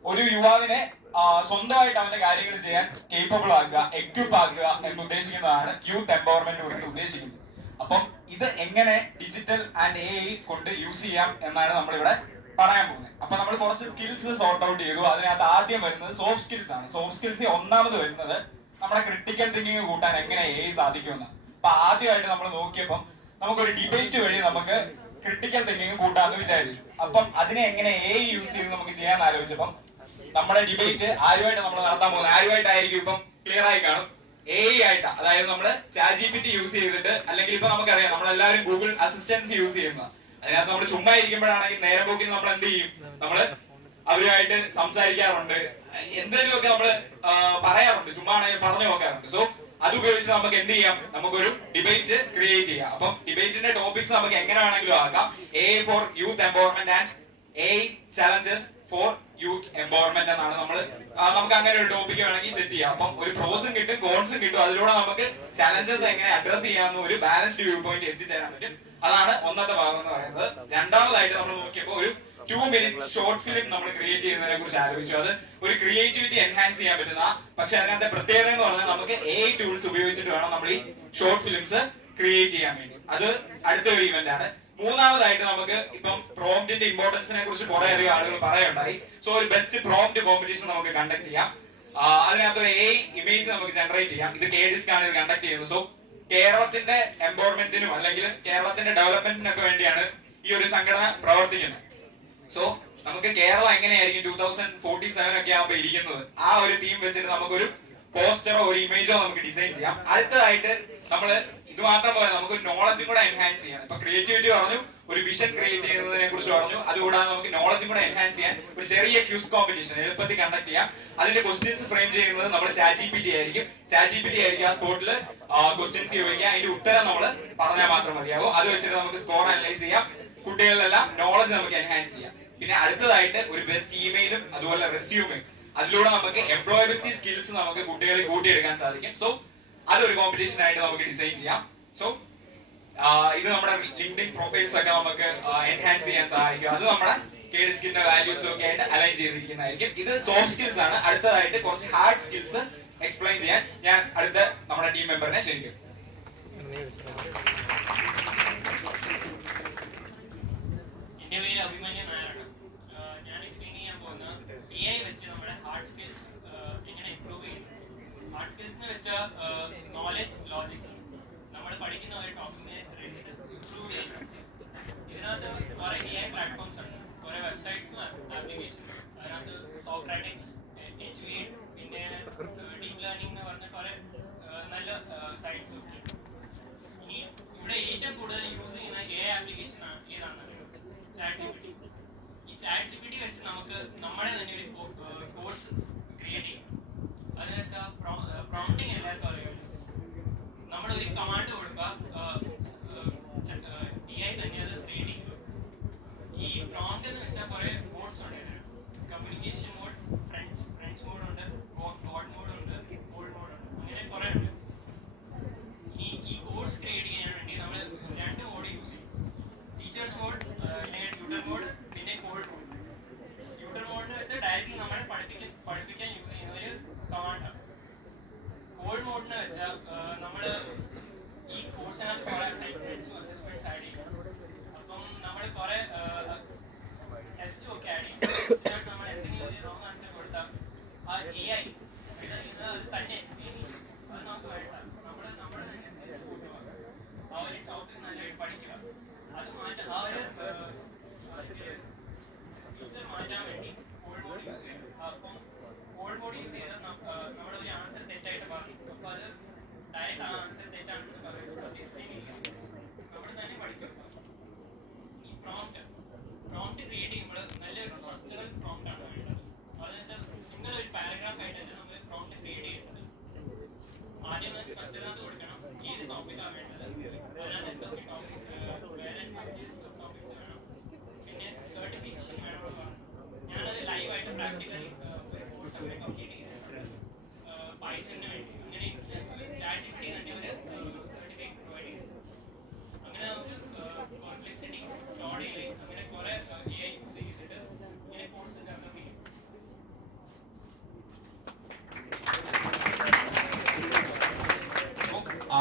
ഒരു യുവാവിനെ സ്വന്തമായിട്ട് അവന്റെ കാര്യങ്ങൾ ചെയ്യാൻ കേപ്പബിൾ ആക്കുക, എക്വിപ്പ് ആക്കുക എന്ന് ഉദ്ദേശിക്കുന്നതാണ് യൂത്ത് എംപവർമെന്റ് കൊണ്ട് ഉദ്ദേശിക്കുന്നത്. അപ്പം ഇത് എങ്ങനെ ഡിജിറ്റൽ ആൻഡ് AI കൊണ്ട് യൂസ് ചെയ്യാം എന്നാണ് നമ്മളിവിടെ പറയാൻ പോകുന്നത്. അപ്പൊ നമ്മൾ കുറച്ച് സ്കിൽസ് സോർട്ട് ഔട്ട് ചെയ്തു. അതിനകത്ത് ആദ്യം വരുന്നത് സോഫ്റ്റ് സ്കിൽസ് ആണ്. സോഫ്റ്റ് സ്കിൽസ് ഒന്നാമത് വരുന്നത് നമ്മുടെ ക്രിട്ടിക്കൽ തിങ്കിങ് കൂട്ടാൻ എങ്ങനെ AI സാധിക്കുമെന്ന്. അപ്പൊ ആദ്യമായിട്ട് നമ്മൾ നോക്കിയപ്പം നമുക്കൊരു ഡിബേറ്റ് വഴി നമുക്ക് ക്രിട്ടിക്കൽ തിങ്കിങ് കൂട്ടാന്ന് വിചാരിച്ചു. അപ്പം അതിനെ എങ്ങനെ AI യൂസ് ചെയ്ത് നമുക്ക് ചെയ്യാൻ ആലോചിച്ചപ്പം നമ്മുടെ ഡിബേറ്റ് ആരുമായിട്ട് നമ്മൾ നടത്താൻ പോകുന്നത്, ആരുമായിട്ടായിരിക്കും ഇപ്പം ക്ലിയർ ആയി കാണും, AI ആയിട്ടാ. അതായത് നമ്മള് ChatGPT യൂസ് ചെയ്തിട്ട്, അല്ലെങ്കിൽ ഇപ്പൊ നമുക്കറിയാം നമ്മളെല്ലാവരും ഗൂഗിൾ അസിസ്റ്റൻസ് യൂസ് ചെയ്യുന്ന, അതിനകത്ത് നമ്മൾ ചുമ്മാ ഇരിക്കുമ്പോഴാണെങ്കിൽ നേരം പോക്കിന് നമ്മൾ എന്ത് ചെയ്യും, നമ്മള് അവരുമായിട്ട് സംസാരിക്കാറുണ്ട്, എന്തെങ്കിലുമൊക്കെ നമ്മള് പറയാറുണ്ട്, ചുമ്മാ ആണെങ്കിൽ പറഞ്ഞു നോക്കാറുണ്ട്. സോ അത് ഉപയോഗിച്ച് നമുക്ക് എന്ത് ചെയ്യാം, നമുക്കൊരു ഡിബേറ്റ് ക്രിയേറ്റ് ചെയ്യാം. അപ്പം ഡിബേറ്റിന്റെ ടോപ്പിക്സ് നമുക്ക് എങ്ങനെ വേണമെങ്കിലും ആക്കാം. AI four youth empowerment and AI challenges four youth empowerment എന്നാണ് നമുക്ക് അങ്ങനെ ഒരു ടോപ്പിക് വേണമെങ്കിൽ സെറ്റ് ചെയ്യാം. അപ്പം ഒരു പ്രോസും കിട്ടും കോൺസും കിട്ടും. അതിലൂടെ നമുക്ക് ചലഞ്ചസ് എങ്ങനെ അഡ്രസ് ചെയ്യാമെന്ന് ഒരു ബാലൻസ്ഡ് വ്യൂ പോയിന്റ് എത്തിച്ചേരാൻ പറ്റും. അതാണ് ഒന്നാമത്തെ ഭാഗം എന്ന് പറയുന്നത്. രണ്ടാമതായിട്ട് നമ്മൾ നോക്കിയപ്പോൾ ഒരു 2 minute ഷോർട്ട് ഫിലിം നമ്മൾ ക്രിയേറ്റ് ചെയ്യുന്നതിനെ കുറിച്ച് ആലോചിച്ചു. അത് ഒരു ക്രിയേറ്റിവിറ്റി എൻഹാൻസ് ചെയ്യാൻ പറ്റുന്ന, പക്ഷെ അതിനകത്തെ പ്രത്യേകത എന്ന് പറഞ്ഞാൽ നമുക്ക് AI ടൂൾസ് ഉപയോഗിച്ചിട്ട് വേണം നമ്മൾ ഈ ഷോർട്ട് ഫിലിംസ് ക്രിയേറ്റ് ചെയ്യാൻ വേണ്ടി. അത് അടുത്ത ഒരു ഇവന്റ് ആണ്. മൂന്നാമതായിട്ട് നമുക്ക് ഇപ്പം പ്രോംപ്റ്റിന്റെ ഇമ്പോർട്ടൻസിനെ കുറിച്ച് കുറെ അധികം ആളുകൾ പറയുണ്ടായി. സോ ഒരു ബെസ്റ്റ് പ്രോംപ്റ്റ് കോമ്പറ്റീഷൻ നമുക്ക് കണ്ടക്ട് ചെയ്യാം. അതിനകത്ത് ഒരു AI ഇമേജ് നമുക്ക് ജനറേറ്റ് ചെയ്യാം. ഇത് KDISC ആണ് ഇത് കണ്ടക്ട് ചെയ്യുന്നത്. സോ കേരളത്തിന്റെ എംപവർമെന്റിനും അല്ലെങ്കിൽ കേരളത്തിന്റെ ഡെവലപ്മെന്റിനൊക്കെ വേണ്ടിയാണ് ഈ ഒരു സംഘടന പ്രവർത്തിക്കുന്നത്. സോ നമുക്ക് കേരളം എങ്ങനെയായിരിക്കും 2047 ഒക്കെ ആകുമ്പോൾ ഇരിക്കുന്നത്, ആ ഒരു തീം വെച്ചിട്ട് നമുക്കൊരു പോസ്റ്ററോ ഒരു ഇമേജോ നമുക്ക് ഡിസൈൻ ചെയ്യാം. അടുത്തതായിട്ട് നമ്മള് ഇത് മാത്രം പോലെ നമുക്ക് നോളജും കൂടെ എൻഹാൻസ് ചെയ്യാം. ഇപ്പൊ ക്രിയേറ്റിവിറ്റി പറഞ്ഞു, ഒരു വിഷൻ ക്രിയേറ്റ് ചെയ്യുന്നതിനെ കുറിച്ച് പറഞ്ഞു. അതുകൂടാതെ നമുക്ക് നോളജും കൂടെ എൻഹാൻസ് ചെയ്യാൻ ഒരു ചെറിയ ക്യൂസ് കോമ്പറ്റീഷൻ എളുപ്പത്തിൽ കണ്ടക്ട് ചെയ്യാം. അതിന്റെ ക്വസ്റ്റ്യൻസ് ഫ്രെയിം ചെയ്യുന്നത് നമ്മൾ ChatGPT ആയിരിക്കും. ChatGPT ആയിരിക്കും ആ സ്പോട്ടിൽ ക്വസ്റ്റ്യൻസ് ചോദിക്കുക. അതിന്റെ ഉത്തരം നമ്മൾ പറഞ്ഞാൽ മാത്രം മതിയാവും. അത് വെച്ചിട്ട് നമുക്ക് സ്കോർ അനലൈസ് ചെയ്യാം. കുട്ടികളിലെല്ലാം നോളജ് നമുക്ക് എൻഹാൻസ് ചെയ്യാം. പിന്നെ അടുത്തതായിട്ട് ഒരു ബെസ്റ്റ് ഇമെയിലും അതുപോലെ റെസ്യൂമും, അതിലൂടെ നമുക്ക് എംപ്ലോയബിലിറ്റി സ്കിൽസ് നമുക്ക് കുട്ടികളിൽ കൂട്ടിയെടുക്കാൻ സാധിക്കും. സോ അതൊരു കോമ്പറ്റീഷൻ ആയിട്ട് നമുക്ക് ഡിസൈൻ ചെയ്യാം. സോ ഇത് നമ്മുടെ ലിങ്ക്ഡിൻ പ്രൊഫൈൽസ് ഒക്കെ നമുക്ക് എൻഹാൻസ് ചെയ്യാൻ സഹായിക്കും. അത് നമ്മുടെ KDISCന്റെ വാല്യൂസും ഒക്കെ ആയിട്ട് അലൈൻ ചെയ്തിരിക്കുന്നതായിരിക്കും. ഇത് സോഫ്റ്റ് സ്കിൽസ് ആണ്. അടുത്തതായിട്ട് കുറച്ച് ഹാർഡ് സ്കിൽസ് എക്സ്പ്ലെയിൻ ചെയ്യാൻ ഞാൻ അടുത്ത നമ്മുടെ ടീം മെമ്പറിനെ ക്ഷണിക്കും. എന്റെ പേര് അഭിമന്യു നായരാണ്. ഞാൻ എക്സ്പ്ലെയിൻ ചെയ്യാൻ പോകുന്ന AI വെച്ച് നമ്മുടെ ഹാർഡ് സ്കിൽസ് എങ്ങനെ ഇംപ്രൂവ് ചെയ്യും. ഹാർഡ് സ്കിൽസ് എന്ന് വെച്ചാൽ നോളജ്, ലോജിക്സ്, നമ്മൾ പഠിക്കുന്ന ഒരു ടോപ്പിക്കിനെ ഇംപ്രൂവ് ചെയ്യണം. ഇതിനകത്ത് കുറെ AI പ്ലാറ്റ്ഫോംസ് ഉണ്ട്, കുറെ വെബ്സൈറ്റ്സും ആപ്ലിക്കേഷൻസ്. അതിനകത്ത് സോക്രാറ്റിക്സ്, HV8, പിന്നെ ഡീപ് ലേണിംഗ് എന്ന് പറഞ്ഞ കുറെ നല്ല സൈറ്റ്സ് ഒക്കെ. ഇനി ഇവിടെ ഏറ്റവും കൂടുതൽ യൂസ് ചെയ്യുന്ന AI ആപ്ലിക്കേഷൻ ഏതാണെന്ന് ChatGPT. ഈ ChatGPT വെച്ച് നമുക്ക് നമ്മുടെ തന്നെ ഒരു കോഴ്സ് ക്രിയേറ്റ് ചെയ്യാം. അതെന്ന് വെച്ചാൽ പ്രോംപ്റ്റിംഗ് എല്ലാവർക്കും അറിയാമല്ലോ. നമ്മൾ ഒരു കമാൻഡ് കൊടുക്കുക, AI തന്നെ അത് ക്രിയേറ്റ് ചെയ്യും. ഈ പ്രോംപ്റ്റ് എന്ന് വെച്ചാൽ കുറെ മോഡ്സ് ഉണ്ട്. കമ്മ്യൂണിക്കേഷൻ മോഡ്, ഫ്രണ്ട്സ് മോഡ് ഉണ്ട്, ബോട്ട് മോഡ് ഉണ്ട്, കോൾഡ് മോഡ് ഉണ്ട്, അങ്ങനെ കുറെ ഉണ്ട്. ഈ കോഴ്സ് ക്രിയേറ്റ് ചെയ്യാൻ വേണ്ടി നമ്മൾ 2 മോഡ് യൂസ് ചെയ്യും. ടീച്ചേഴ്സ് മോഡ്, ട്യൂട്ടർ മോഡ്, പിന്നെ കോൾഡ് മോഡ്. ട്യൂട്ടർ മോഡ് എന്ന് വെച്ചാൽ ഡയറക്റ്റ്ലി നമ്മളെ പഠിപ്പിക്കാൻ യൂസ് ചെയ്യുന്ന ഒരു കമാൻഡാണ്. കോൾഡ് മോഡ് എന്ന് വെച്ചാൽ നമ്മൾ ഈ കോഴ്സിനകത്ത് കുറെ അസൈൻമെന്റ്സും അസസ്മെന്റ്സ് ആഡ് ചെയ്യും. അപ്പം നമ്മൾ കുറെ ടെസ്റ്റും ഒക്കെ ആഡ് ചെയ്യും. ടെസ്റ്റിനകത്ത് നമ്മൾ എന്തെങ്കിലും ഒരു റോങ് ആൻസർ കൊടുത്താൽ ആ AI അത് തന്നെ എക്സ്പ്ലെയിൻ ചെയ്യും. അത് നമുക്ക് വേണ്ട, നമ്മുടെ തന്നെ സ്കിൽസ് കൂട്ടുക, ആ ഒരു ടോപ്പിക് നല്ലതായിട്ട് പഠിക്കുക. അത് മാറ്റാൻ ആ ഒരു ഫീച്ചർ മാറ്റാൻ വേണ്ടി കോൾഡ് മോഡ് യൂസ് ചെയ്യും. അപ്പം കോൾഡ് മോഡ് യൂസ് ചെയ്താൽ നമ്മുടെ ഒരു ആൻസർ തെറ്റായിട്ട് പറയും. അപ്പൊ അത് ഡയറക്റ്റ് ആ ആൻസർ തെറ്റാണെന്ന് പറയും, അത് എക്സ്പ്ലെയിൻ ചെയ്യും. നമ്മൾ തന്നെ പഠിക്കും. ഈ പ്രോംപ്റ്റ് ക്രിയേറ്റ് ചെയ്യുമ്പോൾ നല്ലൊരു സ്ട്രക്ചറൽ പ്രോംപ്റ്റ് ആണ് വേണ്ടത്. അതെന്ന് വെച്ചാൽ സിംഗിൾ ഒരു പാരഗ്രാഫ് ആയിട്ട് തന്നെ നമ്മൾ പ്രോംപ്റ്റ് ക്രിയേറ്റ് ചെയ്യുന്നത്. ആദ്യം സ്ട്രക്ചറിനകത്ത് കൊടുക്കണം ഏത് ടോപ്പിക്കാണ് വേണ്ടത്, അതിനകത്ത് എന്തൊക്കെ ടോപ്പിക്സ് വേറെ ടോപ്പിക്സ് വേണം, പിന്നെ സർട്ടിഫിക്കേഷൻ വേണമെന്ന് പറഞ്ഞു. ഞാനത് ലൈവായിട്ട് പ്രാക്ടിക്കലി ഒരു കോഴ്സ് അങ്ങനെ കംപ്ലീറ്റ് ചെയ്തിട്ടുണ്ട് പൈത്തണിന് വേണ്ടി. അങ്ങനെ ChatGPT തന്നെ ഒരു സർട്ടിഫിക്കറ്റ് പ്രൊവൈഡ് ചെയ്തു. അങ്ങനെ നമുക്ക് കോംപ്ലക്സിറ്റി, ക്ലോഡിൽ അങ്ങനെ കുറെ AI യൂസ് ചെയ്തിട്ട് ഇങ്ങനെ കോഴ്സ് ഡെവലപ്പ് ചെയ്യും.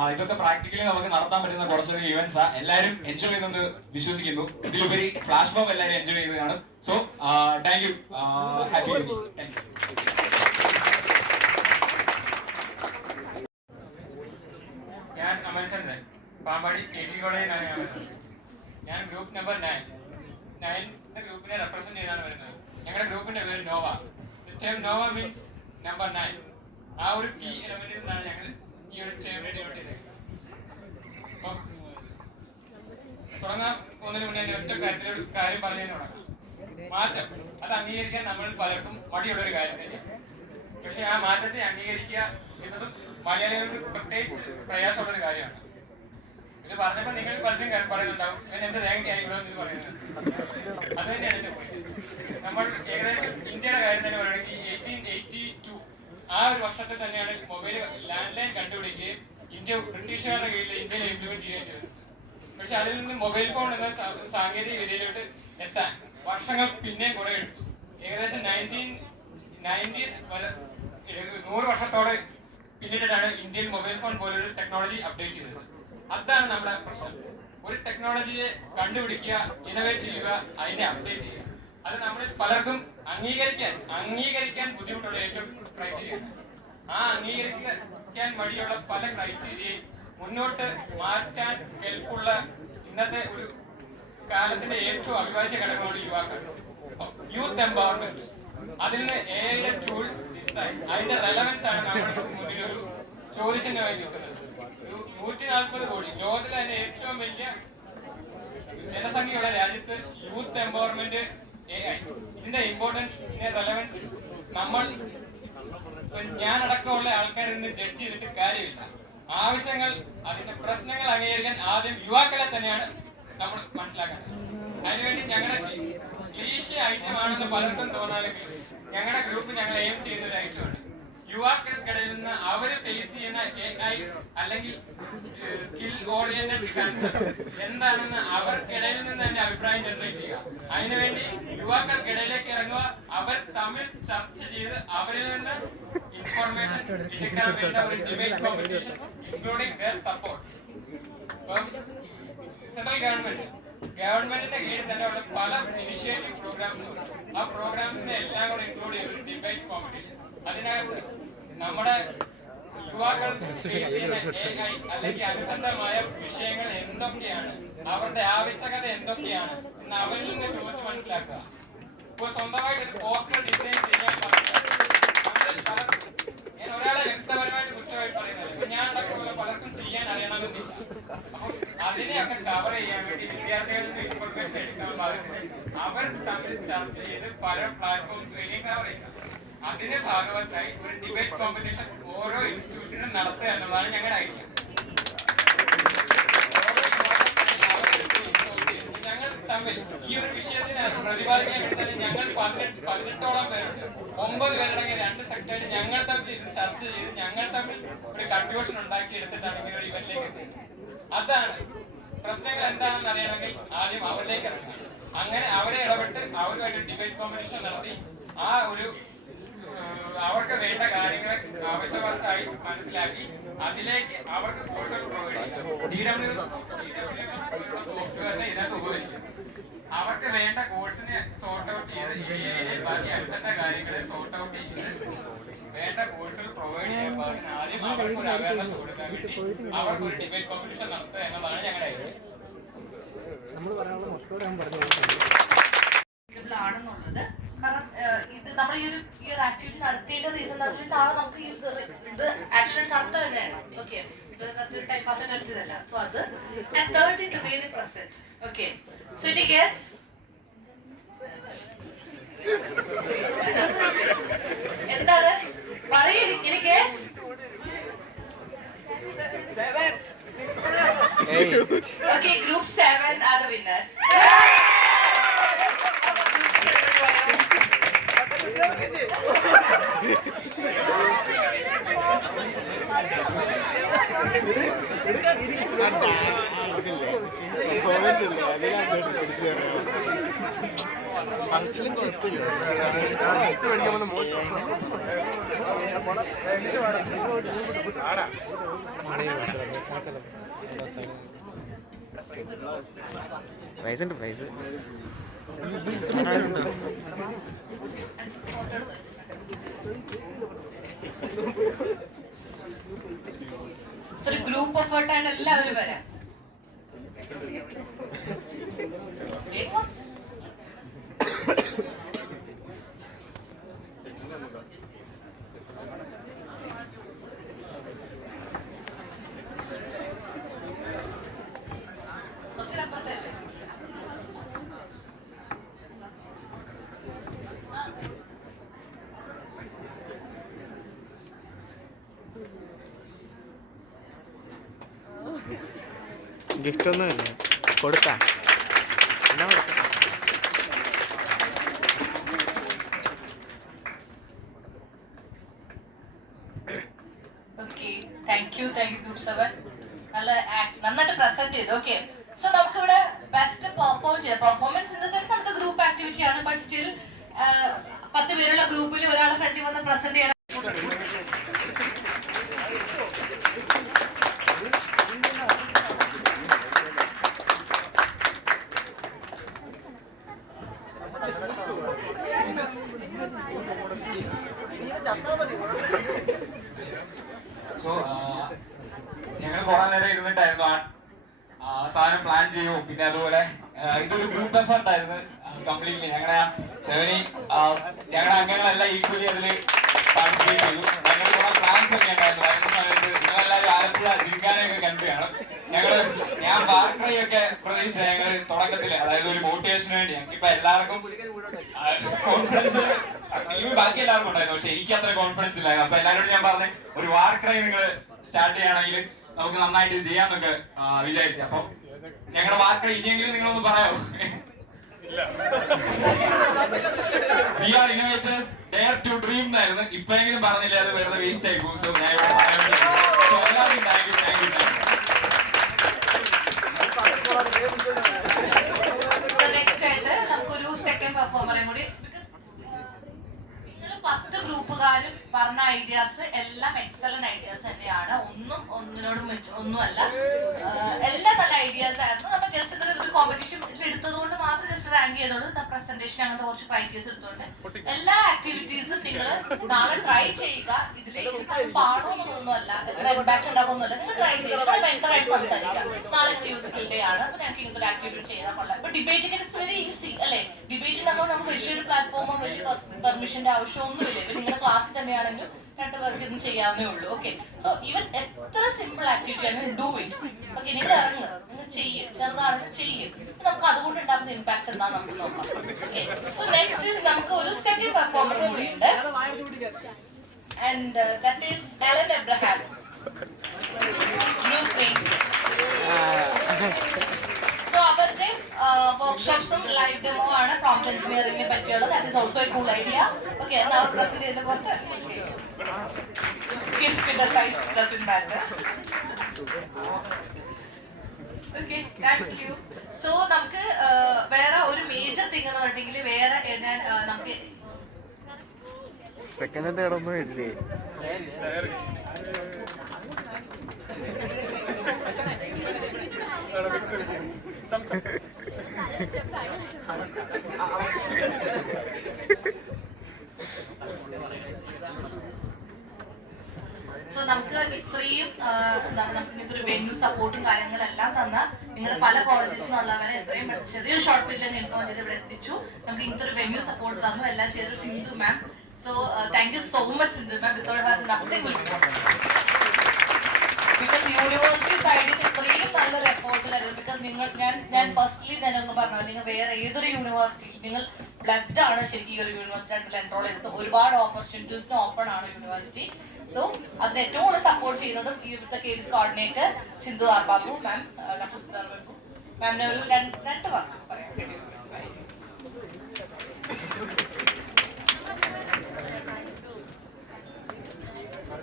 ഇതൊക്കെ പ്രാക്ടിക്കലി നമുക്ക് നടത്താൻ പറ്റുന്ന കുറച്ചൊരു ഇവന്റ്സാ. എല്ലാവരും എൻജോയ് ചെയ്യുന്നെന്ന് വിശ്വസിക്കുന്നു. ഇതിലുപരി ഫ്ലാഷ് മോബ് എല്ലാവരും എൻജോയ് ചെയ്തതാണ്. So thank you. Happy thank you. ഞാൻ അമൽചന്ദ്രൻ, പാമ്പാടി KG കോളേജിലാണ് ഞാൻ ഗ്രൂപ്പ് നമ്പർ 9 ഗ്രൂപ്പിനെ റെപ്രസെന്റ് ചെയ്താണ് വരുന്നത്. ഞങ്ങളുടെ ഗ്രൂപ്പിന്റെ പേര് നോവ. Nova means number 9. ആ ഒരു കീ എലമെന്റിൽ നിന്നാണ് ഞങ്ങൾ ഈ ഒരു ടേമിനെ ഡിനോട്ട് ചെയ്തത്. അപ്പം തുടങ്ങാൻ പോകുന്നതിന് മുന്നേ ഒറ്റ കാര്യത്തിലൊരു കാര്യം പറഞ്ഞു തുടങ്ങാം. മാറ്റം അത് അംഗീകരിക്കാൻ നമ്മൾ പലർക്കും മടിയുള്ളൊരു കാര്യം തന്നെയാണ്. പക്ഷെ ആ മാറ്റത്തെ അംഗീകരിക്കുക എന്നതും മലയാളികൾക്ക് പ്രത്യേകിച്ച് പ്രയാസമുള്ളൊരു കാര്യമാണ്. ഇത് പറഞ്ഞപ്പോൾ നിങ്ങൾ പലരും പറയുന്നുണ്ടാവും, ഞാൻ എന്റെ തേങ്ങയായി ഇവിടെ നിന്ന് പറയുന്നത്. അത് തന്നെയാണ് എന്റെ പോയിന്റ്. നമ്മൾ ഏകദേശം ഇന്ത്യയുടെ കാര്യം തന്നെ പറയുകയാണെങ്കിൽ 1882 ആ ഒരു വർഷത്തിൽ തന്നെയാണ് മൊബൈൽ ലാൻഡ് ലൈൻ കണ്ടുപിടിക്കുകയും ഇന്ത്യ ബ്രിട്ടീഷുകാരുടെ കീഴിൽ ഇന്ത്യയിൽ ഇംപ്ലിമെന്റ് ചെയ്യുകയും ചെയ്തത്. പക്ഷെ അതിൽ നിന്ന് മൊബൈൽ ഫോൺ എന്ന സാങ്കേതിക വിദ്യയിലോട്ട് എത്താൻ വർഷങ്ങൾ പിന്നെയും കുറെ എടുത്തു. ഏകദേശം 1990s വരെ 100 വർഷത്തോടെ പിന്നീടാണ് ഇന്ത്യയിൽ മൊബൈൽ ഫോൺ പോലൊരു ടെക്നോളജി അപ്ഡേറ്റ് ചെയ്തത്. അതാണ് നമ്മുടെ പ്രശ്നം. ഒരു ടെക്നോളജിയെ കണ്ടുപിടിക്കുക, ഇന്നോവേറ്റ് ചെയ്യുക, അതിനെ അപ്ഡേറ്റ് ചെയ്യുക. അത് നമ്മളിൽ പലർക്കും അംഗീകരിക്കാൻ ബുദ്ധിമുട്ടുള്ള ഏറ്റവും ക്രൈറ്റീരിയ. ആ അംഗീകരിക്കാൻ മടിയുള്ള പല ക്രൈറ്റീരിയയും മുന്നോട്ട് മാറ്റാൻ കെൽപ്പുള്ള ഇന്നത്തെ ഒരു കാലത്തിന്റെ ഏറ്റവും അവിഭാജ്യ ഘടകമാണ് യുവാക്കൾ. Youth empowerment. അതിന് AI ടൂൾ അതിന്റെ റെലവൻസ് ആണ് നമ്മുടെ മുന്നിൽ ഒരു ചോദ്യചിഹ്നമായി നിൽക്കുന്നത്. ഒരു 140 കോടി ലോകത്തിലെ തന്നെ ഏറ്റവും വലിയ ജനസംഖ്യയുള്ള രാജ്യത്ത് യൂത്ത് എംപവർമെന്റ് AI ഇതിന്റെ ഇമ്പോർട്ടൻസ്, റെലവൻസ് നമ്മൾ ഞാനടക്കമുള്ള ആൾക്കാരിൽ നിന്ന് ജഡ്ജ് ചെയ്തിട്ട് കാര്യമില്ല. ആവശ്യങ്ങൾ, അതിന്റെ പ്രശ്നങ്ങൾ അംഗീകരിക്കാൻ ആദ്യം യുവാക്കളെ തന്നെയാണ് നമ്മൾ മനസ്സിലാക്കേണ്ടത്. അതിനുവേണ്ടി ഞങ്ങളുടെ ക്ലീശ ഐറ്റം ആണെന്ന് പലർക്കും തോന്നാമെങ്കിൽ ഞങ്ങളുടെ ഗ്രൂപ്പ് ഞങ്ങൾ എയിം ചെയ്യുന്ന ഒരു ഐറ്റമാണ്. യുവാക്കൾക്കിടയിൽ നിന്ന് അവർ ഫേസ് ചെയ്യുന്ന AI അല്ലെങ്കിൽ സ്കിൽ ഓറിയന്റഡ് കൺസെപ്റ്റ് എന്താണെന്ന് അവർക്കിടയിൽ നിന്ന് തന്നെ അഭിപ്രായം ജനറേറ്റ് ചെയ്യുക. അതിനുവേണ്ടി യുവാക്കൾക്കിടയിലേക്ക് ഇറങ്ങുക, അവർ തമ്മിൽ ചർച്ച ചെയ്ത് അവരിൽ നിന്ന് ഇൻഫർമേഷൻ എടുക്കാൻ വേണ്ട ഒരു debate competition including there support. Central ഗവൺമെന്റിന്റെ കീഴിൽ തന്നെ ഉള്ള പല ഇനിഷ്യേറ്റീവ് പ്രോഗ്രാംസും ഉണ്ട്. ആ പ്രോഗ്രാംസിനെ എല്ലാം കൂടെ ഇൻക്ലൂഡ് ചെയ്ത ഒരു ഡിബേറ്റ് കോമ്പറ്റീഷൻ. അതിനകത്ത് നമ്മുടെ യുവാക്കൾ ഫേസ് ചെയ്യുന്ന AI അല്ലെങ്കിൽ അനുബന്ധമായ വിഷയങ്ങൾ എന്തൊക്കെയാണ്, അവരുടെ ആവശ്യകത എന്തൊക്കെയാണ് എന്ന് അവരിൽ നിന്ന് ചോദിച്ച് മനസ്സിലാക്കുക. ഇപ്പൊ സ്വന്തമായിട്ട് ഒരു പോസ്റ്റർ ഡിസൈൻ ചെയ്യാൻ ഞാൻ ഒരാളെ വ്യക്തപരമായിട്ട് കുറ്റമായി പറയുന്നത്. ഇപ്പൊ ഞാൻ അടക്കമുള്ള പലർക്കും ചെയ്യാൻ അറിയണമെന്നില്ല. അപ്പം അതിനെയൊക്കെ കവർ ചെയ്യാൻ വേണ്ടി വിദ്യാർത്ഥികളിൽ നിന്ന് ഇൻഫർമേഷൻ എടുക്കാൻ പാകത്തിന് അവർ തമ്മിൽ ചർച്ച ചെയ്ത് പല പ്ലാറ്റ്ഫോംസിലേക്കും കവർ ചെയ്യുക. അതിന്റെ ഭാഗവത്തായി ഒരു ഡിബേറ്റ് കോമ്പറ്റീഷൻ ഓരോ ഇൻസ്റ്റിറ്റ്യൂഷനും നടത്തുക എന്നുള്ളതാണ് ഞങ്ങളുടെ ഐഡിയ. ഞങ്ങൾ തമ്മിൽ ഈ ഒരു വിഷയത്തിന് പ്രതിപാദിക്കാൻ വേണ്ടി ഞങ്ങൾ 18ഓളം പേരുണ്ട്. 9 പേരടങ്ങിയ 2 സെക്ടറായിട്ട് ഞങ്ങൾ തമ്മിൽ ഇത് ചർച്ച ചെയ്ത് ഞങ്ങൾ തമ്മിൽ ഒരു കൺക്ലൂഷൻ ഉണ്ടാക്കി എടുത്തിട്ടാണ് ഇങ്ങനെ ഒരു ഇവന്റിലേക്ക് എത്തിയത്. അതാണ് പ്രശ്നങ്ങൾ എന്താണെന്ന് അറിയണമെങ്കിൽ ആദ്യം അവരിലേക്ക് ഇറങ്ങി അങ്ങനെ അവരെ ഇടപെട്ട് അവരുമായിട്ട് ഡിബേറ്റ് കോമ്പറ്റീഷൻ നടത്തി ആ ഒരു അവർക്ക് വേണ്ട കാര്യങ്ങളെ ആവശ്യവർക്കായി മനസ്സിലാക്കി അതിലേക്ക് അവർക്ക് കോഴ്സുകൾ പ്രൊവൈഡ് ചെയ്യാം. സോഫ്റ്റ്വെയറിനെ ഇതിനകത്ത് ഉപകരിക്കും. അവർക്ക് വേണ്ട കോഴ്സിനെ സോർട്ട് ഔട്ട് ചെയ്ത് ബാക്കി അനുബന്ധ കാര്യങ്ങളെ സോർട്ട് ഔട്ട് ചെയ്ത് വേണ്ട കോഴ്സുകൾ പ്രൊവൈഡ് ചെയ്യാൻ പാകത്തിന് ആദ്യം അവർക്ക് ഒരു അവയർനെസ് കൊടുക്കാൻ വേണ്ടി അവർക്ക് ഒരു ഡിബേറ്റ് കോമ്പറ്റീഷൻ നടത്തുക എന്നതാണ് ഞങ്ങളുടെ ഐഡിയ. ആണെന്നുള്ളത് കാരണം ഇത് നമ്മൾ ഈ ഒരു ആക്ടിവിറ്റി നടത്തിയിട്ട് റീസൺ നടത്തിയിട്ടാണ് നമുക്ക് ഇത് ആക്ഷൻ നടത്താൻ തന്നെയാണ്. ഓക്കെ, ഇത് ടൈം പാസ് ആയിട്ട് നടത്തിയതല്ല. സോ അത് and third is very present. Okay, so ഇനി ഗസ് എന്താണ് പറയൂ, ഇനി guess okay, group 7 are the winners. പറച്ചിലും കുഴപ്പമില്ല. പ്രൈസ് ഉണ്ട്, പ്രൈസ് ഒരു ഗ്രൂപ്പ് എഫേർട്ട് ആയിട്ട് എല്ലാവരും വരാം. ഗിഫ്റ്റ് ഒന്നുമില്ല, കൊടുത്താ എന്നാ കൊടുത്ത? താങ്ക് യു ഗ്രൂപ്പ് 7 നന്നായിട്ട് പ്രസന്റ് ചെയ്തു. ഓക്കെ, സോ നമുക്ക് ഇവിടെ ബെസ്റ്റ് പെർഫോം ചെയ്യാം. പെർഫോമൻസ് ഇൻ ദ സെൻസ് നമുക്ക് ഗ്രൂപ്പ് ആക്ടിവിറ്റി ആണ്, ബട്ട് സ്റ്റിൽ 10 പേരുള്ള ഗ്രൂപ്പിൽ ഒരാളെ ഫ്രണ്ടിൽ വന്ന് പ്രസന്റ് ചെയ്യണം. സോ ഞങ്ങൾ കുറെ നേരം ഇരുന്നിട്ടായിരുന്നു ആ സാധനം പ്ലാൻ ചെയ്യൂ. പിന്നെ അതുപോലെ ഇതൊരു ഗ്രൂപ്പ് എഫർട്ട് ആയിരുന്നു കംപ്ലീറ്റ്ലി. ഞങ്ങളുടെ ഞങ്ങളുടെ അംഗങ്ങളെല്ലാം ഈക്വലി അതിൽ പാർട്ടിസിപ്പേറ്റ് ചെയ്തു. ഞങ്ങൾ കുറെ പ്ലാൻസ് ഒക്കെ ഉണ്ടായിരുന്നു. വരുന്ന സമയത്ത് നിങ്ങളെല്ലാവരും ആലപ്പുഴ ജിങ്കാനൊക്കെ കണ്ടുകയാണ്. ഞാൻ വാർക്രൈ ഒക്കെ പ്രതീക്ഷിച്ച ഞങ്ങൾ തുടക്കത്തില്, അതായത് ഒരു മോട്ടിവേഷന് വേണ്ടി ഞങ്ങൾക്ക് ഇപ്പൊ എല്ലാവർക്കും കോൺഫിഡൻസ് ബാക്കി എല്ലാവർക്കും ഉണ്ടായിരുന്നു, പക്ഷെ എനിക്ക് അത്ര കോൺഫിഡൻസ് ഇല്ലായിരുന്നു. അപ്പൊ എല്ലാവരോടും ഞാൻ പറഞ്ഞു ഒരു വാർക്രൈ നിങ്ങൾ സ്റ്റാർട്ട് ചെയ്യുകയാണെങ്കിൽ നമുക്ക് നന്നായിട്ട് ചെയ്യാന്നൊക്കെ വിചാരിച്ചു. അപ്പൊ ഞങ്ങളുടെ വാർക്രൈ ഇനിയെങ്കിലും നിങ്ങളൊന്ന് പറയാമോ? We are innovators, dare to dream എന്നായിരുന്നു. ഇപ്പോഴെങ്കിലും പറഞ്ഞില്ലേ, അത് വെറുതെ വേസ്റ്റ് ആയി പോകും. സോ ഞാൻ എല്ലാവർക്കും താങ്ക് യു. നെക്സ്റ്റ് ആയിട്ട് നമുക്കൊരു സെക്കൻഡ് പെർഫോമറേയും കൂടി, നിങ്ങൾ 10 ഗ്രൂപ്പുകാരും പറഞ്ഞ ഐഡിയാസ് എല്ലാം എക്സലന്റ് ഐഡിയാസ് തന്നെയാണ്. ഒന്നിനോടും ഒന്നുമല്ല, എല്ലാം നല്ല ഐഡിയാസ് ആയിരുന്നു. നമ്മൾ ജസ്റ്റ് ഒരു കോമ്പറ്റീഷൻ എടുത്തത് കൊണ്ട് മാത്രം ജസ്റ്റ് റാങ്ക് ചെയ്തോളൂ. പ്രസന്റേഷൻ അങ്ങനത്തെ കുറച്ച് ക്രൈറ്റീരിയസ് എടുത്തോണ്ട് എല്ലാ ആക്ടിവിറ്റീസും നിങ്ങൾ നാളെ ട്രൈ ചെയ്യുക. ഇതിലേക്ക് പാടോന്നൊന്നുമല്ല, എത്ര ഇമ്പാക്ട് ഉണ്ടാകുന്നല്ല, നിങ്ങൾ ട്രൈ ചെയ്യുക. ഭയങ്കര ആയിട്ട് സംസാരിക്കാം. നാളെ യൂസ്ഫുൾ ഡേ ആണ്, അപ്പൊ ഞങ്ങൾക്ക് ഇങ്ങനത്തെ ഒരു ആക്ടിവിറ്റി ചെയ്താൽ കൊള്ളാം. ഇപ്പൊ ഡിബേറ്റിംഗ് ഇറ്റ്സ് വെരി ഈസി അല്ലേ? ഡിബേറ്റിംഗ് ആകുമ്പോൾ നമുക്ക് വലിയൊരു പ്ലാറ്റ്ഫോമോ വലിയ പെർമിഷന്റെ ആവശ്യമൊന്നുമില്ല. ഇപ്പൊ നിങ്ങളുടെ ക്ലാസ്സിൽ തന്നെയാണെങ്കിലും 2 പേർക്ക് ഇതൊന്നും ചെയ്യാവുന്നേ ഉള്ളൂ. ഓക്കെ, സോ ഈവൻ എത്ര സിമ്പിൾ ആക്ടിവിറ്റി ആണെങ്കിൽ ഡു ഇറ്റ്. ഓക്കെ, നിങ്ങൾ ഇറങ്ങുക, നിങ്ങൾ ചെയ്യും, ചെറുതാണെങ്കിൽ ചെയ്യും. നമുക്ക് അതുകൊണ്ട് ഉണ്ടാകുന്ന ഇമ്പാക്ട് എന്താ നമുക്ക് നോക്കാം. ഓക്കെ, സോ നെക്സ്റ്റ് നമുക്ക് ഒരു സെക്കൻഡ് പെർഫോമർ കൂടി ഉണ്ട്, and that is Ellen Abraham, group 3. So അവരുടെ വർക്ക്ഷോപ്സും ലൈവ് ഡെമോ ആണ് prompt എഞ്ചിനീയറിംഗിനെ പറ്റിയുള്ളത്. That is also A cool idea. Okay, അത് അവർ പ്രസന്റ് ചെയ്ത പോലെ ഗിഫ്റ്റിന്റെ size doesn't matter. Okay, thank you. So നമുക്ക് വേറെ ഒരു മേജർ തിങ് എന്ന് പറഞ്ഞിട്ടുണ്ടെങ്കിൽ വേറെ നമുക്ക് സെക്കൻഡ് തേർഡൊന്നും ഇല്ലേ? സോ നമുക്ക് ഇത്രയും നമുക്ക് ഇങ്ങനത്തെ വെന്യൂ സപ്പോർട്ടും കാര്യങ്ങളെല്ലാം തന്ന നിങ്ങളുടെ പല കോളേജസിൽ നിന്നുള്ളവരെ എത്രയും ചെറിയൊരു ഷോർട്ട് പീരീഡിൽ ഇൻഫോം ചെയ്ത് ഇവിടെ എത്തിച്ചു. നമുക്ക് ഇങ്ങനത്തെ ഒരു വെന്യൂ സപ്പോർട്ട് തന്നു. എല്ലാം ചെയ്ത് സിന്ധു മാം. So thank you so much Sindhu ma'am. Without Har nothing will be possible. Because university സൈഡിൽ ഇത്രയും നല്ലൊരു എഫോർട്ടിലായിരുന്നു. ബിക്കോസ് ഞാൻ ഫസ്റ്റ്ലി തന്നെ പറഞ്ഞു, നിങ്ങൾ വേറെ ഏതൊരു യൂണിവേഴ്സിറ്റിയിൽ നിങ്ങൾ ബ്ലെസ്ഡ് ആണ് ശരിക്കും ഈ ഒരു യൂണിവേഴ്സിറ്റി എൻറോൾ ചെയ്തത്. ഒരുപാട് ഓപ്പർച്യൂണിറ്റീസിന് ഓപ്പൺ ആണ് യൂണിവേഴ്സിറ്റി. സോ അതിന് ഏറ്റവും കൂടുതൽ സപ്പോർട്ട് ചെയ്യുന്നതും ഇവിടുത്തെ case coordinator Sindhu R Babu മാം, ഡോക്ടർ സിദ്ധാർ ബാബു മാമിനെ ഒരു രണ്ട് വാക്ക് പറയാം.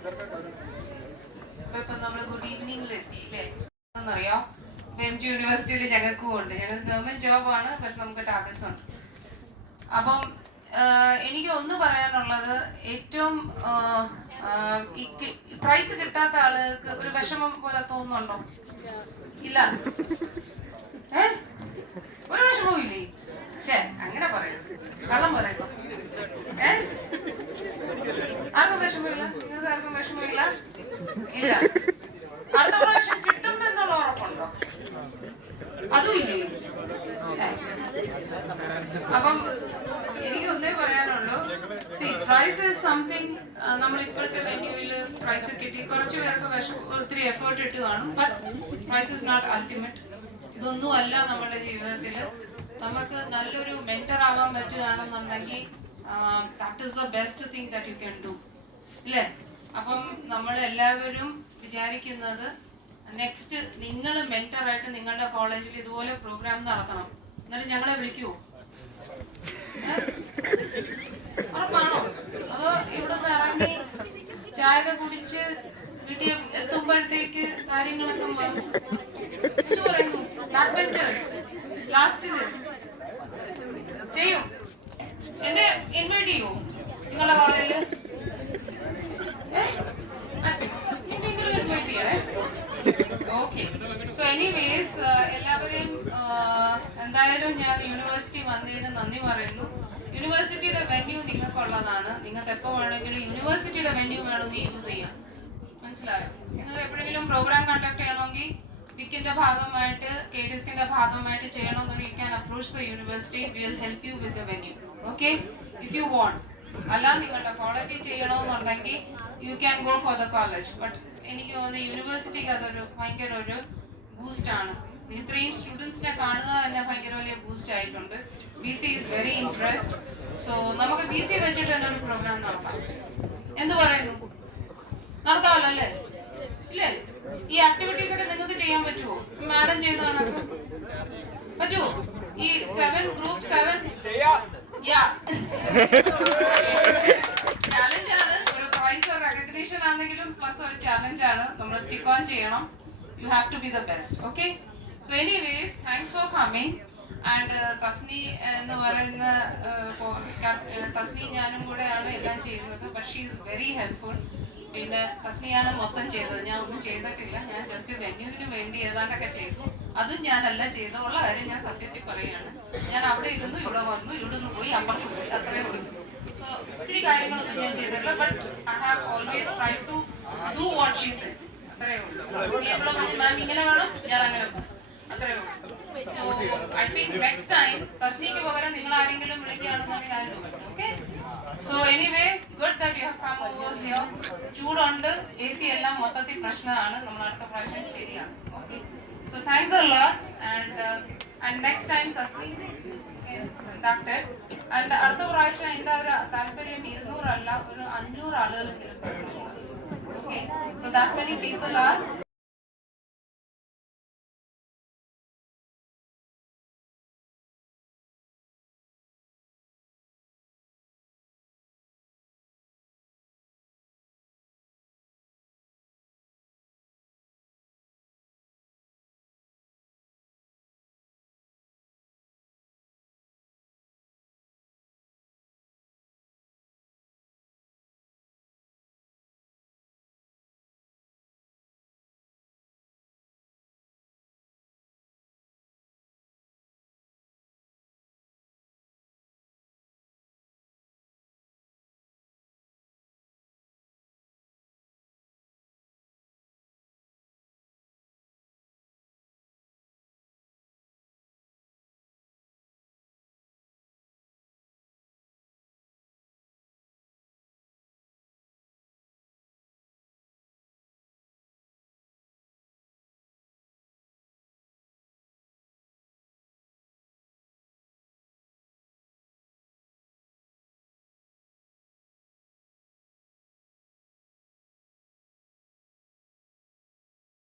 ഇപ്പൊ നമ്മള് ഗുഡ് ഈവനിങ്ങിൽ എത്തി അല്ലേ എന്നറിയാം. MG യൂണിവേഴ്സിറ്റിയിൽ ഞങ്ങൾക്കും ഉണ്ട്. ഞങ്ങൾക്ക് ഗവൺമെന്റ് ജോബാണ്, പക്ഷെ നമുക്ക് ടാർഗറ്റ്സ് ഉണ്ട്. അപ്പം എനിക്ക് ഒന്ന് പറയാനുള്ളത്, ഏറ്റവും പ്രൈസ് കിട്ടാത്ത ആളുകൾക്ക് ഒരു വിഷമം പോലെ തോന്നുന്നുണ്ടോ? ഇല്ല. ഒരു വിഷമവും ഇല്ലേ? അങ്ങനെ പറയുന്നു, കള്ളം പറയുന്നു. ആർക്കും വിഷമമില്ല? നിങ്ങൾക്ക് ആർക്കും വിഷമമില്ല? ഇല്ല. അടുത്ത പ്രാവശ്യം കിട്ടും എന്നുള്ള ഉറപ്പുണ്ടോ? അതും ഇല്ലേ? അപ്പം എനിക്ക് ഒന്നേ പറയാനുള്ളൂ, പ്രൈസ് ഇസ് സംതിങ്. നമ്മൾ ഇപ്പോഴത്തെ വെന്യൂവിൽ പ്രൈസ് കിട്ടി, കുറച്ച് പേർക്ക് ഒത്തിരി എഫേർട്ട് ഇട്ട് കാണും. But price is not ultimate. ഇതൊന്നും അല്ല നമ്മുടെ ജീവിതത്തിൽ. നമുക്ക് നല്ലൊരു മെന്റർ ആവാൻ പറ്റുകയാണെന്നുണ്ടെങ്കിൽ that is the best thing that you can do, ഇല്ലേ? അപ്പം നമ്മൾ എല്ലാവരും വിചാരിക്കുന്നത് നെക്സ്റ്റ് നിങ്ങൾ മെന്ററായിട്ട് നിങ്ങളുടെ കോളേജിൽ ഇതുപോലെ പ്രോഗ്രാം നടത്തണം. എന്നിട്ട് ഞങ്ങളെ വിളിക്കുവോ? ഉറപ്പാണോ? അതോ ഇവിടുന്ന് ഇറങ്ങി ചായ കുടിച്ച് വീട്ടിൽ എത്തുമ്പോഴത്തേക്ക് കാര്യങ്ങളൊക്കെ മാറും? എന്ത് പറയുന്നു? ലാസ്റ്റില് ചെയ്യും. എന്നെ ഇൻവൈറ്റ് ചെയ്യൂ നിങ്ങളുടെ കോളേജില്? എന്തെങ്കിലും ഇൻവൈറ്റ് ചെയ്യണേ. ഓക്കെ. സോ എനിവേസ് എല്ലാവരെയും എന്തായാലും ഞാൻ യൂണിവേഴ്സിറ്റി വന്നതിന് നന്ദി പറയുന്നു. യൂണിവേഴ്സിറ്റിയുടെ വെന്യൂ നിങ്ങൾക്കുള്ളതാണ്. നിങ്ങൾക്ക് എപ്പോൾ വേണമെങ്കിലും യൂണിവേഴ്സിറ്റിയുടെ വെന്യൂ വേണമെങ്കിൽ യൂസ് ചെയ്യാം. മനസ്സിലായോ? നിങ്ങൾ എപ്പോഴെങ്കിലും പ്രോഗ്രാം കണ്ടക്ട് ചെയ്യണമെങ്കിൽ വിക്കിന്റെ ഭാഗമായിട്ട് KDSKന്റെ ഭാഗമായിട്ട് ചെയ്യണമെന്ന് you can approach the university. We will help you with the venue. Okay, if you want. അല്ല നിങ്ങളുടെ കോളേജിൽ ചെയ്യണമെന്നുണ്ടെങ്കിൽ you can go for the college. But എനിക്ക് തോന്നുന്നു യൂണിവേഴ്സിറ്റിക്ക് അതൊരു ഭയങ്കര ഒരു ബൂസ്റ്റ് ആണ്. ഇത്രയും സ്റ്റുഡൻസിനെ കാണുക തന്നെ ഭയങ്കര വലിയ ബൂസ്റ്റ് ആയിട്ടുണ്ട്. BC is very interest. So നമുക്ക് BC വെച്ചിട്ട് തന്നെ ഒരു പ്രോഗ്രാം നടത്താം. എന്ത് പറയുന്നു? നടത്താമല്ലോ അല്ലേ? ഇല്ലേ? ഈ ആക്ടിവിറ്റീസ് ഒക്കെ നിങ്ങൾക്ക് ചെയ്യാൻ പറ്റുമോ? മാഡം ചെയ്ത കണക്ക് പറ്റുമോ? ഈ 7 ഗ്രൂപ്പ് 7 ചാലഞ്ച് ആണ്. ഒരു പ്രൈസ് ഒരു റെക്കഗ്നീഷൻ ആണെങ്കിലും പ്ലസ് ഒരു ചാലഞ്ച് ആണ്. നമ്മൾ സ്റ്റിക്ക് ഓൺ ചെയ്യണം. You have to B the best. Okay, so anyways thanks for coming. And Tasni എന്ന് പറയുന്ന തസ്നി ഞാനും കൂടെയാണ് എല്ലാം ചെയ്യുന്നത്. But she is very helpful. പിന്നെ തസ്നിയാണ് മൊത്തം ചെയ്തത്. ഞാൻ ഒന്നും ചെയ്തിട്ടില്ല. ഞാൻ ജസ്റ്റ് വെന്യൂവിന് വേണ്ടി ഏതാണ്ടൊക്കെ ചെയ്തു. അതും ഞാനല്ല ചെയ്ത. ഉള്ള കാര്യം ഞാൻ സത്യത്തിൽ പറയുകയാണ്. ഞാൻ അവിടെ ഇരുന്നു, ഇവിടെ വന്നു, ഇവിടെ നിന്ന് പോയി, അപ്പുറത്ത് പോയി, അത്രേ ഉള്ളൂ. സോ ഒത്തിരി കാര്യങ്ങളൊന്നും ഞാൻ ചെയ്തിട്ടില്ല. But I have always try to do what she said. അത്രേ ഉള്ളൂ. മാം ഇങ്ങനെ വേണം, ഞാൻ അങ്ങനെ പോകും. അത്രേ ഉള്ളൂ. So I think next time തസ്നിക്ക് പകരം നിങ്ങൾ ആരെങ്കിലും വിളിക്കുകയാണെന്നുണ്ടെങ്കിൽ ഞാൻ നോക്കും. Okay, so anyway good that you have come over here. ചൂടുണ്ട്, AC എല്ലാം മൊത്തത്തിൽ പ്രശ്നമാണ്. നമ്മൾ അടുത്ത പ്രാവശ്യം ശരിയാണ്. Okay, so thanks a lot. And next time Tasni conducted. And അടുത്ത പ്രാവശ്യം എന്താ ഒരു താല്പര്യം 200 അല്ല, ഒരു 500 ആളുകളെങ്കിലും. Okay, so that many people are